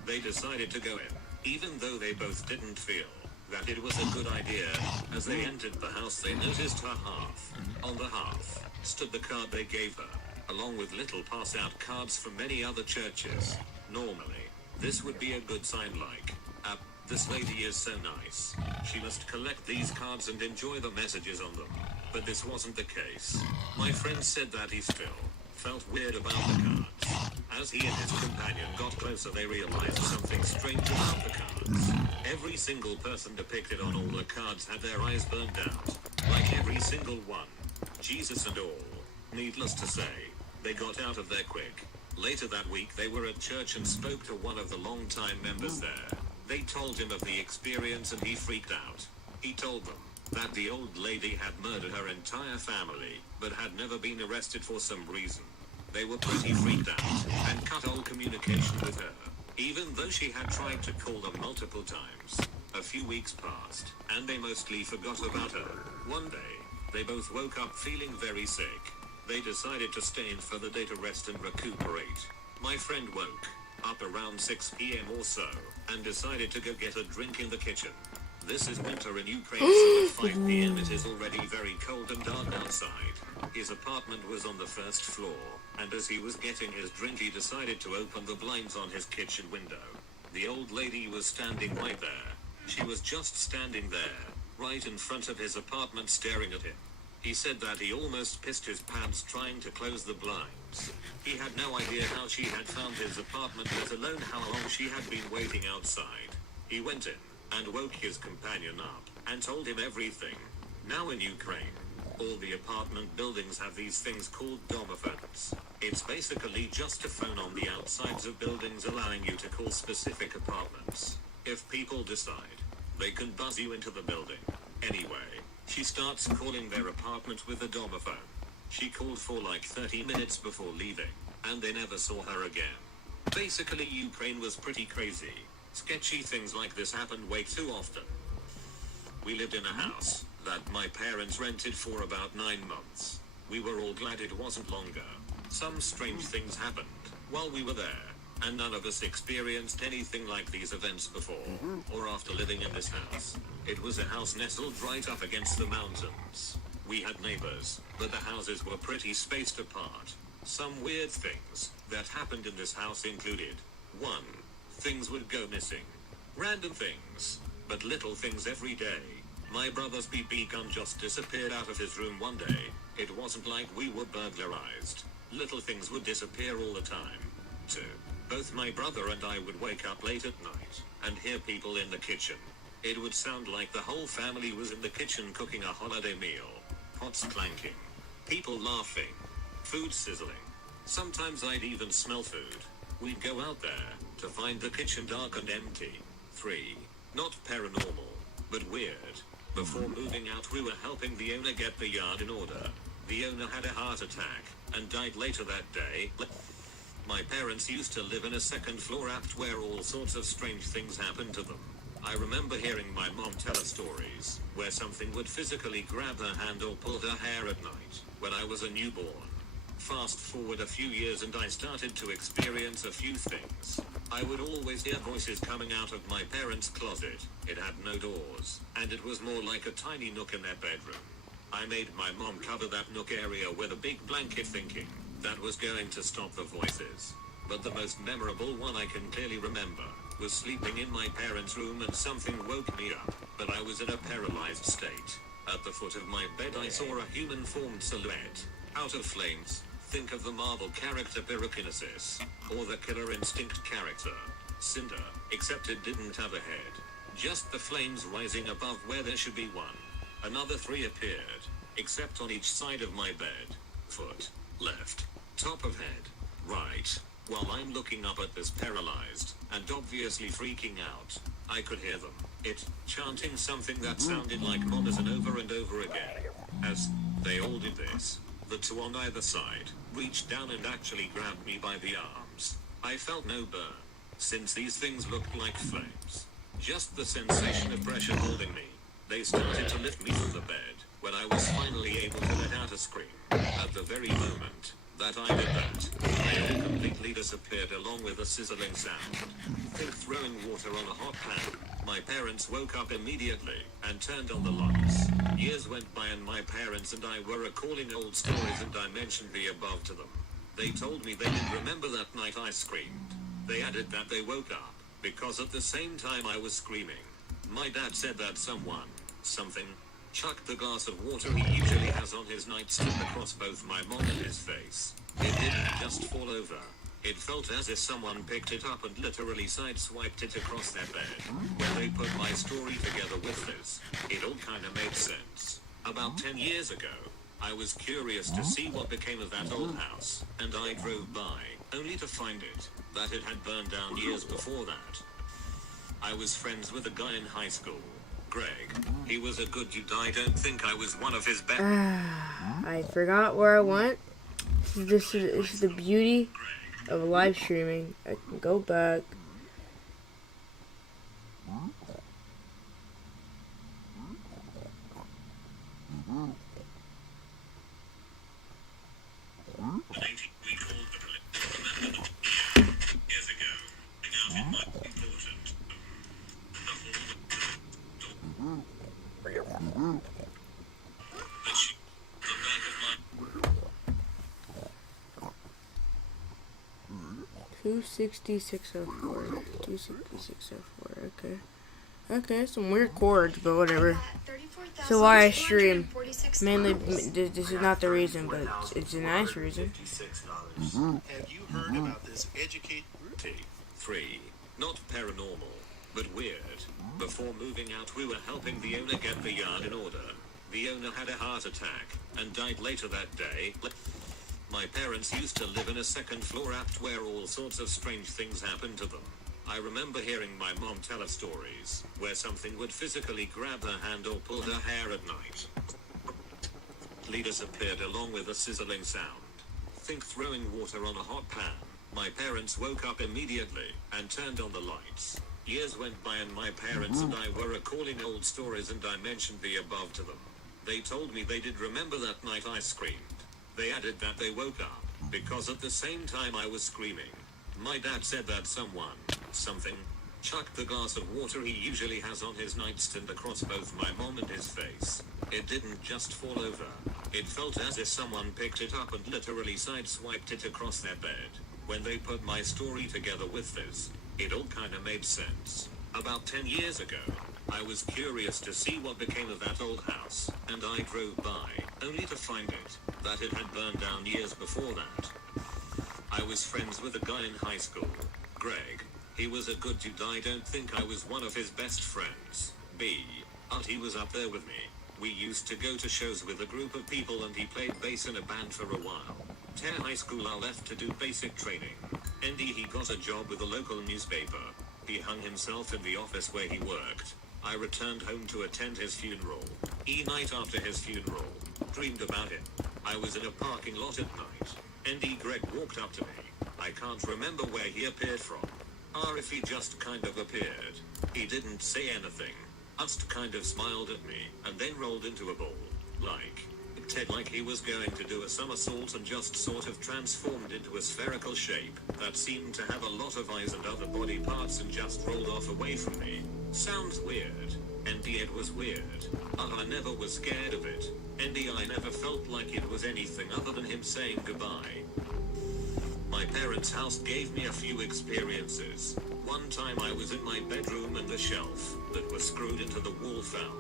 They decided to go in, even though they both didn't feel that it was a good idea. As they entered the house they noticed her hearth. On the hearth stood the card they gave her, along with little pass-out cards from many other churches. Normally, this would be a good sign like, this lady is so nice. She must collect these cards and enjoy the messages on them. But this wasn't the case. My friend said that he still felt weird about the cards. As he and his companion got closer they realized something strange about the cards. Every single person depicted on all the cards had their eyes burned out. Like every single one. Jesus and all. Needless to say, they got out of there quick. Later that week they were at church and spoke to one of the long-time members there. They told him of the experience and he freaked out. He told them that the old lady had murdered her entire family, but had never been arrested for some reason. They were pretty freaked out, and cut all communication with her, even though she had tried to call them multiple times. A few weeks passed, and they mostly forgot about her. One day, they both woke up feeling very sick. They decided to stay in for the day to rest and recuperate. My friend woke up around 6 p.m. or so, and decided to go get a drink in the kitchen. This is winter in Ukraine, so at 5 p.m. it is already very cold and dark outside. His apartment was on the first floor, and as he was getting his drink he decided to open the blinds on his kitchen window. The old lady was standing right there. She was just standing there, right in front of his apartment staring at him. He said that he almost pissed his pants trying to close the blinds. He had no idea how she had found his apartment, let alone how long she had been waiting outside. He went in and woke his companion up and told him everything. Now in Ukraine, all the apartment buildings have these things called domophones. It's basically just a phone on the outsides of buildings allowing you to call specific apartments. If people decide, they can buzz you into the building. Anyway, she starts calling their apartment with a domophone. She called for like 30 minutes before leaving, and they never saw her again. Basically, Ukraine was pretty crazy. Sketchy things like this happened way too often. We lived in a house that my parents rented for about 9 months. We were all glad it wasn't longer. Some strange things happened while we were there, and none of us experienced anything like these events before or after living in this house. It was a house nestled right up against the mountains. We had neighbors, but the houses were pretty spaced apart. Some weird things that happened in this house included: 1. Things would go missing. Random things, but little things every day. My brother's BB gun just disappeared out of his room one day. It wasn't like we were burglarized. Little things would disappear all the time. 2. Both my brother and I would wake up late at night and hear people in the kitchen. It would sound like the whole family was in the kitchen cooking a holiday meal. Pots clanking, people laughing, food sizzling. Sometimes I'd even smell food. We'd go out there to find the kitchen dark and empty. 3. Not paranormal, but weird. Before moving out, we were helping the owner get the yard in order. The owner had a heart attack and died later that day. My parents used to live in a second floor apt where all sorts of strange things happened to them. I remember hearing my mom tell us stories where something would physically grab her hand or pull her hair at night when I was a newborn. Fast forward a few years and I started to experience a few things. I would always hear voices coming out of my parents' closet. It had no doors, and it was more like a tiny nook in their bedroom. I made my mom cover that nook area with a big blanket thinking that was going to stop the voices. But the most memorable one I can clearly remember was sleeping in my parents' room and something woke me up, but I was in a paralyzed state. At the foot of my bed I saw a human-formed silhouette out of flames. Think of the Marvel character Pyrokinesis, or the Killer Instinct character Cinder, except it didn't have a head. Just the flames rising above where there should be one. Another 3 appeared, except on each side of my bed. Foot, left, top of head, right. While I'm looking up at this paralyzed, and obviously freaking out, I could hear them, chanting something that sounded like Monazen over and over again. As they all did this, the 2 on either side reached down and actually grabbed me by the arms. I felt no burn, since these things looked like flames. Just the sensation of pressure holding me. They started to lift me from the bed, when I was finally able to let out a scream. At the very moment that I did that, they all completely disappeared along with a sizzling sound. Think throwing water on a hot pan. My parents woke up immediately and turned on the lights. Years went by and my parents and I were recalling old stories and I mentioned the above to them. They told me they didn't remember that night I screamed. They added that they woke up because at the same time I was screaming. My dad said that something, chucked the glass of water he usually has on his nightstand across both my mom and his face. It didn't just fall over. It felt as if someone picked it up and literally sideswiped it across their bed. When they put my story together with this, it all kinda made sense. About 10 years ago, I was curious to see what became of that old house, and I drove by, only to find it had burned down years before that. I was friends with a guy in high school Greg. He was a good dude. I don't think I was one of his best. I forgot where I went. This is the beauty of live streaming. I can go back. We called the police years ago. Now it might be important. But she, the back of my 26604. 26604. Okay. Okay, some weird chords, but whatever. So why I stream? Mainly, this is not the reason, but it's a nice reason. Have you heard about this educate? 3. Not paranormal, but weird. Before moving out, we were helping the owner get the yard in order. The owner had a heart attack and died later that day. My parents used to live in a second floor apt where all sorts of strange things happened to them. I remember hearing my mom tell us stories where something would physically grab her hand or pull her hair at night. Leaders appeared along with a sizzling sound. Think throwing water on a hot pan. My parents woke up immediately and turned on the lights. Years went by and my parents and I were recalling old stories and I mentioned the above to them. They told me they did remember that night I screamed. They added that they woke up because at the same time I was screaming. My dad said that something, chucked the glass of water he usually has on his nightstand across both my mom and his face. It didn't just fall over. It felt as if someone picked it up and literally sideswiped it across their bed. When they put my story together with this, it all kinda made sense. About 10 years ago, I was curious to see what became of that old house, and I drove by, only to find that it had burned down years before that. I was friends with a guy in high school, Greg. He was a good dude. I don't think I was one of his best friends. But he was up there with me. We used to go to shows with a group of people and he played bass in a band for a while. High school I left to do basic training. He got a job with a local newspaper. He hung himself in the office where he worked. I returned home to attend his funeral. Night after his funeral, dreamed about him. I was in a parking lot at night. Greg walked up to me. I can't remember where he appeared from. Or if he just kind of appeared. He didn't say anything. Just kind of smiled at me, and then rolled into a ball. Like he was going to do a somersault and just sort of transformed into a spherical shape that seemed to have a lot of eyes and other body parts and just rolled off away from me. Sounds weird. It was weird. I never was scared of it. I never felt like it was anything other than him saying goodbye. My parents' house gave me a few experiences. One time I was in my bedroom and the shelf that was screwed into the wall fell.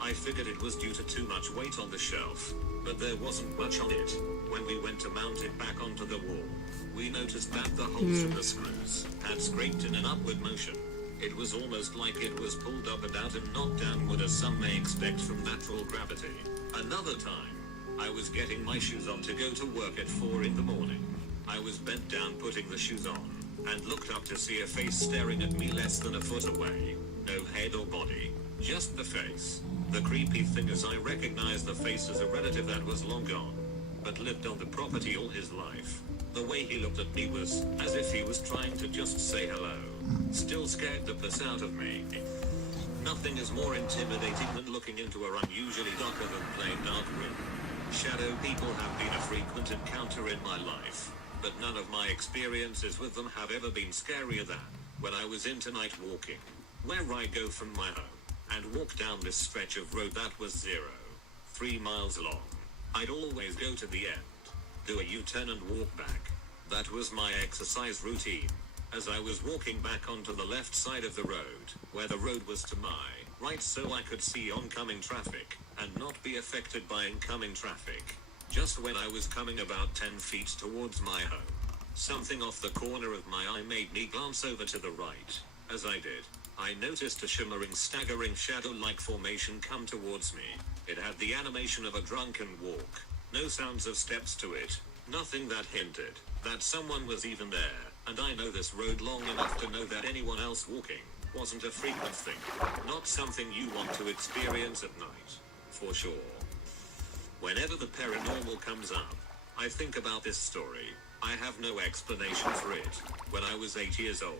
I figured it was due to too much weight on the shelf, but there wasn't much on it. When we went to mount it back onto the wall, we noticed that the holes in the screws had scraped in an upward motion. It was almost like it was pulled up and out and knocked downward, as some may expect from natural gravity. Another time, I was getting my shoes on to go to work at 4 in the morning. I was bent down putting the shoes on, and looked up to see a face staring at me less than a foot away. No head or body, just the face. The creepy thing is I recognized the face as a relative that was long gone, but lived on the property all his life. The way he looked at me was as if he was trying to just say hello. Still scared the piss out of me. Nothing is more intimidating than looking into a unusually darker than plain dark room. Shadow people have been a frequent encounter in my life, but none of my experiences with them have ever been scarier than when I was into night walking, where I go from my home and walk down this stretch of road that was 3 miles long. I'd always go to the end, do a U-turn and walk back. That was my exercise routine. As I was walking back onto the left side of the road, where the road was to my right so I could see oncoming traffic, and not be affected by incoming traffic. Just when I was coming about 10 feet towards my home, something off the corner of my eye made me glance over to the right. As I did, I noticed a shimmering, staggering shadow-like formation come towards me. It had the animation of a drunken walk. No sounds of steps to it. Nothing that hinted that someone was even there. And I know this road long enough to know that anyone else walking wasn't a frequent thing. Not something you want to experience at night. For sure. Whenever the paranormal comes up, I think about this story. I have no explanation for it. When I was 8 years old,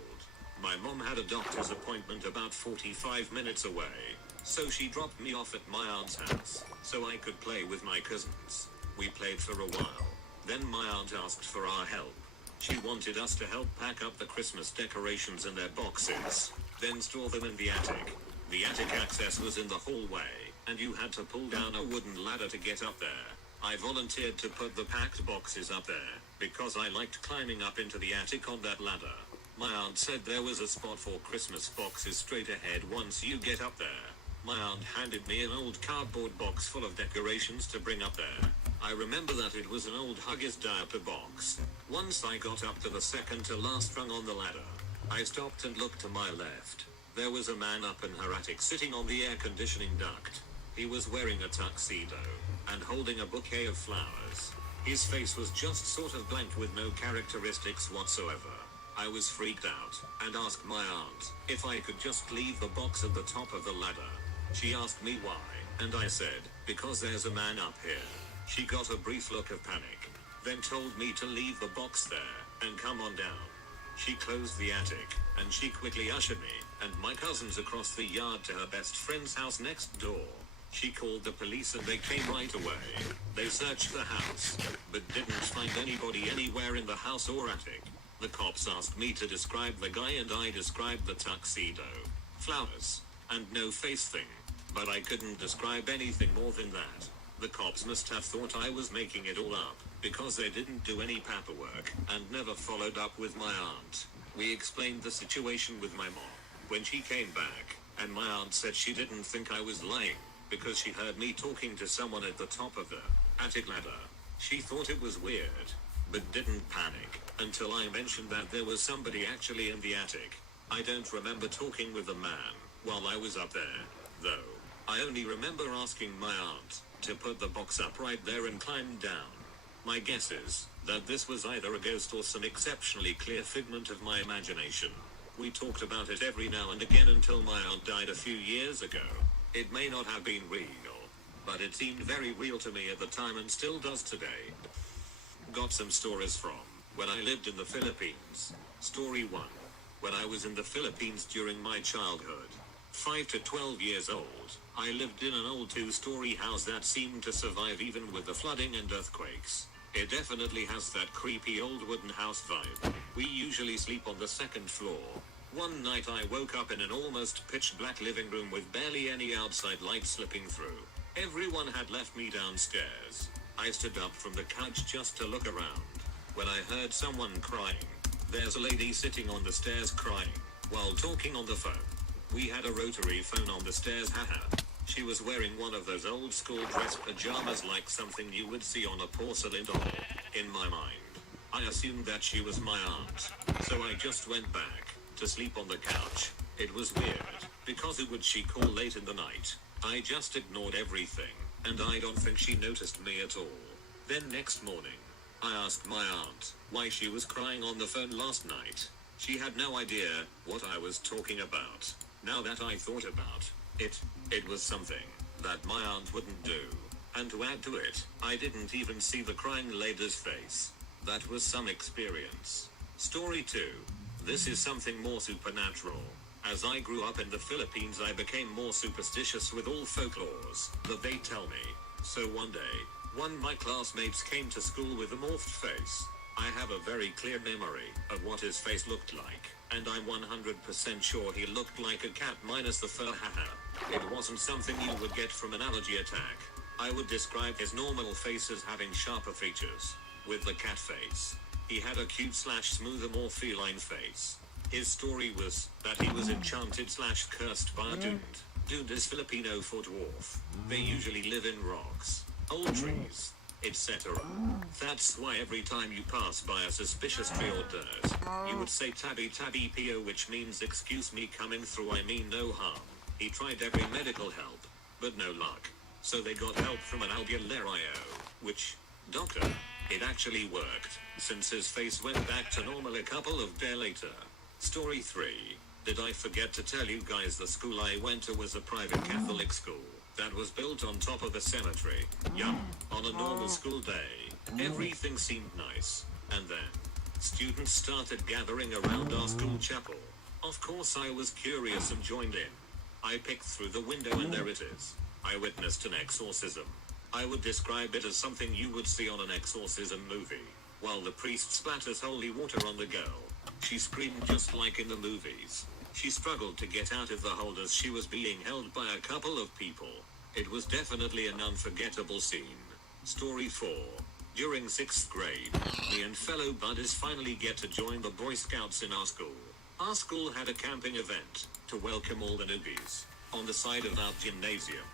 my mom had a doctor's appointment about 45 minutes away, so she dropped me off at my aunt's house, so I could play with my cousins. We played for a while. Then my aunt asked for our help. She wanted us to help pack up the Christmas decorations in their boxes, then store them in the attic. The attic access was in the hallway, and you had to pull down a wooden ladder to get up there. I volunteered to put the packed boxes up there, because I liked climbing up into the attic on that ladder. My aunt said there was a spot for Christmas boxes straight ahead once you get up there. My aunt handed me an old cardboard box full of decorations to bring up there. I remember that it was an old Huggies diaper box. Once I got up to the second to last rung on the ladder, I stopped and looked to my left. There was a man up in her attic sitting on the air conditioning duct. He was wearing a tuxedo and holding a bouquet of flowers. His face was just sort of blank with no characteristics whatsoever. I was freaked out and asked my aunt if I could just leave the box at the top of the ladder. She asked me why, and I said, because there's a man up here. She got a brief look of panic, then told me to leave the box there and come on down. She closed the attic, and she quickly ushered me and my cousins across the yard to her best friend's house next door. She called the police and they came right away. They searched the house, but didn't find anybody anywhere in the house or attic. The cops asked me to describe the guy and I described the tuxedo, flowers, and no face thing, but I couldn't describe anything more than that. The cops must have thought I was making it all up, because they didn't do any paperwork, and never followed up with my aunt. We explained the situation with my mom when she came back, and my aunt said she didn't think I was lying, because she heard me talking to someone at the top of the attic ladder. She thought it was weird, but didn't panic, until I mentioned that there was somebody actually in the attic. I don't remember talking with the man while I was up there, though. I only remember asking my aunt to put the box up right there and climb down. My guess is that this was either a ghost or some exceptionally clear figment of my imagination. We talked about it every now and again until my aunt died a few years ago. It may not have been real, but it seemed very real to me at the time and still does today. Got some stories from when I lived in the Philippines. Story 1. When I was in the Philippines during my childhood, 5 to 12 years old, I lived in an old 2-story house that seemed to survive even with the flooding and earthquakes. It definitely has that creepy old wooden house vibe. We usually sleep on the second floor. One night I woke up in an almost pitch black living room with barely any outside light slipping through. Everyone had left me downstairs. I stood up from the couch just to look around, when I heard someone crying. There's a lady sitting on the stairs crying, while talking on the phone. We had a rotary phone on the stairs, haha. She was wearing one of those old school dress pajamas like something you would see on a porcelain doll. In my mind, I assumed that she was my aunt, so I just went back to sleep on the couch. It was weird, because who would she call late in the night? I just ignored everything, and I don't think she noticed me at all. Then next morning, I asked my aunt why she was crying on the phone last night. She had no idea what I was talking about. Now that I thought about it, it was something that my aunt wouldn't do. And to add to it, I didn't even see the crying lady's face. That was some experience. Story 2. This is something more supernatural. As I grew up in the Philippines, I became more superstitious with all folklores that they tell me. So one day, one of my classmates came to school with a morphed face. I have a very clear memory of what his face looked like, and I'm 100% sure he looked like a cat minus the fur, haha. It wasn't something you would get from an allergy attack. I would describe his normal face as having sharper features. With the cat face, he had a cute/smoother, more feline face. His story was that he was enchanted/cursed by a dund. Dund is Filipino for dwarf. They usually live in rocks, old trees, etc. That's why every time you pass by a suspicious tree or dirt, you would say tabi tabi po, which means excuse me coming through, I mean no harm. He tried every medical help, but no luck. So they got help from an albulario, which, doctor, it actually worked, since his face went back to normal a couple of days later. Story 3. Did I forget to tell you guys the school I went to was a private Catholic school that was built on top of a cemetery? Yup, on a normal school day, everything seemed nice. And then, students started gathering around our school chapel. Of course I was curious and joined in. I picked through the window and there it is. I witnessed an exorcism. I would describe it as something you would see on an exorcism movie. While the priest splatters holy water on the girl, she screamed just like in the movies. She struggled to get out of the hold as she was being held by a couple of people. It was definitely an unforgettable scene. Story 4. During 6th grade, me and fellow buddies finally get to join the Boy Scouts in our school. Our school had a camping event to welcome all the newbies on the side of our gymnasium.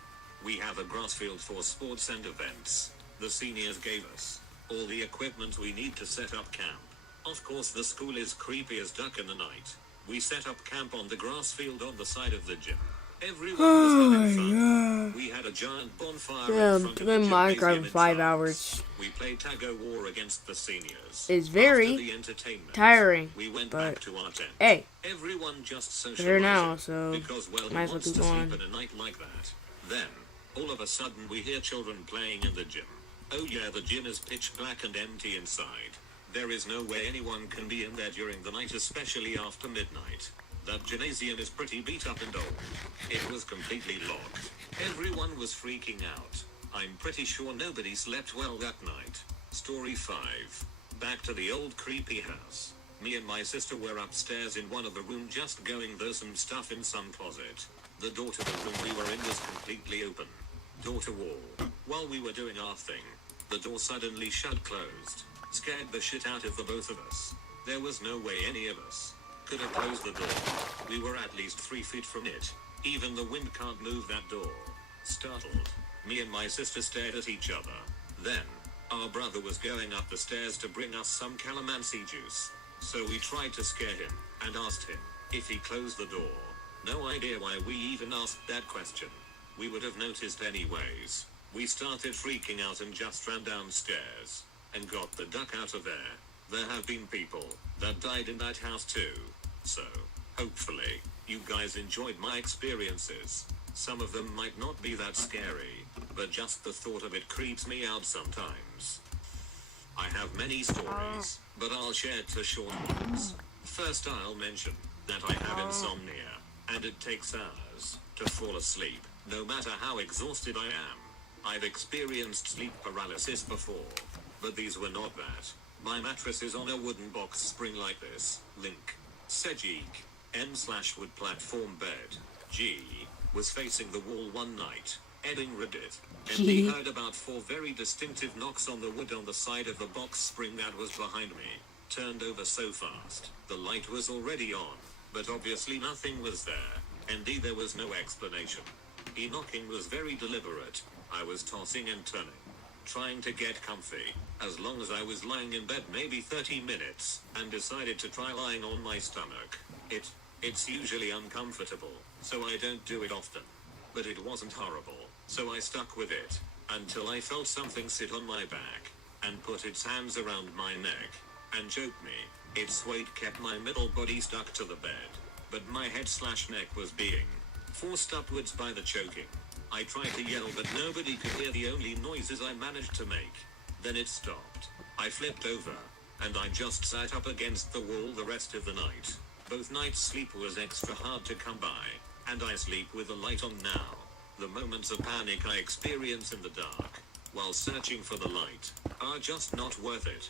We have a grass field for sports and events. The seniors gave us all the equipment we need to set up camp. Of course the school is creepy as duck in the night. We set up camp on the grass field on the side of the gym. Everyone was having fun. We had a giant bonfire in front of the Minecraft in 5 gymnasium. hours. We played tag o' war against the seniors. It's very After the entertainment, tiring, we went but back to our tent. hey, Everyone just we're here now, socializing so because, well, might as who well wants keep to going. sleep in a night like that? Then, all of a sudden we hear children playing in the gym. Oh yeah, the gym is pitch black and empty inside. There is no way anyone can be in there during the night, especially after midnight. That gymnasium is pretty beat up and old. It was completely locked. Everyone was freaking out. I'm pretty sure nobody slept well that night. Story 5. Back to the old creepy house. Me and my sister were upstairs in one of the rooms just going through some stuff in some closet. The door to the room we were in was completely open. Door to wall. While we were doing our thing, the door suddenly shut closed. Scared the shit out of the both of us. There was no way any of us could have closed the door. We were at least 3 feet from it. Even the wind can't move that door. Startled, me and my sister stared at each other. Then, our brother was going up the stairs to bring us some calamansi juice. So we tried to scare him, and asked him if he closed the door. No idea why we even asked that question. We would have noticed anyways. We started freaking out and just ran downstairs, and got the duck out of there. There have been people that died in that house too. So, hopefully, you guys enjoyed my experiences. Some of them might not be that scary, but just the thought of it creeps me out sometimes. I have many stories, but I'll share 2 short ones. First, I'll mention that I have insomnia, and it takes hours to fall asleep, no matter how exhausted I am. I've experienced sleep paralysis before, but these were not that. My mattress is on a wooden box spring like this. Link. Sejik. M/wood platform bed. G. Was facing the wall one night. Edding Reddit. MD heard about 4 very distinctive knocks on the wood on the side of the box spring that was behind me. Turned over so fast. The light was already on, but obviously nothing was there. MD there was no explanation. The knocking was very deliberate. I was tossing and turning, trying to get comfy, as long as I was lying in bed maybe 30 minutes, and decided to try lying on my stomach. It's usually uncomfortable, so I don't do it often. But it wasn't horrible, so I stuck with it, until I felt something sit on my back, and put its hands around my neck, and choked me. Its weight kept my middle body stuck to the bed, but my head/neck was being forced upwards by the choking. I tried to yell but nobody could hear the only noises I managed to make. Then it stopped. I flipped over, and I just sat up against the wall the rest of the night. Both nights sleep was extra hard to come by, and I sleep with the light on now. The moments of panic I experience in the dark, while searching for the light, are just not worth it.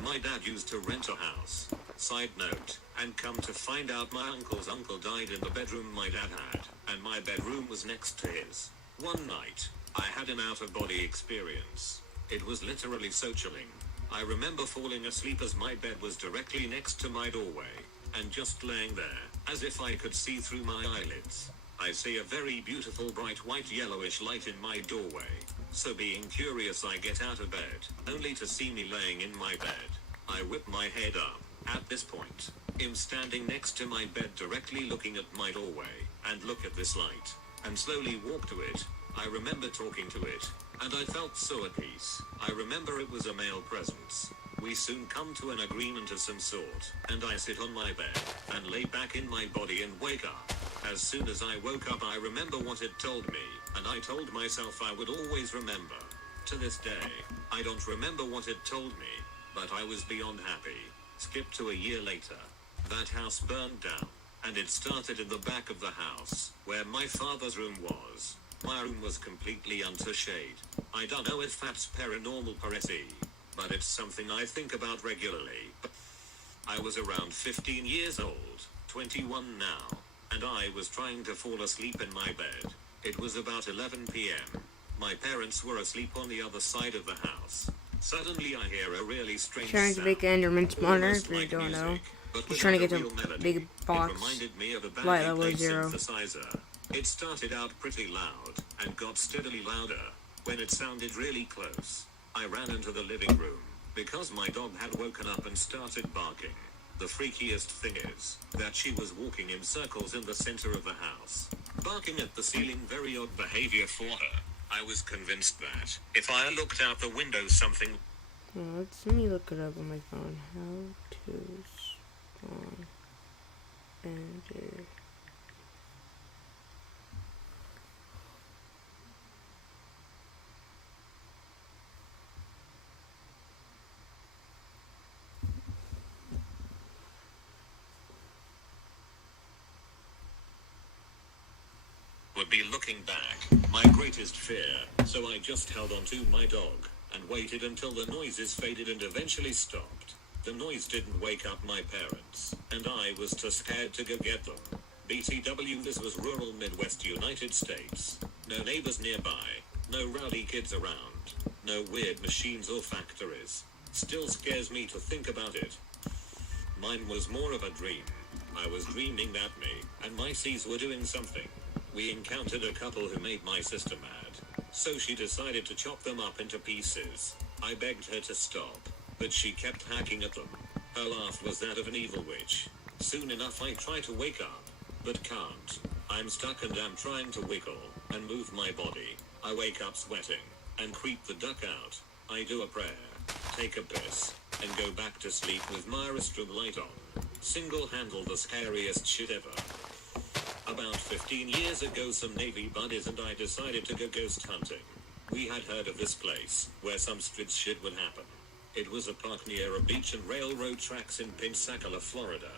My dad used to rent a house. Side note, and come to find out my uncle's uncle died in the bedroom my dad had, and my bedroom was next to his. One night, I had an out-of-body experience. It was literally so chilling. I remember falling asleep as my bed was directly next to my doorway, and just laying there, as if I could see through my eyelids. I see a very beautiful bright white yellowish light in my doorway. So being curious I get out of bed, only to see me laying in my bed. I whip my head up. At this point, I'm standing next to my bed directly looking at my doorway, and look at this light, and slowly walk to it. I remember talking to it, and I felt so at peace. I remember it was a male presence. We soon come to an agreement of some sort, and I sit on my bed, and lay back in my body and wake up. As soon as I woke up I remember what it told me, and I told myself I would always remember. To this day, I don't remember what it told me, but I was beyond happy. Skip to a year later. That house burned down, and it started in the back of the house, where my father's room was. My room was completely under shade. I don't know if that's paranormal parity, but it's something I think about regularly. I was around 15 years old, 21 now, and I was trying to fall asleep in my bed. It was about 11 p.m. My parents were asleep on the other side of the house. Suddenly I hear a really strange Trying to sound, make an Enderman spawner, almost if you like don't know. music, but He's without trying to a get real the melody. big box. It reminded me of a Light badly level played 0. synthesizer. It started out pretty loud, and got steadily louder. When it sounded really close, I ran into the living room, because my dog had woken up and started barking. The freakiest thing is, that she was walking in circles in the center of the house, barking at the ceiling. Very odd behavior for her. I was convinced that, if I looked out the window something... Let me look it up on my phone. How to spawn Ender. would be looking back, my greatest fear, so I just held on to my dog, and waited until the noises faded and eventually stopped. The noise didn't wake up my parents, and I was too scared to go get them. BTW, this was rural Midwest United States. No neighbors nearby, no rowdy kids around, no weird machines or factories. Still scares me to think about it. Mine was more of a dream. I was dreaming that me and my C's were doing something. We encountered a couple who made my sister mad, so she decided to chop them up into pieces. I begged her to stop, but she kept hacking at them. Her laugh was that of an evil witch. Soon enough I try to wake up, but can't. I'm stuck and I'm trying to wiggle and move my body. I wake up sweating and creep the duck out. I do a prayer, take a piss, and go back to sleep with my restroom light on. Single-handle the scariest shit ever. About 15 years ago some Navy buddies and I decided to go ghost hunting. We had heard of this place, where some strange shit would happen. It was a park near a beach and railroad tracks in Pensacola, Florida.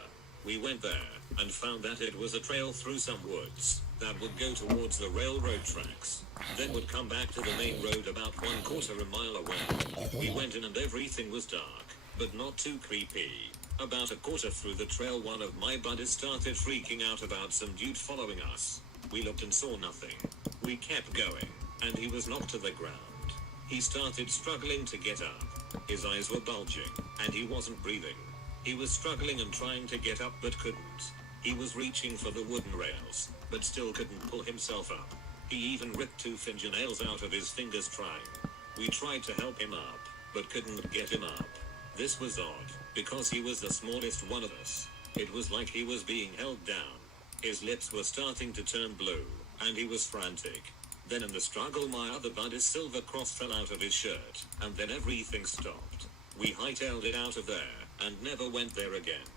We went there, and found that it was a trail through some woods, that would go towards the railroad tracks, then would come back to the main road about 1/4 mile away. We went in and everything was dark, but not too creepy. About a quarter through the trail one of my buddies started freaking out about some dude following us. We looked and saw nothing. We kept going, and he was knocked to the ground. He started struggling to get up. His eyes were bulging, and he wasn't breathing. He was struggling and trying to get up but couldn't. He was reaching for the wooden rails, but still couldn't pull himself up. He even ripped 2 fingernails out of his fingers trying. We tried to help him up, but couldn't get him up. This was odd, because he was the smallest one of us. It was like he was being held down. His lips were starting to turn blue, and he was frantic. Then in the struggle my other buddy's silver cross fell out of his shirt, and then everything stopped. We hightailed it out of there, and never went there again.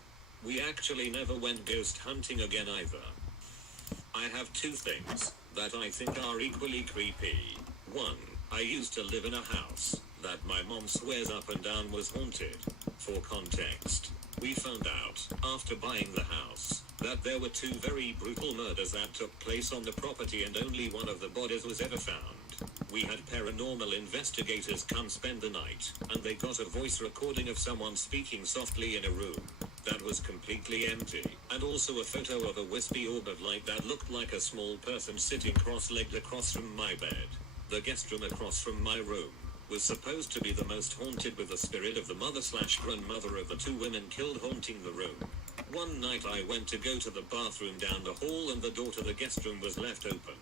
We actually never went ghost hunting again either. I have 2 things that I think are equally creepy. 1, I used to live in a house that my mom swears up and down was haunted. For context, we found out, after buying the house, that there were 2 very brutal murders that took place on the property and only one of the bodies was ever found. We had paranormal investigators come spend the night, and they got a voice recording of someone speaking softly in a room that was completely empty, and also a photo of a wispy orb of light that looked like a small person sitting cross-legged across from my bed. The guest room across from my room was supposed to be the most haunted, with the spirit of the mother/grandmother of the 2 women killed haunting the room. One night I went to go to the bathroom down the hall and the door to the guest room was left open.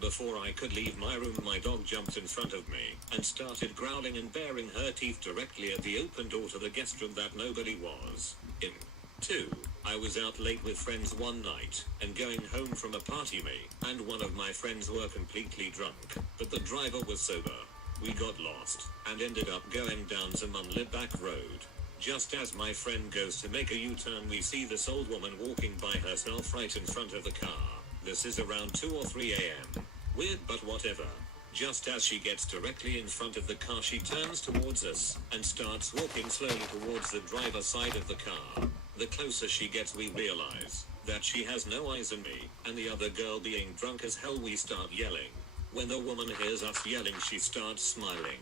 Before I could leave my room my dog jumped in front of me and started growling and baring her teeth directly at the open door to the guest room that nobody was in. 2. I was out late with friends one night, and going home from a party. Me and one of my friends were completely drunk, but the driver was sober. We got lost, and ended up going down some unlit back road. Just as my friend goes to make a U-turn, we see this old woman walking by herself right in front of the car. This is around 2 or 3 a.m. Weird, but whatever. Just as she gets directly in front of the car, she turns towards us, and starts walking slowly towards the driver's side of the car. The closer she gets, we realize that she has no eyes on me, and the other girl being drunk as hell. We start yelling. When the woman hears us yelling, she starts smiling.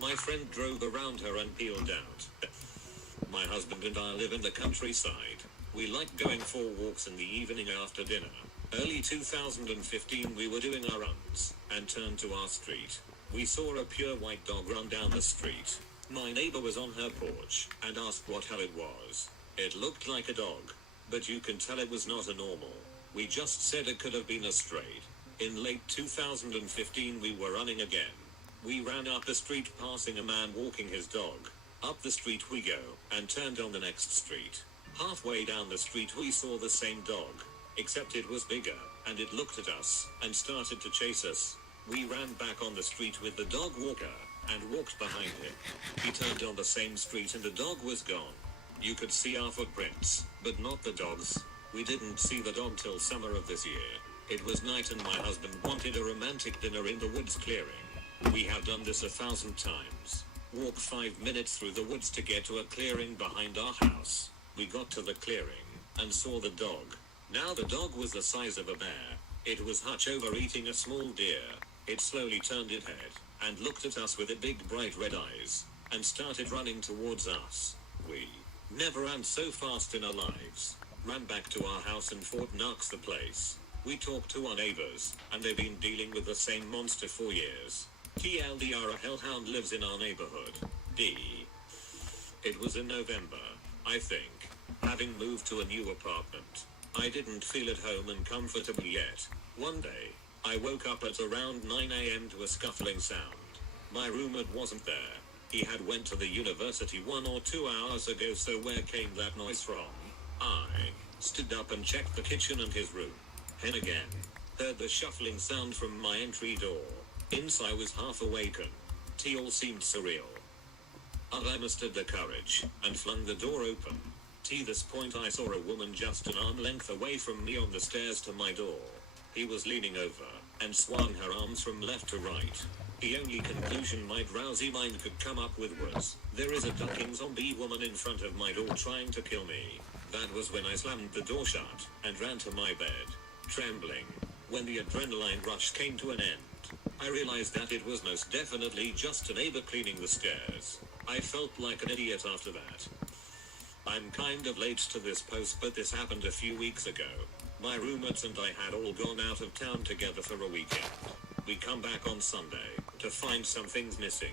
My friend drove around her and peeled out. My husband and I live in the countryside. We like going for walks in the evening after dinner. Early 2015 we were doing our runs, and turned to our street. We saw a pure white dog run down the street. My neighbor was on her porch, and asked what hell it was. It looked like a dog, but you can tell it was not a normal. We just said it could have been a stray. In late 2015 we were running again. We ran up the street passing a man walking his dog. Up the street we go, and turned on the next street. Halfway down the street we saw the same dog, except it was bigger, and it looked at us, and started to chase us. We ran back on the street with the dog walker, and walked behind him. He turned on the same street and the dog was gone. You could see our footprints, but not the dog's. We didn't see the dog till summer of this year. It was night and my husband wanted a romantic dinner in the woods clearing. We have done this 1,000 times. Walk 5 minutes through the woods to get to a clearing behind our house. We got to the clearing, and saw the dog. Now the dog was the size of a bear. It was hunched over eating a small deer. It slowly turned its head, and looked at us with its big bright red eyes, and started running towards us. We never ran so fast in our lives. Ran back to our house and Fort Knox the place. We talked to our neighbors, and they've been dealing with the same monster for years. TLDR, a hellhound lives in our neighborhood. It was in November, I think. Having moved to a new apartment, I didn't feel at home and comfortable yet. One day, I woke up at around 9 a.m. to a scuffling sound. My roommate wasn't there. He had went to the university 1 or 2 hours ago, so where came that noise from? I stood up and checked the kitchen and his room. And again, heard the shuffling sound from my entry door. Inside was half awakened. All seemed surreal. I mustered the courage, and flung the door open. This point I saw a woman just an arm length away from me on the stairs to my door. He was leaning over, and swung her arms from left to right. The only conclusion my drowsy mind could come up with was, there is a ducking zombie woman in front of my door trying to kill me. That was when I slammed the door shut, and ran to my bed, trembling. When the adrenaline rush came to an end, I realized that it was most definitely just a neighbor cleaning the stairs. I felt like an idiot after that. I'm kind of late to this post, but this happened a few weeks ago. My roommates and I had all gone out of town together for a weekend. We come back on Sunday to find some things missing.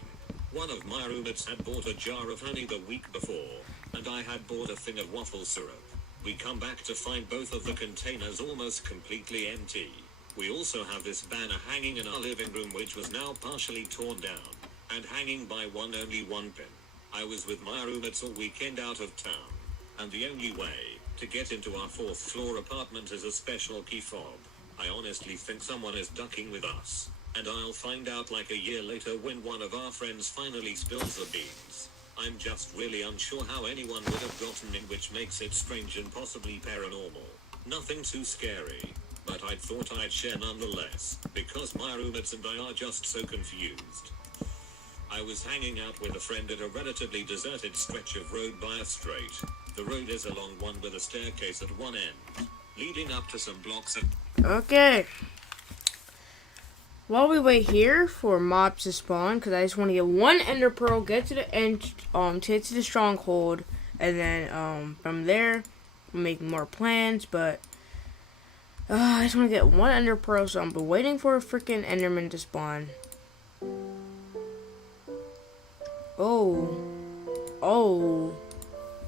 One of my roommates had bought a jar of honey the week before, and I had bought a thing of waffle syrup. We come back to find both of the containers almost completely empty. We also have this banner hanging in our living room, which was now partially torn down, and hanging by only one pin. I was with my roommates all weekend out of town, and the only way to get into our 4th floor apartment is a special key fob. I honestly think someone is ducking with us, and I'll find out like a year later when one of our friends finally spills the beans. I'm just really unsure how anyone would have gotten in, which makes it strange and possibly paranormal. Nothing too scary, but I thought I'd share nonetheless, because my roommates and I are just so confused. I was hanging out with a friend at a relatively deserted stretch of road by a straight. The road is a long one with a staircase at one end, leading up to some blocks of... Okay. While we wait here for mobs to spawn, because I just want to get one ender pearl, get to the end, get to the stronghold, and then from there, we'll make more plans, but I just want to get one ender pearl, so I'm waiting for a freaking enderman to spawn.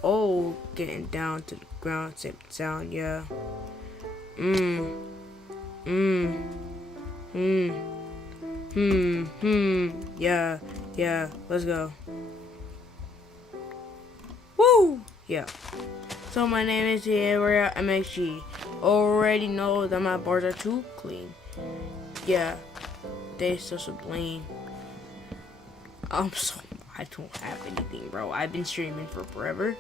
Oh, getting down to the ground, safe sound, yeah. Yeah, let's go. Woo! Yeah. So my name is TheRealMXG. Already know that my bars are too clean. Yeah, they so sublime. So I don't have anything, bro. I've been streaming for forever.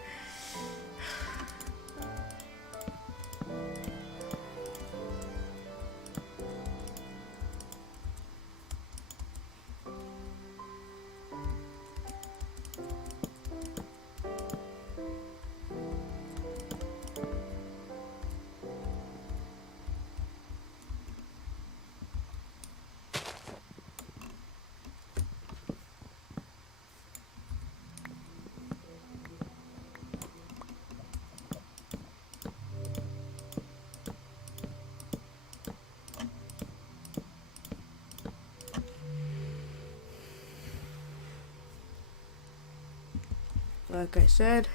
Like I said,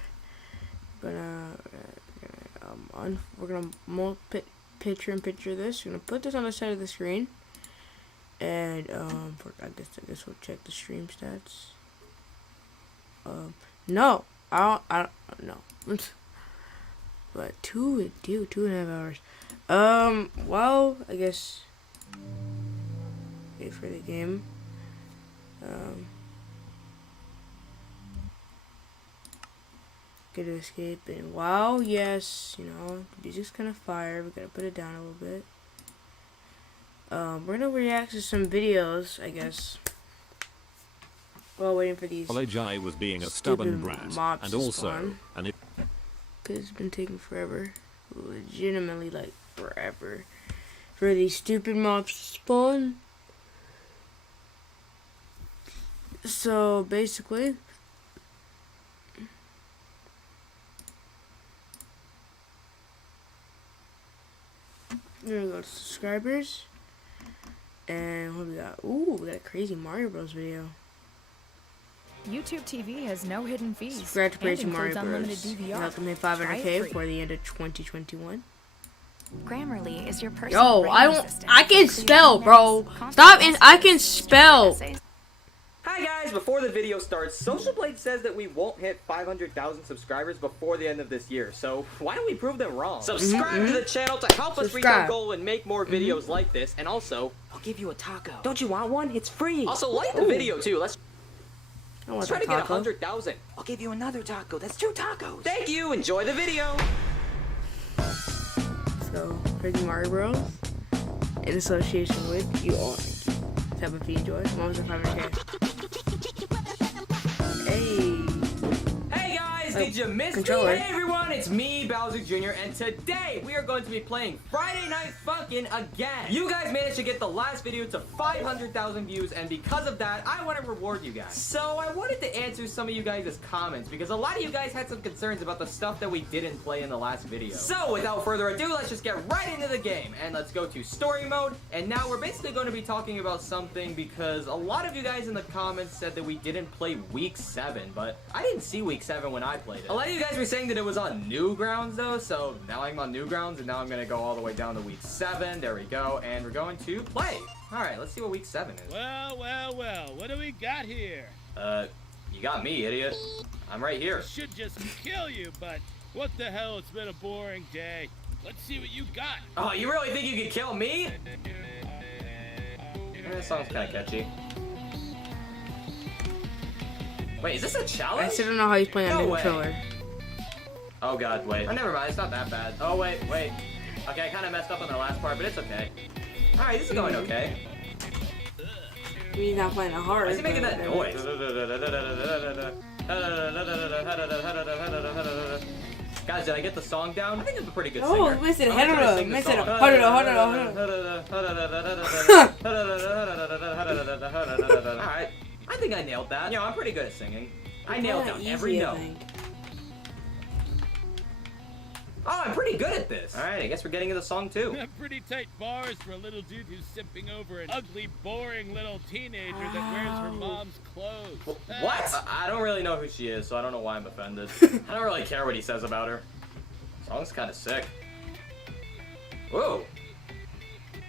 we're gonna picture this. We're gonna put this on the side of the screen, and I guess we'll check the stream stats. No, I don't no. But 2.5 hours. Well, I guess wait for the game. Get to escape, and wow, yes, you know, the music's kind of fire. We gotta put it down a little bit. We're gonna react to some videos, I guess, while waiting for these. I was being a stubborn brat, and also, because it's been taking forever, legitimately like forever, for these stupid mobs to spawn. So basically, we're gonna go to subscribers, and what do we got? Ooh, we got a crazy Mario Bros video. YouTube TV has no hidden fees. Subscribe to Crazy Mario unlimited Bros. DVR. Help them hit 500K before the end of 2021. Grammarly is your personal Yo, I can spell, bro. Stop, and I can spell. Hi guys, before the video starts, Social Blade says that we won't hit 500,000 subscribers before the end of this year, so why don't we prove them wrong? Subscribe to the channel to help us reach our goal and make more videos like this, and also, I'll give you a taco. Don't you want one? It's free. Also, like the video too. Let's try to get 100,000. I'll give you another taco. That's 2 tacos. Thank you. Enjoy the video. So, Crazy Mario Bros. In association with you all. Type of enjoy. What was it, 500K? Hey guys, did you miss me? Hey everyone, it's me, Bowser Jr., and today we are going to be playing Friday Night Funkin' again. You guys managed to get the last video to 500,000 views, and because of that, I want to reward you guys. So I wanted to answer some of you guys' comments, because a lot of you guys had some concerns about the stuff that we didn't play in the last video. So without further ado, let's just get right into the game, and let's go to story mode. And now we're basically going to be talking about something, because a lot of you guys in the comments said that we didn't play week 7, but I didn't see week 7 when I played it. A lot of you guys were saying that it was on Newgrounds though, so now I'm on Newgrounds, and now I'm gonna go all the way down to week 7. There we go, and we're going to play. All right, let's see what week 7 is. Well, what do we got here? You got me, idiot. I'm right here. I should just kill you, but what the hell? It's been a boring day. Let's see what you got. Oh, you really think you can kill me? This song's kind of catchy. Wait, is this a challenge? I still don't know how he's playing on the controller. Oh god, wait. Oh, never mind, it's not that bad. Oh, wait. Okay, I kind of messed up on the last part, but it's okay. Alright, this is going okay. He's not playing it hard. Why is he making that noise? Guys, did I get the song down? I think it's a pretty good singer. Oh, miss it. Hold on. Alright. I think I nailed that. You know, I'm pretty good at singing. I nailed down every note. Oh, I'm pretty good at this. Alright, I guess we're getting into the song too. Pretty tight bars for a little dude who's simping over an ugly, boring little teenager that wears her mom's clothes. What? I don't really know who she is, so I don't know why I'm offended. I don't really care what he says about her. Song's kind of sick. Whoa.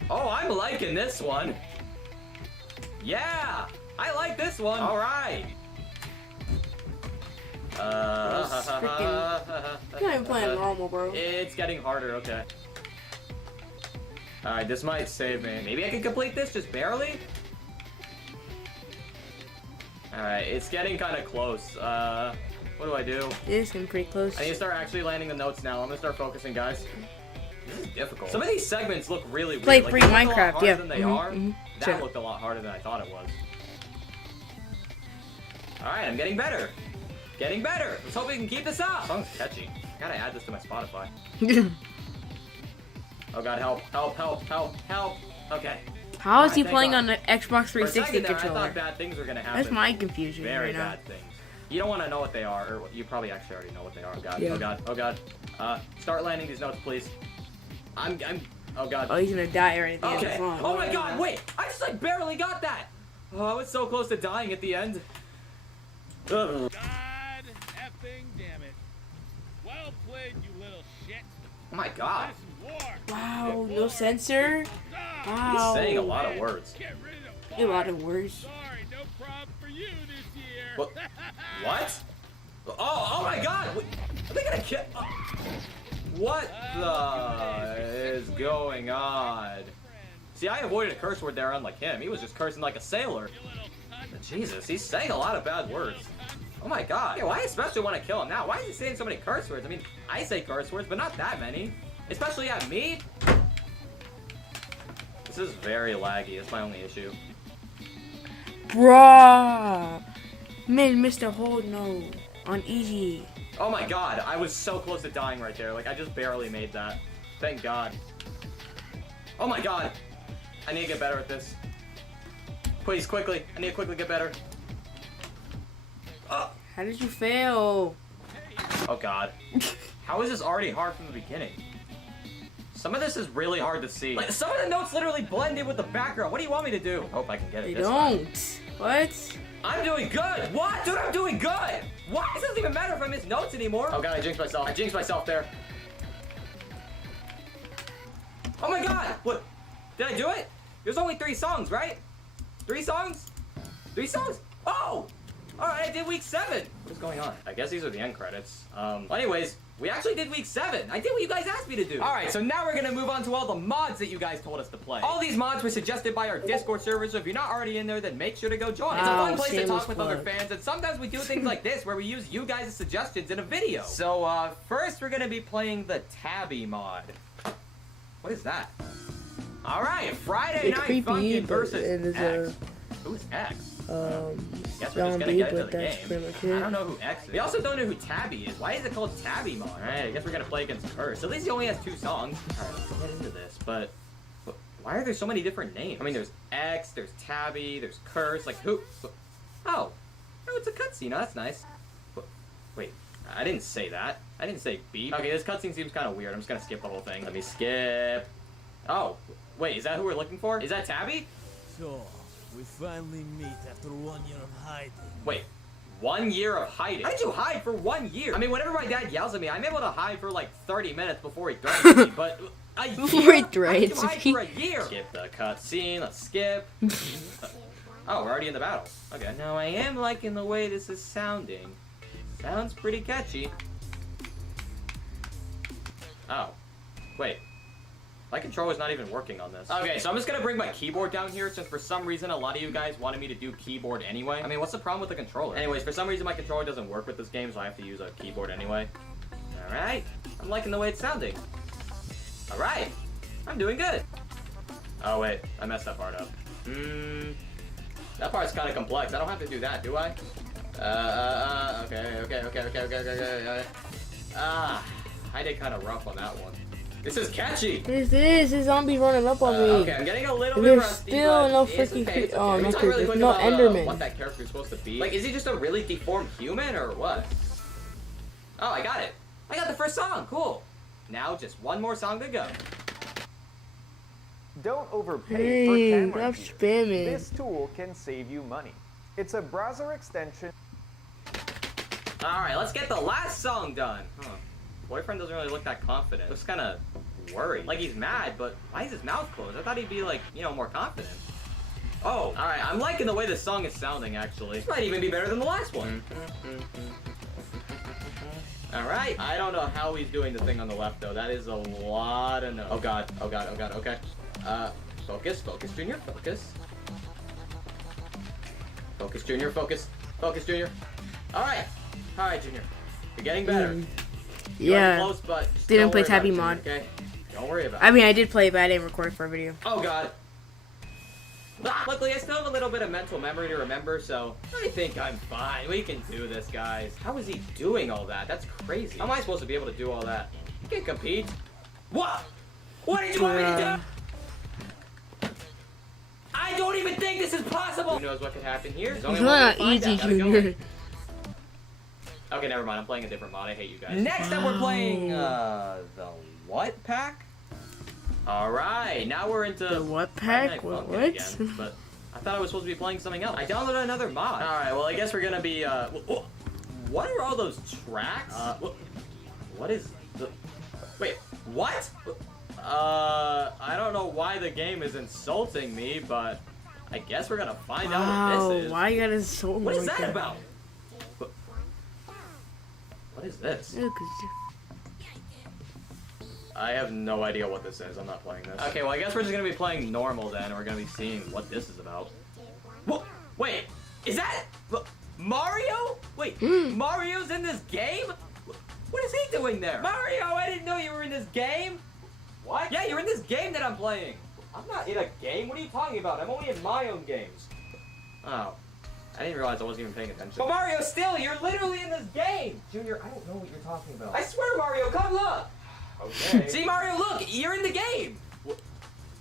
Oh, I'm liking this one. Yeah, I like this one. All right. You're not even playing normal, bro. It's getting harder, okay. Alright, this might save me. Maybe I can complete this just barely? Alright, it's getting kind of close. What do I do? This is getting pretty close. I need to start actually landing the notes now. I'm gonna start focusing, guys. This is difficult. Some of these segments look really weird. Play Like, free they look a lot Minecraft, harder yeah. than they are. That Sure. looked a lot harder than I thought it was. Alright, I'm getting better. Getting better. Let's hope we can keep this up. Song's catchy. I gotta add this to my Spotify. Oh god, help, help, help, help, help. Okay. How is he Thank playing God. on the Xbox For a 360 second there, I controller? thought bad things were gonna happen. That's my confusion Very right now. bad things. You don't want to know what they are, or you probably actually already know what they are. Oh god, Yeah. oh god, oh god. Start landing these notes, please. oh god. Oh, he's gonna die right at the end of Okay. the song. Oh my god, wait! I just like barely got that! Oh, I was so close to dying at the end. Ugh. God effing damn it. Well played, you little shit. Oh my god. This war. Wow, no censor. Ah, Wow. He's saying a lot of words. Get rid of the A lot of words. Sorry, no problem for you this year. What? What? Oh my god! Wait, are they gonna kill? What the is going on? See, I avoided a curse word there, unlike him. He was just cursing like a sailor. Jesus, he's saying a lot of bad words. Oh my god. Yeah, why especially want to kill him now? Why is he saying so many curse words? I mean, I say curse words, but not that many. Especially at me. This is very laggy. That's my only issue. Bruh. Man, missed a whole no on easy. Oh my god, I was so close to dying right there. Like, I just barely made that. Thank god. Oh my god. I need to get better at this. Please, quickly. I need to quickly get better. Oh, How did you fail? oh god. How is this already hard from the beginning? Some of this is really hard to see. Like, some of the notes literally blend in with the background. What do you want me to do? Hope I can get it They this time. don't. What? I'm doing good. What? Dude, I'm doing good. What? It doesn't even matter if I miss notes anymore. Oh god, I jinxed myself. I jinxed myself there. Oh my god. What? Did I do it? There's only 3 songs, right? 3 songs? 3 songs? Oh! Alright, I did week 7. What is going on? I guess these are the end credits. Well, anyways, we actually did week 7. I did what you guys asked me to do. Alright, so now we're gonna move on to all the mods that you guys told us to play. All these mods were suggested by our Discord server, so if you're not already in there, then make sure to go join. It's a fun place to shameless talk with other plug. fans, and sometimes we do things like this where we use you guys' suggestions in a video. So, first we're gonna be playing the Tabby mod. What is that? Alright, Friday It's Night creepy, Funkin' but versus it is X. Who's X? Guess we're just gonna zombie, get into but the that's game. pretty much I it. don't know who X is. We also don't know who Tabby is. Why is it called Tabby mod? Alright, I guess we're gonna play against Curse. At least he only has 2 songs. Alright, let's get into this. But why are there so many different names? I mean, there's X, there's Tabby, there's Curse. Like, who? Oh, it's a cutscene. Oh, that's nice. Wait, I didn't say that. I didn't say beep. Okay, this cutscene seems kind of weird. I'm just gonna skip the whole thing. Let me skip. Oh, wait, is that who we're looking for? Is that Tabby? So, we finally meet after 1 year of hiding. Wait, 1 year of hiding? How did you hide for 1 year? I mean, whenever my dad yells at me, I'm able to hide for like 30 minutes before he threatens me, but a year? Before he How did threatens you hide me? for a year? Skip the cutscene, let's skip. Oh, we're already in the battle. Okay. Now, I am liking the way this is sounding. Sounds pretty catchy. Oh, wait. My controller's not even working on this. Okay, so I'm just gonna bring my keyboard down here since for some reason a lot of you guys wanted me to do keyboard anyway. I mean, what's the problem with the controller? Anyways, for some reason my controller doesn't work with this game, so I have to use a keyboard anyway. Alright, I'm liking the way it's sounding. Alright, I'm doing good. Oh wait, I messed that part up. That part's kind of complex. I don't have to do that, do I? Okay. I did kind of rough on that one. This is catchy. What is this? This zombie running up on me. Okay, I'm getting a little bit There's rusty, still but no it's freaking okay, it's oh, okay. no Let's talk really creepers, quick no about, Enderman. what that character's supposed to be. Like, is he just a really deformed human, or what? Oh, I got it. I got the first song. Cool. Now, just one more song to go. Don't overpay Hey, for camera stop gear. spamming. This tool can save you money. It's a browser extension. All right, let's get the last song done. Huh. Boyfriend doesn't really look that confident. Looks kind of worried. Like he's mad, but why is his mouth closed? I thought he'd be like, you know, more confident. Oh, all right. I'm liking the way this song is sounding, actually. This might even be better than the last one. All right. I don't know how he's doing the thing on the left, though. That is a lot of notes. Oh, God. Okay. Focus, Junior, focus. Focus, Junior, focus. Focus, Junior. All right, Junior. You're getting better. You're Yeah. close, but just Didn't don't play worry about Tabby it, Junior, mod. okay? Don't worry about it. I mean, I did play it, but I didn't record it for a video. Oh God. Luckily, I still have a little bit of mental memory to remember, so I think I'm fine. We can do this, guys. How is he doing all that? That's crazy. How am I supposed to be able to do all that? You can't compete. What? What did you want me to do? I don't even think this is possible. Who knows what could happen here? There's only It's one way not to find easy, out. Gotta go. Junior. Okay, never mind. I'm playing a different mod. I hate you guys. Next up, we're playing the what pack? All right, now we're into The what Friday pack? Night Funkin' What? again, but I thought I was supposed to be playing something else. I downloaded another mod. All right, well, I guess we're gonna be. What are all those tracks? What is the? Wait, what? I don't know why the game is insulting me, but I guess we're gonna find out Wow, what this is. why you gotta insult me What is like that about? What is this? Yeah, 'cause- I have no idea what this is. I'm not playing this. Okay, well, I guess we're just gonna be playing normal then, and we're gonna be seeing what this is about. What? Wait, is that Mario? Wait, Mario's in this game? What is he doing there? Mario, I didn't know you were in this game. What? Yeah, you're in this game that I'm playing. I'm not in a game. What are you talking about? I'm only in my own games. Oh. I didn't realize I wasn't even paying attention. But Mario, still, you're literally in this game! Junior, I don't know what you're talking about. I swear, Mario, come look! Okay. See, Mario, look! You're in the game!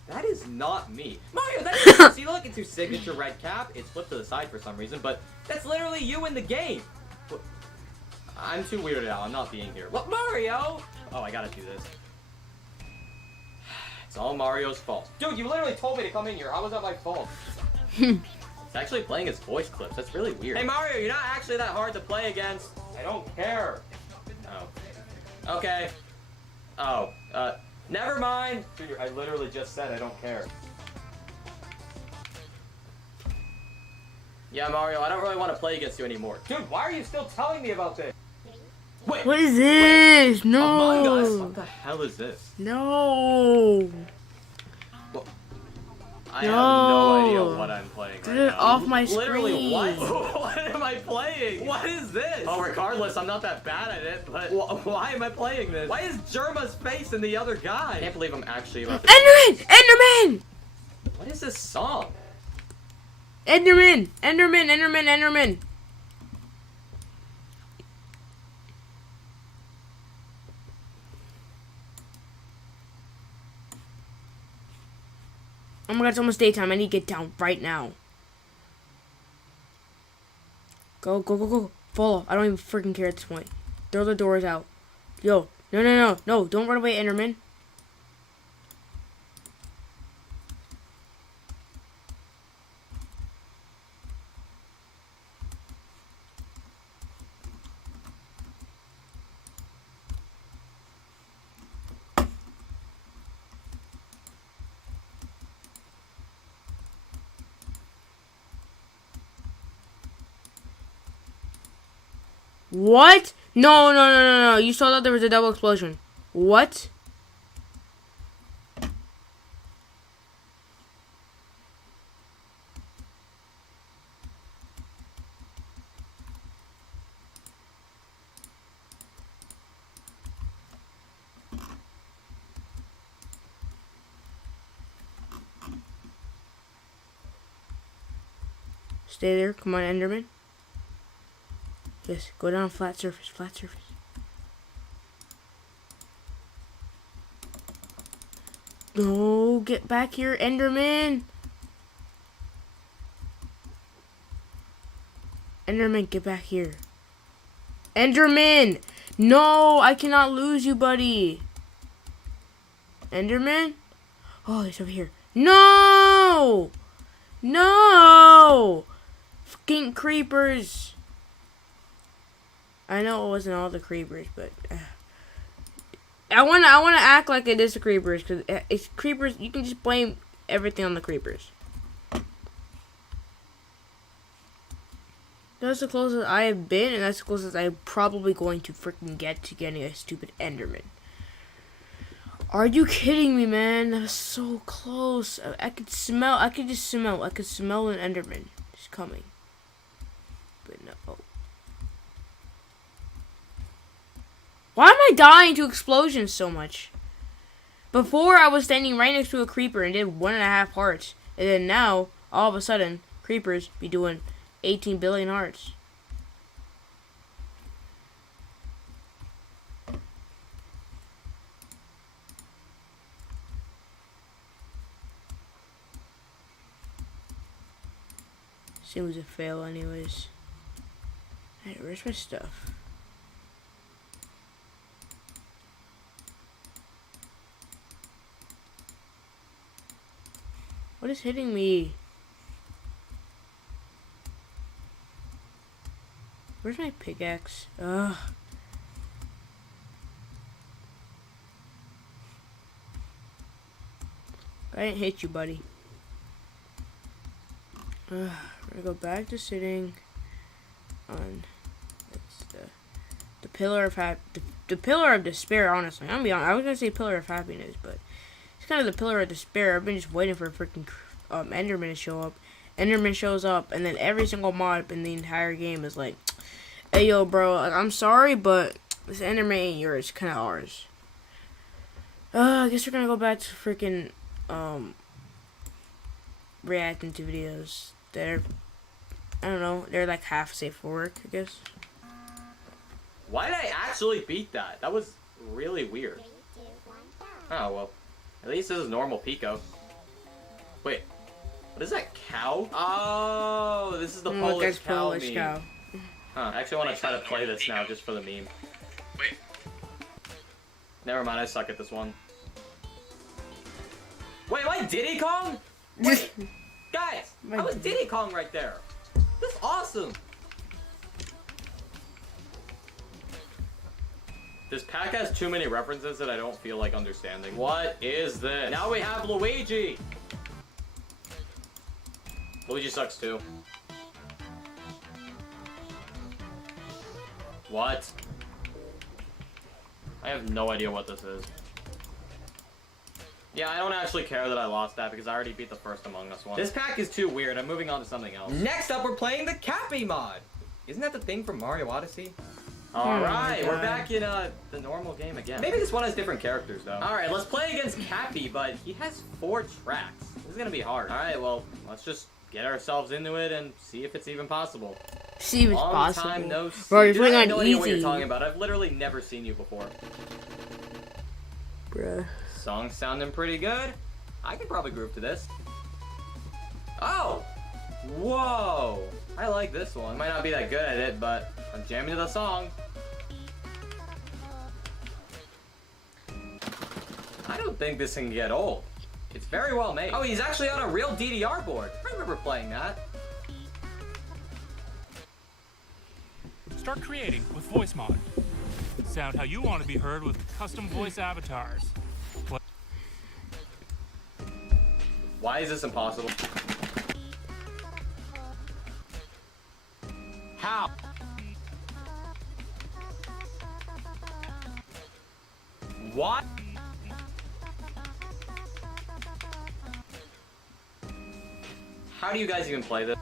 That is not me. Mario, that is see, look, it's your signature red cap. It's flipped to the side for some reason, but that's literally you in the game. I'm too weirded out. I'm not being here. Look, Mario! Oh, I gotta do this. It's all Mario's fault. Dude, you literally told me to come in here. How was that my fault? It's actually playing his voice clips. That's really weird. Hey, Mario, you're not actually that hard to play against. I don't care. Oh. Okay. Oh, never mind. I literally just said I don't care. Yeah, Mario, I don't really want to play against you anymore. Dude, why are you still telling me about this? Wait. What is this? No. Among Us? What the hell is this? No. Well, I have no idea what I'm playing Get right it now. off my Literally, screen. what? What am I playing? What is this? Oh, regardless, I'm not that bad at it, but why am I playing this? Why is Germa's face in the other guy? I can't believe I'm actually about to... Enderman! Enderman! What is this song? Enderman! Enderman! Enderman! Enderman! Oh my god, it's almost daytime. I need to get down right now. Go, go, go, go. Follow. I don't even freaking care at this point. Throw the doors out. Yo. No, no, no. No, don't run away, Enderman. What? No, no, no, no, no. You saw that there was a double explosion. What? Stay there. Come on, Enderman. Yes, go down flat surface, flat surface. No, get back here, Enderman. Enderman, get back here. Enderman! No, I cannot lose you, buddy. Enderman? Oh, he's over here. No! No! Fucking creepers. I know it wasn't all the creepers, but I wanna act like it is the creepers, because it's creepers. You can just blame everything on the creepers. That's the closest I have been, and that's the closest I'm probably going to freaking get to getting a stupid Enderman. Are you kidding me, man? That was so close. I could just smell an Enderman just coming. But no. Oh. Why am I dying to explosions so much? Before, I was standing right next to a creeper and did 1.5 hearts. And then now, all of a sudden, creepers be doing 18 billion hearts. Seems a fail anyways. Hey, where's my stuff? What is hitting me? Where's my pickaxe? Ugh. I didn't hit you, buddy. We're gonna go back to sitting on the pillar of the pillar of despair. Honestly, I'm gonna be honest. I was gonna say pillar of happiness, but it's kind of the pillar of despair. I've been just waiting for a freaking Enderman to show up. Enderman shows up, and then every single mod in the entire game is like, "Hey, yo, bro, I'm sorry, but this Enderman ain't yours. Kind of ours." I guess we're gonna go back to freaking reacting to videos that are, I don't know, they're like half safe for work, I guess. Why did I actually beat that? That was really weird. Oh, well. At least this is normal Pico. Wait. What is that, cow? Oh, this is the Polish cow meme. Cow. Huh. I actually want to try to play this now just for the meme. Wait. Never mind, I suck at this one. Wait, am I Diddy Kong? Wait, guys, I was Diddy Kong right there. This is awesome. This pack has too many references that I don't feel like understanding. What is this? Now we have Luigi. Luigi sucks too. What? I have no idea what this is. Yeah, I don't actually care that I lost that because I already beat the first Among Us one. This pack is too weird. I'm moving on to something else. Next up, we're playing the Cappy mod. Isn't that the thing from Mario Odyssey? Alright, we're back in the normal game again. Maybe this one has different characters, though. Alright, let's play against Cappy, but he has 4 tracks. This is gonna be hard. Alright, well, let's just get ourselves into it and see if it's even possible. See if it's possible. Long time no see. Bro, you're Dude, I have playing no on idea easy. what you're talking about. I've literally never seen you before. Bruh. Song's sounding pretty good. I could probably groove to this. Oh! Whoa! I like this one. Might not be that good at it, but I'm jamming to the song. I don't think this can get old. It's very well made. Oh, he's actually on a real DDR board. I remember playing that. Start creating with Voice Mod. Sound how you want to be heard with custom voice avatars. Why is this impossible? How? What? How do you guys even play this?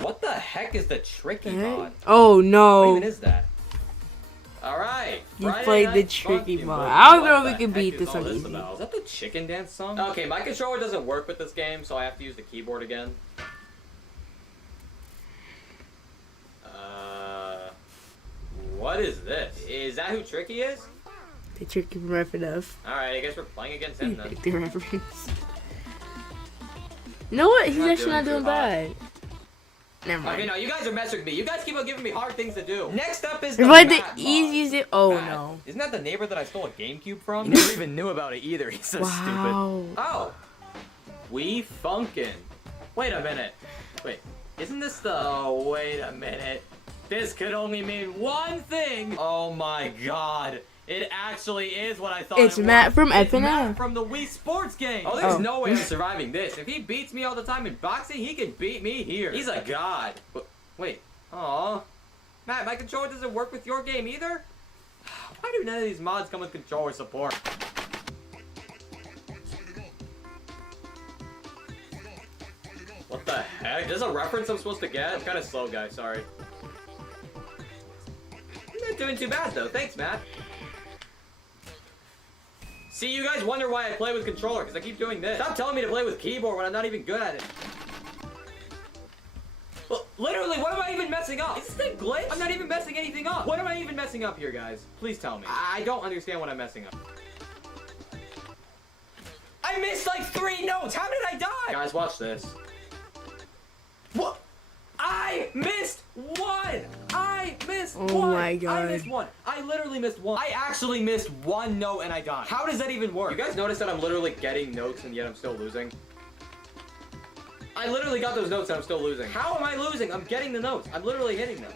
What the heck is the tricky mod? Oh What no. even is that? Alright. You played the tricky mod. I don't know if we can beat this on easy. Is that the chicken dance song? Okay, my controller doesn't work with this game, so I have to use the keyboard again. What is this? Is that who Tricky is? The Tricky from FNF. Alright, I guess we're playing against him then. The reference. You know what? He's actually not doing bad. Never mind. Okay, no, you guys are messing with me. You guys keep on giving me hard things to do. Next up is You're like the easiest. Oh Matt. no. Isn't that the neighbor that I stole a GameCube from? He never even knew about it either. He's so Wow. stupid. Oh. We funkin'. Wait a minute. Wait. Isn't this the... Oh, wait a minute. This could only mean one thing. Oh my god. It actually is what I thought It's it was. Matt from It's FNF. Matt from the Wii Sports game. Oh, there's no way I'm surviving this. If he beats me all the time in boxing, he can beat me here. He's a god. But, wait. Aw. Matt, my controller doesn't work with your game either? Why do none of these mods come with controller support? What the heck? Is this a reference I'm supposed to get? It's kind of slow, guys. Sorry. You're not doing too bad, though. Thanks, Matt. See, you guys wonder why I play with controller, because I keep doing this. Stop telling me to play with keyboard when I'm not even good at it. Well, literally, what am I even messing up? Is this thing glitch? I'm not even messing anything up. What am I even messing up here, guys? Please tell me. I don't understand what I'm messing up. I missed like 3 notes. How did I die? Guys, watch this. What? I missed 1. I missed 1. Oh my god. I missed 1. I literally missed 1. I actually missed 1 note and I died. How does that even work? You guys notice that I'm literally getting notes and yet I'm still losing? I literally got those notes and I'm still losing. How am I losing? I'm getting the notes. I'm literally hitting them.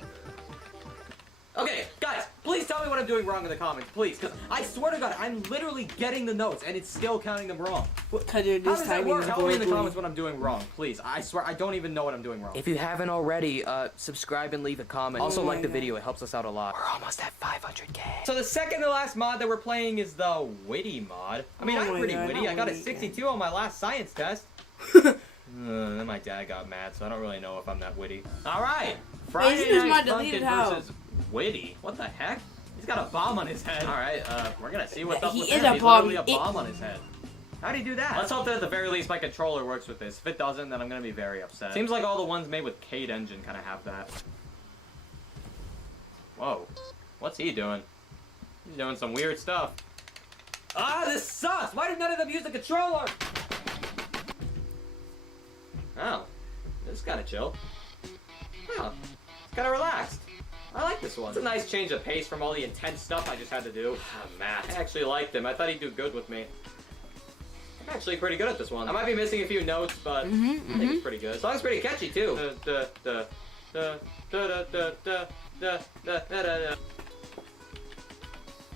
Okay, guys, please tell me what I'm doing wrong in the comments, please, because I swear to God, I'm literally getting the notes and it's still counting them wrong. How does that work? Tell me in the comments what I'm doing wrong, please. I swear, I don't even know what I'm doing wrong. If you haven't already, subscribe and leave a comment. Also, like the video, it helps us out a lot. We're almost at 500K. So the second to last mod that we're playing is the witty mod. I mean, I'm pretty witty. I got a 62 on my last science test. Then my dad got mad, so I don't really know if I'm that witty. All right, Friday Night Funkin' versus Witty. What the heck? He's got a bomb on his head. All right, we're gonna see what's up with him. He's literally a bomb on his head. How'd he do that? Let's hope that at the very least my controller works with this. If it doesn't, then I'm gonna be very upset. Seems like all the ones made with Cade Engine kind of have that. Whoa, what's he doing? He's doing some weird stuff. Ah, this sucks! Why did none of them use the controller? Oh, this is kind of chill. Oh, it's kind of relaxed. I like this one. It's a nice change of pace from all the intense stuff I just had to do. Matt. I actually liked him. I thought he'd do good with me. I'm actually pretty good at this one. I might be missing a few notes, but I think it's pretty good. The song's pretty catchy, too.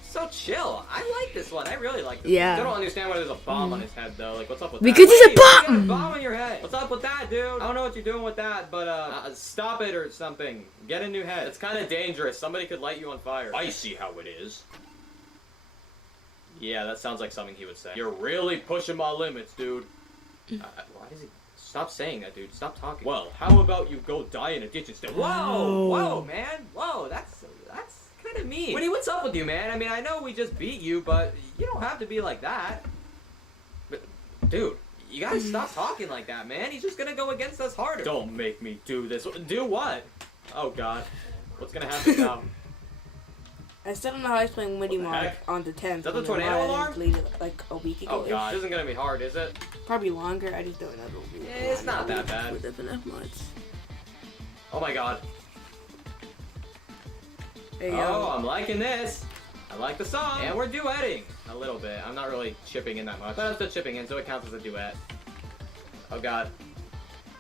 So chill. I like this one. I really like this one. I still don't understand why there's a bomb on his head, though. Like, what's up with that? Because it's a bomb! You got a bomb on your head. What's up with that, dude? I don't know what you're doing with that, but, stop it or something. Get a new head. It's kind of dangerous. Somebody could light you on fire. I see how it is. Yeah, that sounds like something he would say. You're really pushing my limits, dude. Why does he... Stop saying that, dude. Stop talking. Well, how about you go die in a ditch instead? Whoa! Whoa, man. Whoa, that's kind of mean. Woody, what's up with you, man? I mean, I know we just beat you, but you don't have to be like that. But, dude, you gotta stop talking like that, man. He's just gonna go against us harder. Don't make me do this. Do what? Oh, God. What's gonna happen now? I still don't know how I was playing Witty mod on the 10th. Is that the tornado alarm? Like a week ago. Oh, God. This isn't gonna be hard, is it? Probably longer. I just don't know. It's not that bad. With enough mods. Oh, my God. Hey, oh, I'm liking this. I like the song. And we're duetting a little bit. I'm not really chipping in that much, but I'm still chipping in, so it counts as a duet. Oh, God.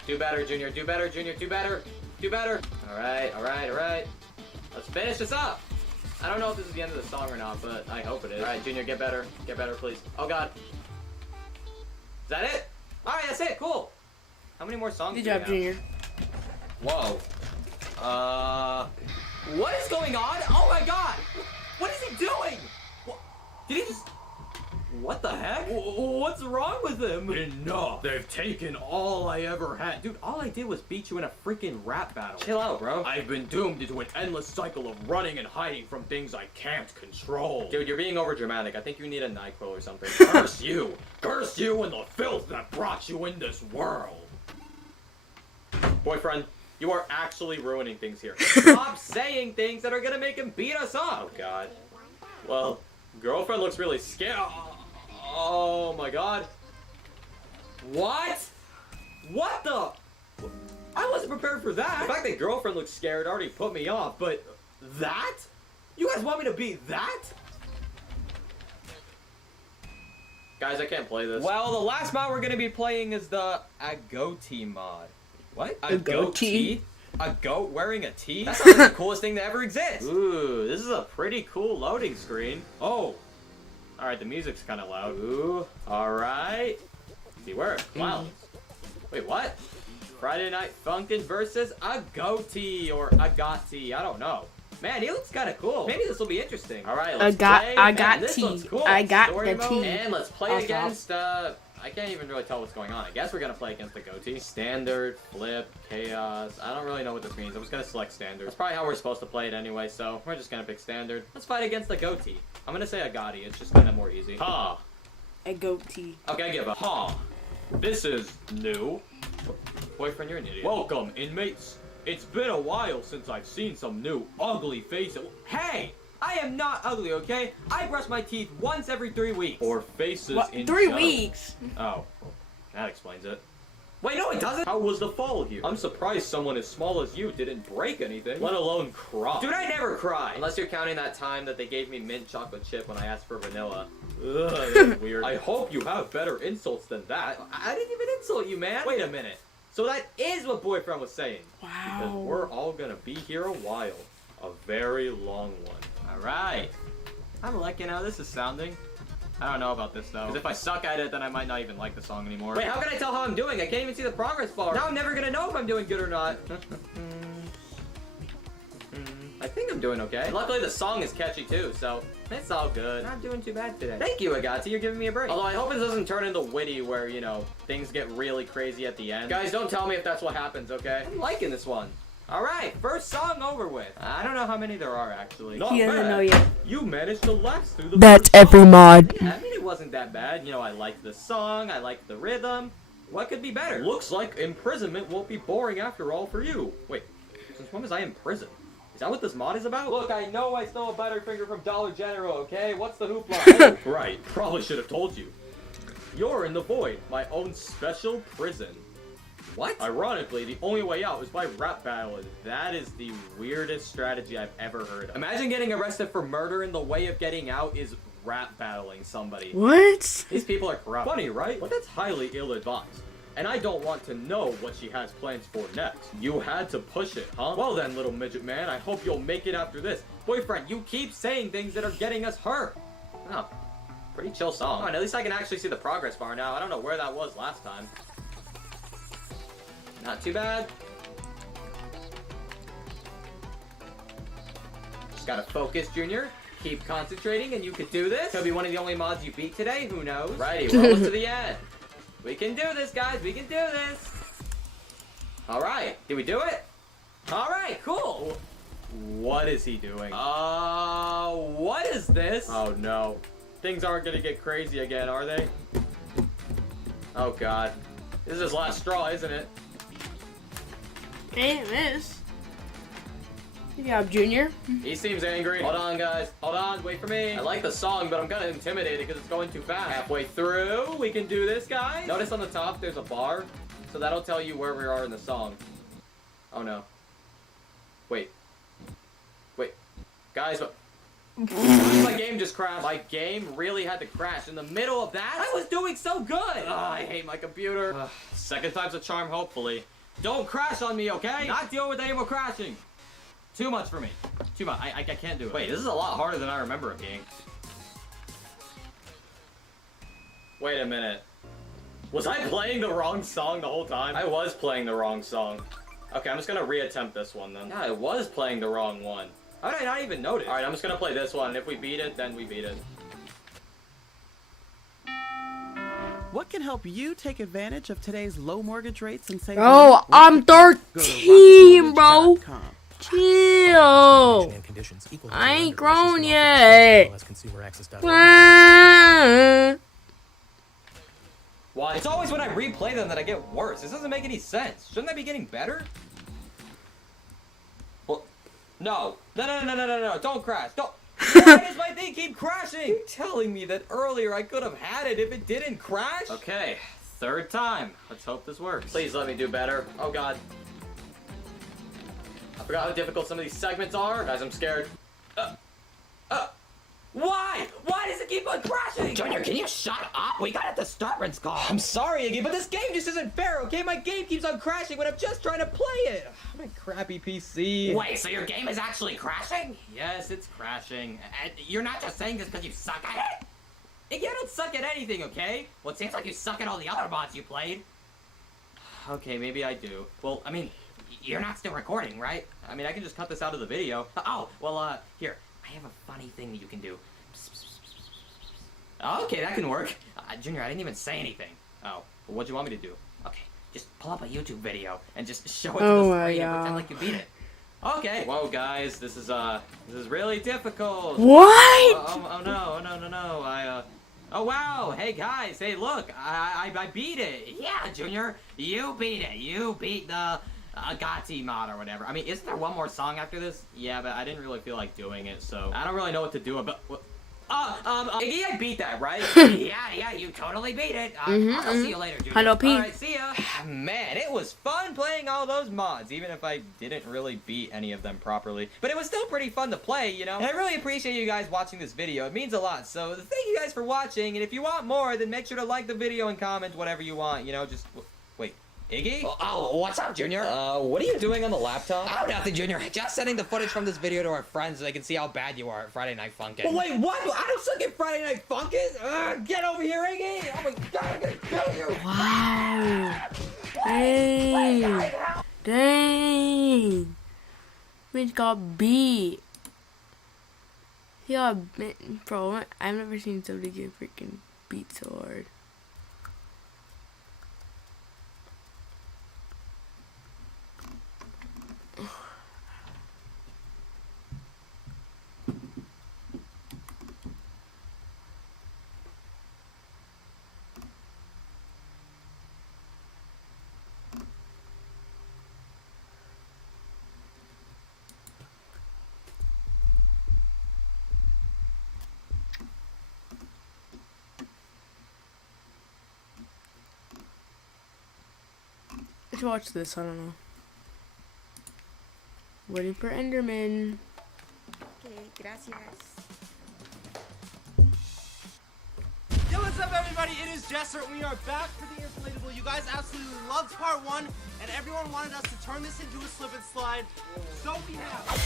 Do better, Junior. Do better, Junior. Do better. Do better. All right, all right, all right. Let's finish this up. I don't know if this is the end of the song or not, but I hope it is. All right, Junior, get better. Get better, please. Oh, God. Is that it? All right, that's it. Cool. How many more songs do we have? Good job, Junior. Whoa. What is going on? Oh my God! What is he doing? Did he just... What the heck? What's wrong with him? Enough. They've taken all I ever had. Dude, all I did was beat you in a freaking rap battle. Chill out, bro. I've been doomed into an endless cycle of running and hiding from things I can't control. Dude, you're being over dramatic. I think you need a NyQuil or something. Curse you. Curse you and the filth that brought you in this world. Boyfriend. You are actually ruining things here. Stop saying things that are gonna make him beat us up. Oh, God. Well, girlfriend looks really scared. Oh, my God. What? What the? I wasn't prepared for that. The fact that girlfriend looks scared already put me off, but that? You guys want me to beat that? Guys, I can't play this. Well, the last mod we're gonna be playing is the Agoti mod. What? A goatee? A goat wearing a tee? That sounds like the coolest thing to ever exist. Ooh, this is a pretty cool loading screen. Oh. Alright, the music's kind of loud. Ooh, alright. Beware of clowns. Wait, what? Friday Night Funkin' versus a goatee or a gottee. I don't know. Man, he looks kind of cool. Maybe this will be interesting. Alright, let's play. I got this tea. looks cool. I got Story the mode. tea. And let's play against, I can't even really tell what's going on. I guess we're gonna play against the goatee. Standard, flip, chaos. I don't really know what this means. I'm just gonna select standard. That's probably how we're supposed to play it anyway, so we're just gonna pick standard. Let's fight against the goatee. I'm gonna say a goatee. It's just kind of more easy. Ha! A goatee. Okay, I give up. Ha! This is new. Boyfriend, you're an idiot. Welcome, inmates. It's been a while since I've seen some new ugly faces. Hey! I am not ugly, okay? I brush my teeth once every 3 weeks. Or faces What? in 3 general. weeks? Oh, that explains it. Wait, no it doesn't! How was the fall here? I'm surprised someone as small as you didn't break anything, let alone cry. Dude, I never cry! Unless you're counting that time that they gave me mint chocolate chip when I asked for vanilla. Ugh, that's weird. I hope you have better insults than that. I didn't even insult you, man! Wait a minute. So that is what boyfriend was saying. Wow. Because we're all gonna be here a while. A very long one. Alright. I'm liking how this is sounding. I don't know about this though. Because if I suck at it, then I might not even like the song anymore. Wait, how can I tell how I'm doing? I can't even see the progress bar. Now I'm never gonna know if I'm doing good or not. I think I'm doing okay. And luckily the song is catchy too, so it's all good. Not doing too bad today. Thank you, Agati. You're giving me a break. Although I hope it doesn't turn into witty where, you know, things get really crazy at the end. Guys, don't tell me if that's what happens, okay? I'm liking this one. Alright, first song over with. I don't know how many there are, actually. Not He doesn't bad. know yet. You managed to last through the That's first every song. mod. Yeah, I mean, it wasn't that bad. You know, I liked the song, I liked the rhythm. What could be better? Looks like imprisonment won't be boring after all for you. Wait, since when was I in prison? Is that what this mod is about? Look, I know I stole a Butterfinger from Dollar General, okay? What's the hoopla? Right, probably should have told you. You're in the void, my own special prison. What? Ironically, the only way out is by rap battle, and that is the weirdest strategy I've ever heard of. Imagine getting arrested for murder and the way of getting out is rap battling somebody. What? These people are corrupt. Funny, right? But that's highly ill-advised. And I don't want to know what she has plans for next. You had to push it, huh? Well then, little midget man, I hope you'll make it after this. Boyfriend, you keep saying things that are getting us hurt. Oh, pretty chill song. Come on, at least I can actually see the progress bar now. I don't know where that was last time. Not too bad. Just gotta focus, Junior. Keep concentrating and you could do this. Could be one of the only mods you beat today, who knows? Righty, we're almost to the end. We can do this, guys. We can do this. Alright, did we do it? Alright, cool. What is he doing? What is this? Oh no. Things aren't gonna get crazy again, are they? Oh god. This is his last straw, isn't it? Hey, miss. Good job, Junior. He seems angry. Hold on, guys. Hold on. Wait for me. I like the song, but I'm kind of intimidated because it's going too fast. Halfway through. We can do this, guys. Notice on the top there's a bar, so that'll tell you where we are in the song. Oh, no. Wait. Wait. Guys, what? My game just crashed. My game really had to crash in the middle of that? I was doing so good. I hate my computer. Second time's a charm, hopefully. Don't crash on me, okay? Not deal with any more crashing. Too much for me. Too much. I can't do it. Wait, this is a lot harder than I remember it being. Wait a minute. Was I playing the wrong song the whole time? I was playing the wrong song. Okay, I'm just gonna reattempt this one then. Yeah, I was playing the wrong one. How did I not even notice? Alright, I'm just gonna play this one, and if we beat it, then we beat it. What can help you take advantage of today's low mortgage rates and save Oh, money? I'm 13, bro. Chill. I ain't grown yet. Why? It's always when I replay them that I get worse. This doesn't make any sense. Shouldn't I be getting better? Well, no. No. Don't crash. Don't. Why does my thing keep crashing? You're telling me that earlier I could have had it if it didn't crash? Okay, third time. Let's hope this works. Please let me do better. Oh god. I forgot how difficult some of these segments are. Guys, I'm scared. Why? Why does it keep on crashing? Junior, can you shut up? We got a disturbance call. I'm sorry, Iggy, but this game just isn't fair, okay? My game keeps on crashing when I'm just trying to play it. My crappy PC. Wait, so your game is actually crashing? Yes, it's crashing. And you're not just saying this because you suck at it? Iggy, I don't suck at anything, okay? Well, it seems like you suck at all the other mods you played. Okay, maybe I do. Well, I mean, you're not still recording, right? I mean, I can just cut this out of the video. Oh, well, here. I have a funny thing that you can do. Okay, that can work. Junior, I didn't even say anything. Oh, what do you want me to do? Okay, just pull up a YouTube video and just show it to Oh the my screen and God. pretend like you beat it. Okay. Whoa, guys, this is really difficult. What? Oh no. Oh wow. Hey guys. Hey look. I beat it. Yeah, Junior. You beat it. You beat the Agati mod or whatever. I mean, isn't there one more song after this? Yeah, but I didn't really feel like doing it, so I don't really know what to do about. Iggy, I beat that, right? Yeah, you totally beat it. I'll see you later, Junior. Hello, Pete. Alright, see ya. Man, it was fun playing all those mods, even if I didn't really beat any of them properly. But it was still pretty fun to play, you know? And I really appreciate you guys watching this video. It means a lot. So thank you guys for watching, and if you want more, then make sure to like the video and comment whatever you want, you know, just... Wait, Iggy? Oh, what's up, Junior? What are you doing on the laptop? Oh, nothing, Junior. Just sending the footage from this video to our friends so they can see how bad you are at Friday Night Funkin'. Oh, wait, what? I don't suck at Friday Night Funkin'? Get over here, Iggy! Oh my god, I'm gonna kill you! Wow. Dang. Mitch got beat. He got beat. Bro, I've never seen somebody get freaking beat so hard. Let's watch this, I don't know. Waiting for Enderman. Okay, gracias. Yo, what's up, everybody? It is Jester, and we are back for the inflatable. You guys absolutely loved part 1, and everyone wanted us to turn this into a slip and slide. So we have.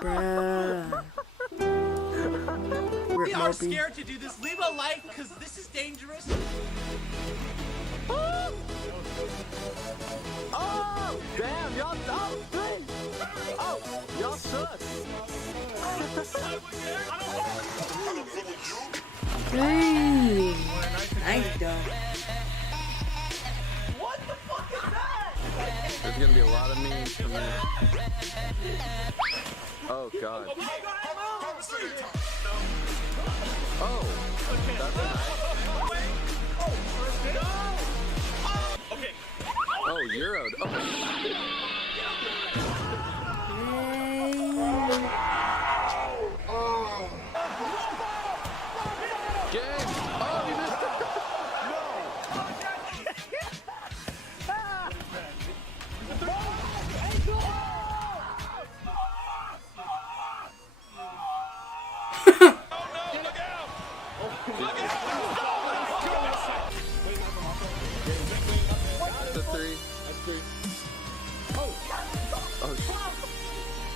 Bruh. We are scared to do this. Leave a like, because this is dangerous. Oh, damn, y'all y'all sus. Dang. Nice though. What the fuck is that? There's gonna be a lot of memes from me. Oh god. Oh, that's nice. Oh, Euroed. Game. Oh, you missed it.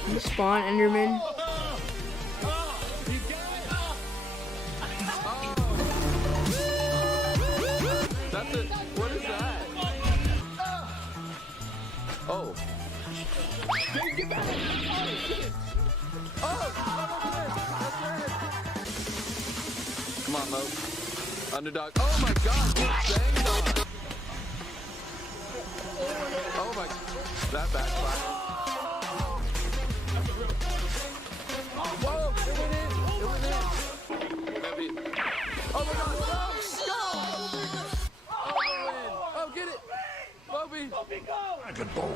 You spawn Enderman. That's it. What is that? Oh. Come on, Mo. Underdog. Oh my god, get banged on. Oh my. That backfire. Whoa, it went in. It went in. Maybe. Oh my god, go! Oh, we're in. Oh, get it. Moby. Moby, go! Good ball.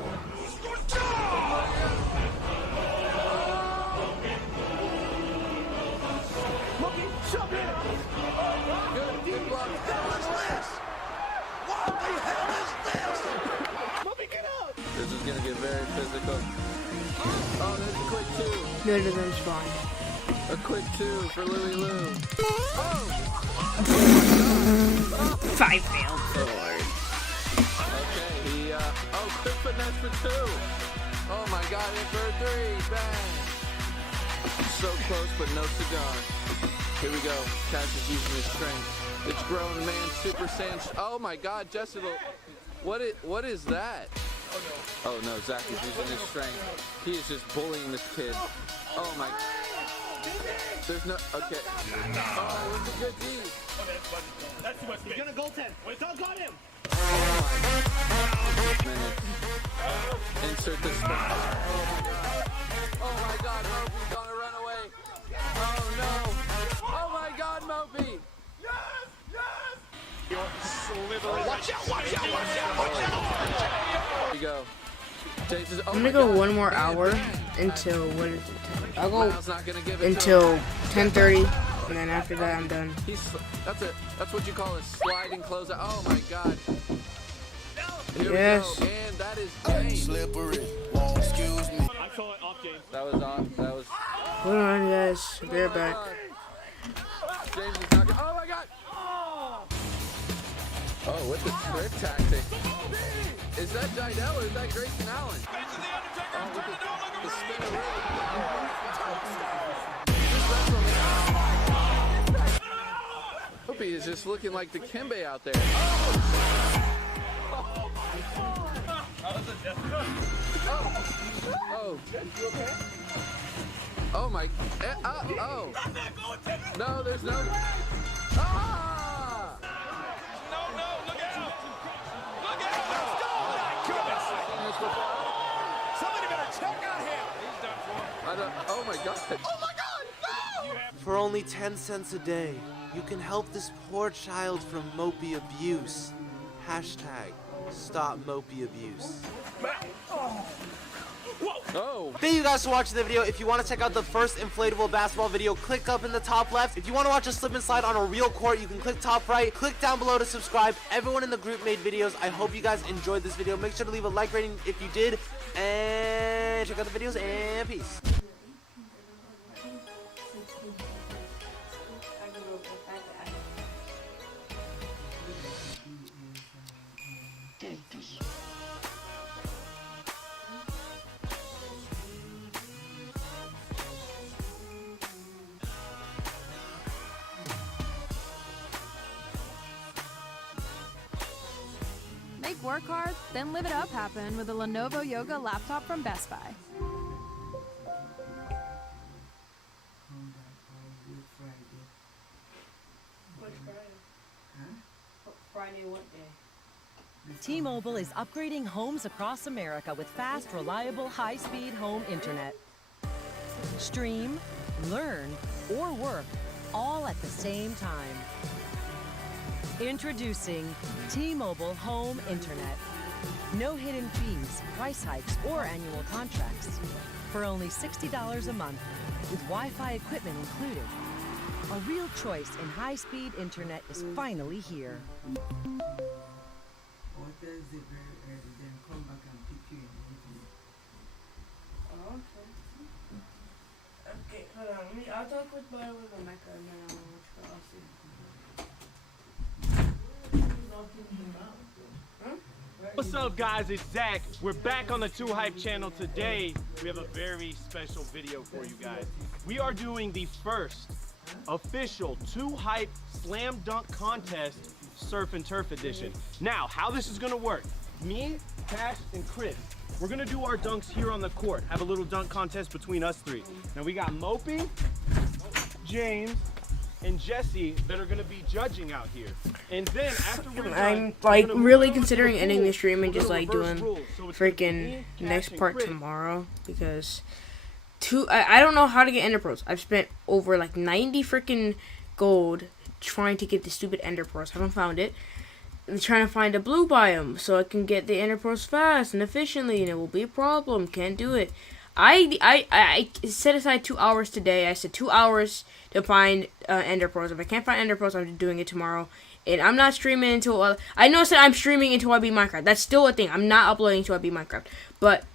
Moby, shove it. Good, good block. What the hell is this? Moby, get up. This is gonna get very physical. Oh, there's a quick 2. None of them spawn. A quick 2 for Louie Lou. Oh! 5 failed. Okay, he, oh, quick finesse for 2. Oh my god, in for a 3. Bang! So close, but no cigar. Here we go. Cash is using his strength. It's grown man, Super Saiyan. Oh my god, Jessica. What is that? Oh no, Zach is using his strength. He is just bullying this kid. Oh my. There's no. Okay. Oh, it's a good D. That's too much. He's gonna goaltend. Wait, don't got him. Insert the spin. Oh my God, Moby's gonna run away. Oh no. Oh my God, Moby. Yes! Slithering. Watch out! Watch out! Watch out! Watch out! There you go. Jason's, I'm gonna go one more hour until what is it? I'll go until 10:30, and then after that I'm done. That's what you call a sliding closeout. Oh my God. Here yes. we go. And that is James. Slippery. Excuse me. I saw it off, James. That was off. That was. Hold on, guys. Be right back. James is not. Oh my God. Oh, with the trick tactic. Is that Didell or is that Grayson Allen? The spinner. Hope he is just looking like the Kimbe out there. Oh. Oh my. Oh. No, there's no. Ah! No, look out! Look out! Oh my goodness! Somebody better check on him! He's done for. Oh my God. Oh my God! No! For only 10 cents a day, you can help this poor child from mopey abuse. Hashtag stop mopey abuse. Oh. Thank you guys for watching the video. If you want to check out the first inflatable basketball video, click up in the top left. If you want to watch a slip and slide on a real court, you can click top right. Click down below to subscribe. Everyone in the group made videos. I hope you guys enjoyed this video. Make sure to leave a like rating if you did. And check out the videos and peace. Make work hard, then live it up happen with a Lenovo Yoga laptop from Best Buy. Friday what day? T-Mobile is upgrading homes across America with fast, reliable, high-speed home internet. Stream, learn, or work all at the same time. Introducing T-Mobile Home Internet. No hidden fees, price hikes, or annual contracts. For only $60 a month, with Wi-Fi equipment included. A real choice in high-speed internet is finally here. Okay, hold on. I'll talk with Micah and then I'll see. What's up, guys? It's Zach. We're back on the 2 Hype channel today. We have a very special video for you guys. We are doing the first official 2 Hype Slam Dunk Contest Surf and Turf Edition. Now, how this is gonna work, me, Cash, and Chris, we're gonna do our dunks here on the court. Have a little dunk contest between us 3. Now we got Mopey, James, and Jesse that are gonna be judging out here. And then after we're done, I'm like really considering ending the stream and just like doing freaking next part tomorrow because I don't know how to get Ender Pros. I've spent over like 90 freaking gold trying to get the stupid Ender Pros. Haven't found it. I'm trying to find a blue biome so I can get the Ender Pros fast and efficiently, and it will be a problem. Can't do it. I set aside 2 hours today. I said 2 hours to find Ender Pros. If I can't find Ender Pros, I'm just doing it tomorrow. And I'm not streaming until I know that I'm streaming until I beat Minecraft. That's still a thing. I'm not uploading until I beat Minecraft. But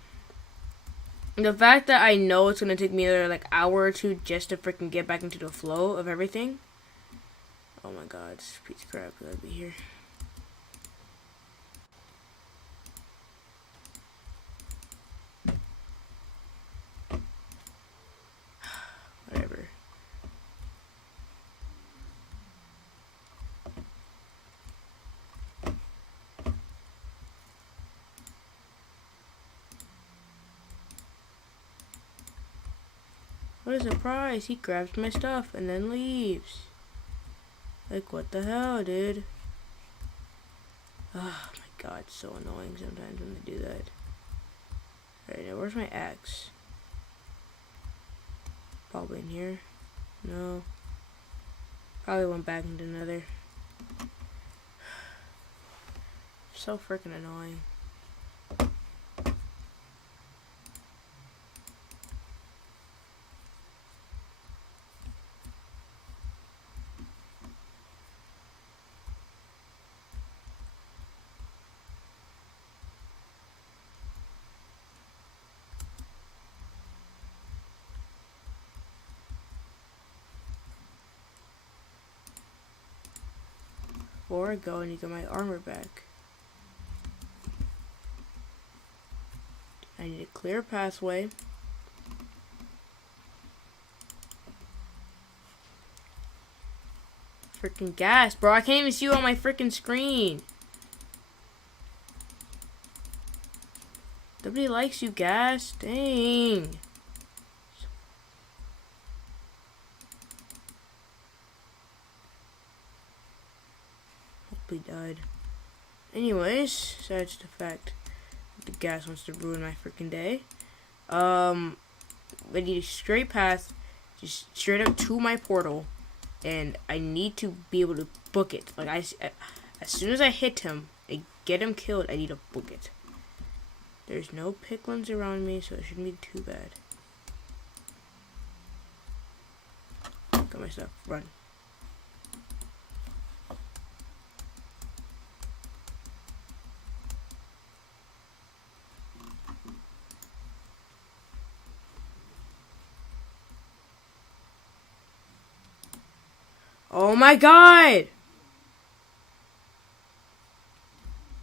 the fact that I know it's gonna take me another like hour or two just to freaking get back into the flow of everything. Oh my God, this piece of crap gotta be here. Whatever. What a surprise. He grabs my stuff and then leaves. Like, what the hell, dude? Oh my god, it's so annoying sometimes when they do that. Alright, now where's my axe? Probably in here. No. Probably went back into another. So freaking annoying. Before I go, I need to get my armor back. I need a clear pathway. Freaking gas, bro. I can't even see you on my freaking screen. Nobody likes you, gas. Dang. Hope he died. Anyways, besides the fact the gas wants to ruin my freaking day. I need a straight path, just straight up to my portal, and I need to be able to book it. Like as soon as I hit him and get him killed, I need to book it. There's no piglins around me, so it shouldn't be too bad. Got my stuff. Run. Oh my god!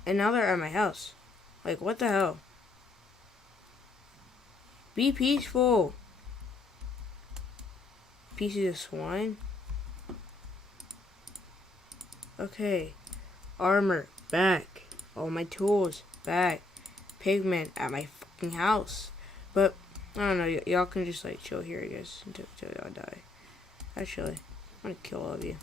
And now they're at my house. Like, what the hell? Be peaceful. Pieces of swine. Okay. Armor, back. All my tools, back. Pigment at my fucking house. But, I don't know, y'all can just, like, chill here, I guess, until y'all die. Actually, I'm gonna kill all of you.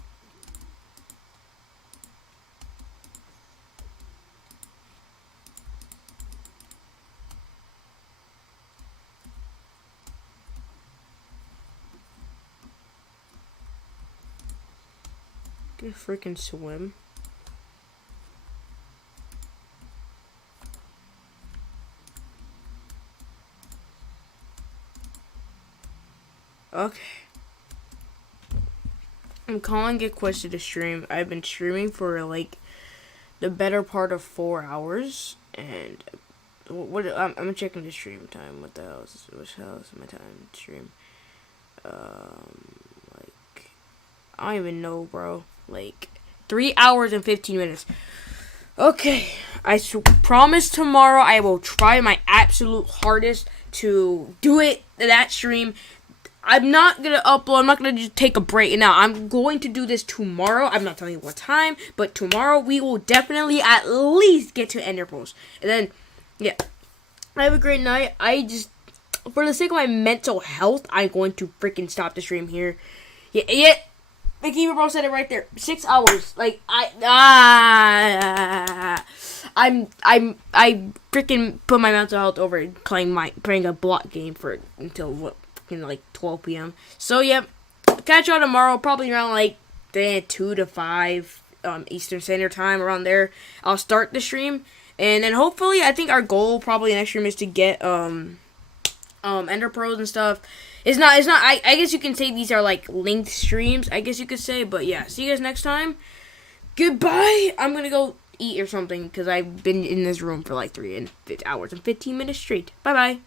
Can freaking swim. Okay. I'm calling it quits to the stream. I've been streaming for like the better part of 4 hours, and I'm checking the stream time. What the hell is my time to stream? Like I don't even know, bro. Like 3 hours and 15 minutes. Okay, I promise tomorrow I will try my absolute hardest to do it that stream. I'm not gonna upload. I'm not gonna just take a break now. I'm going to do this tomorrow. I'm not telling you what time, but tomorrow we will definitely at least get to Ender Pearls. And then, yeah, have a great night. I just, for the sake of my mental health, I'm going to freaking stop the stream here. Yeah. Akimebro said it right there. 6 hours. Like I freaking put my mental health over playing a block game for until what, like 12 p.m. So yeah, catch y'all tomorrow, probably around like 2 to 5 Eastern Standard Time, around there. I'll start the stream, and then hopefully, I think our goal probably next stream is to get Ender Pearls and stuff. It's not. I guess you can say these are like linked streams, I guess you could say. But yeah, see you guys next time. Goodbye. I'm gonna go eat or something because I've been in this room for like 3 hours and 15 minutes straight. Bye bye.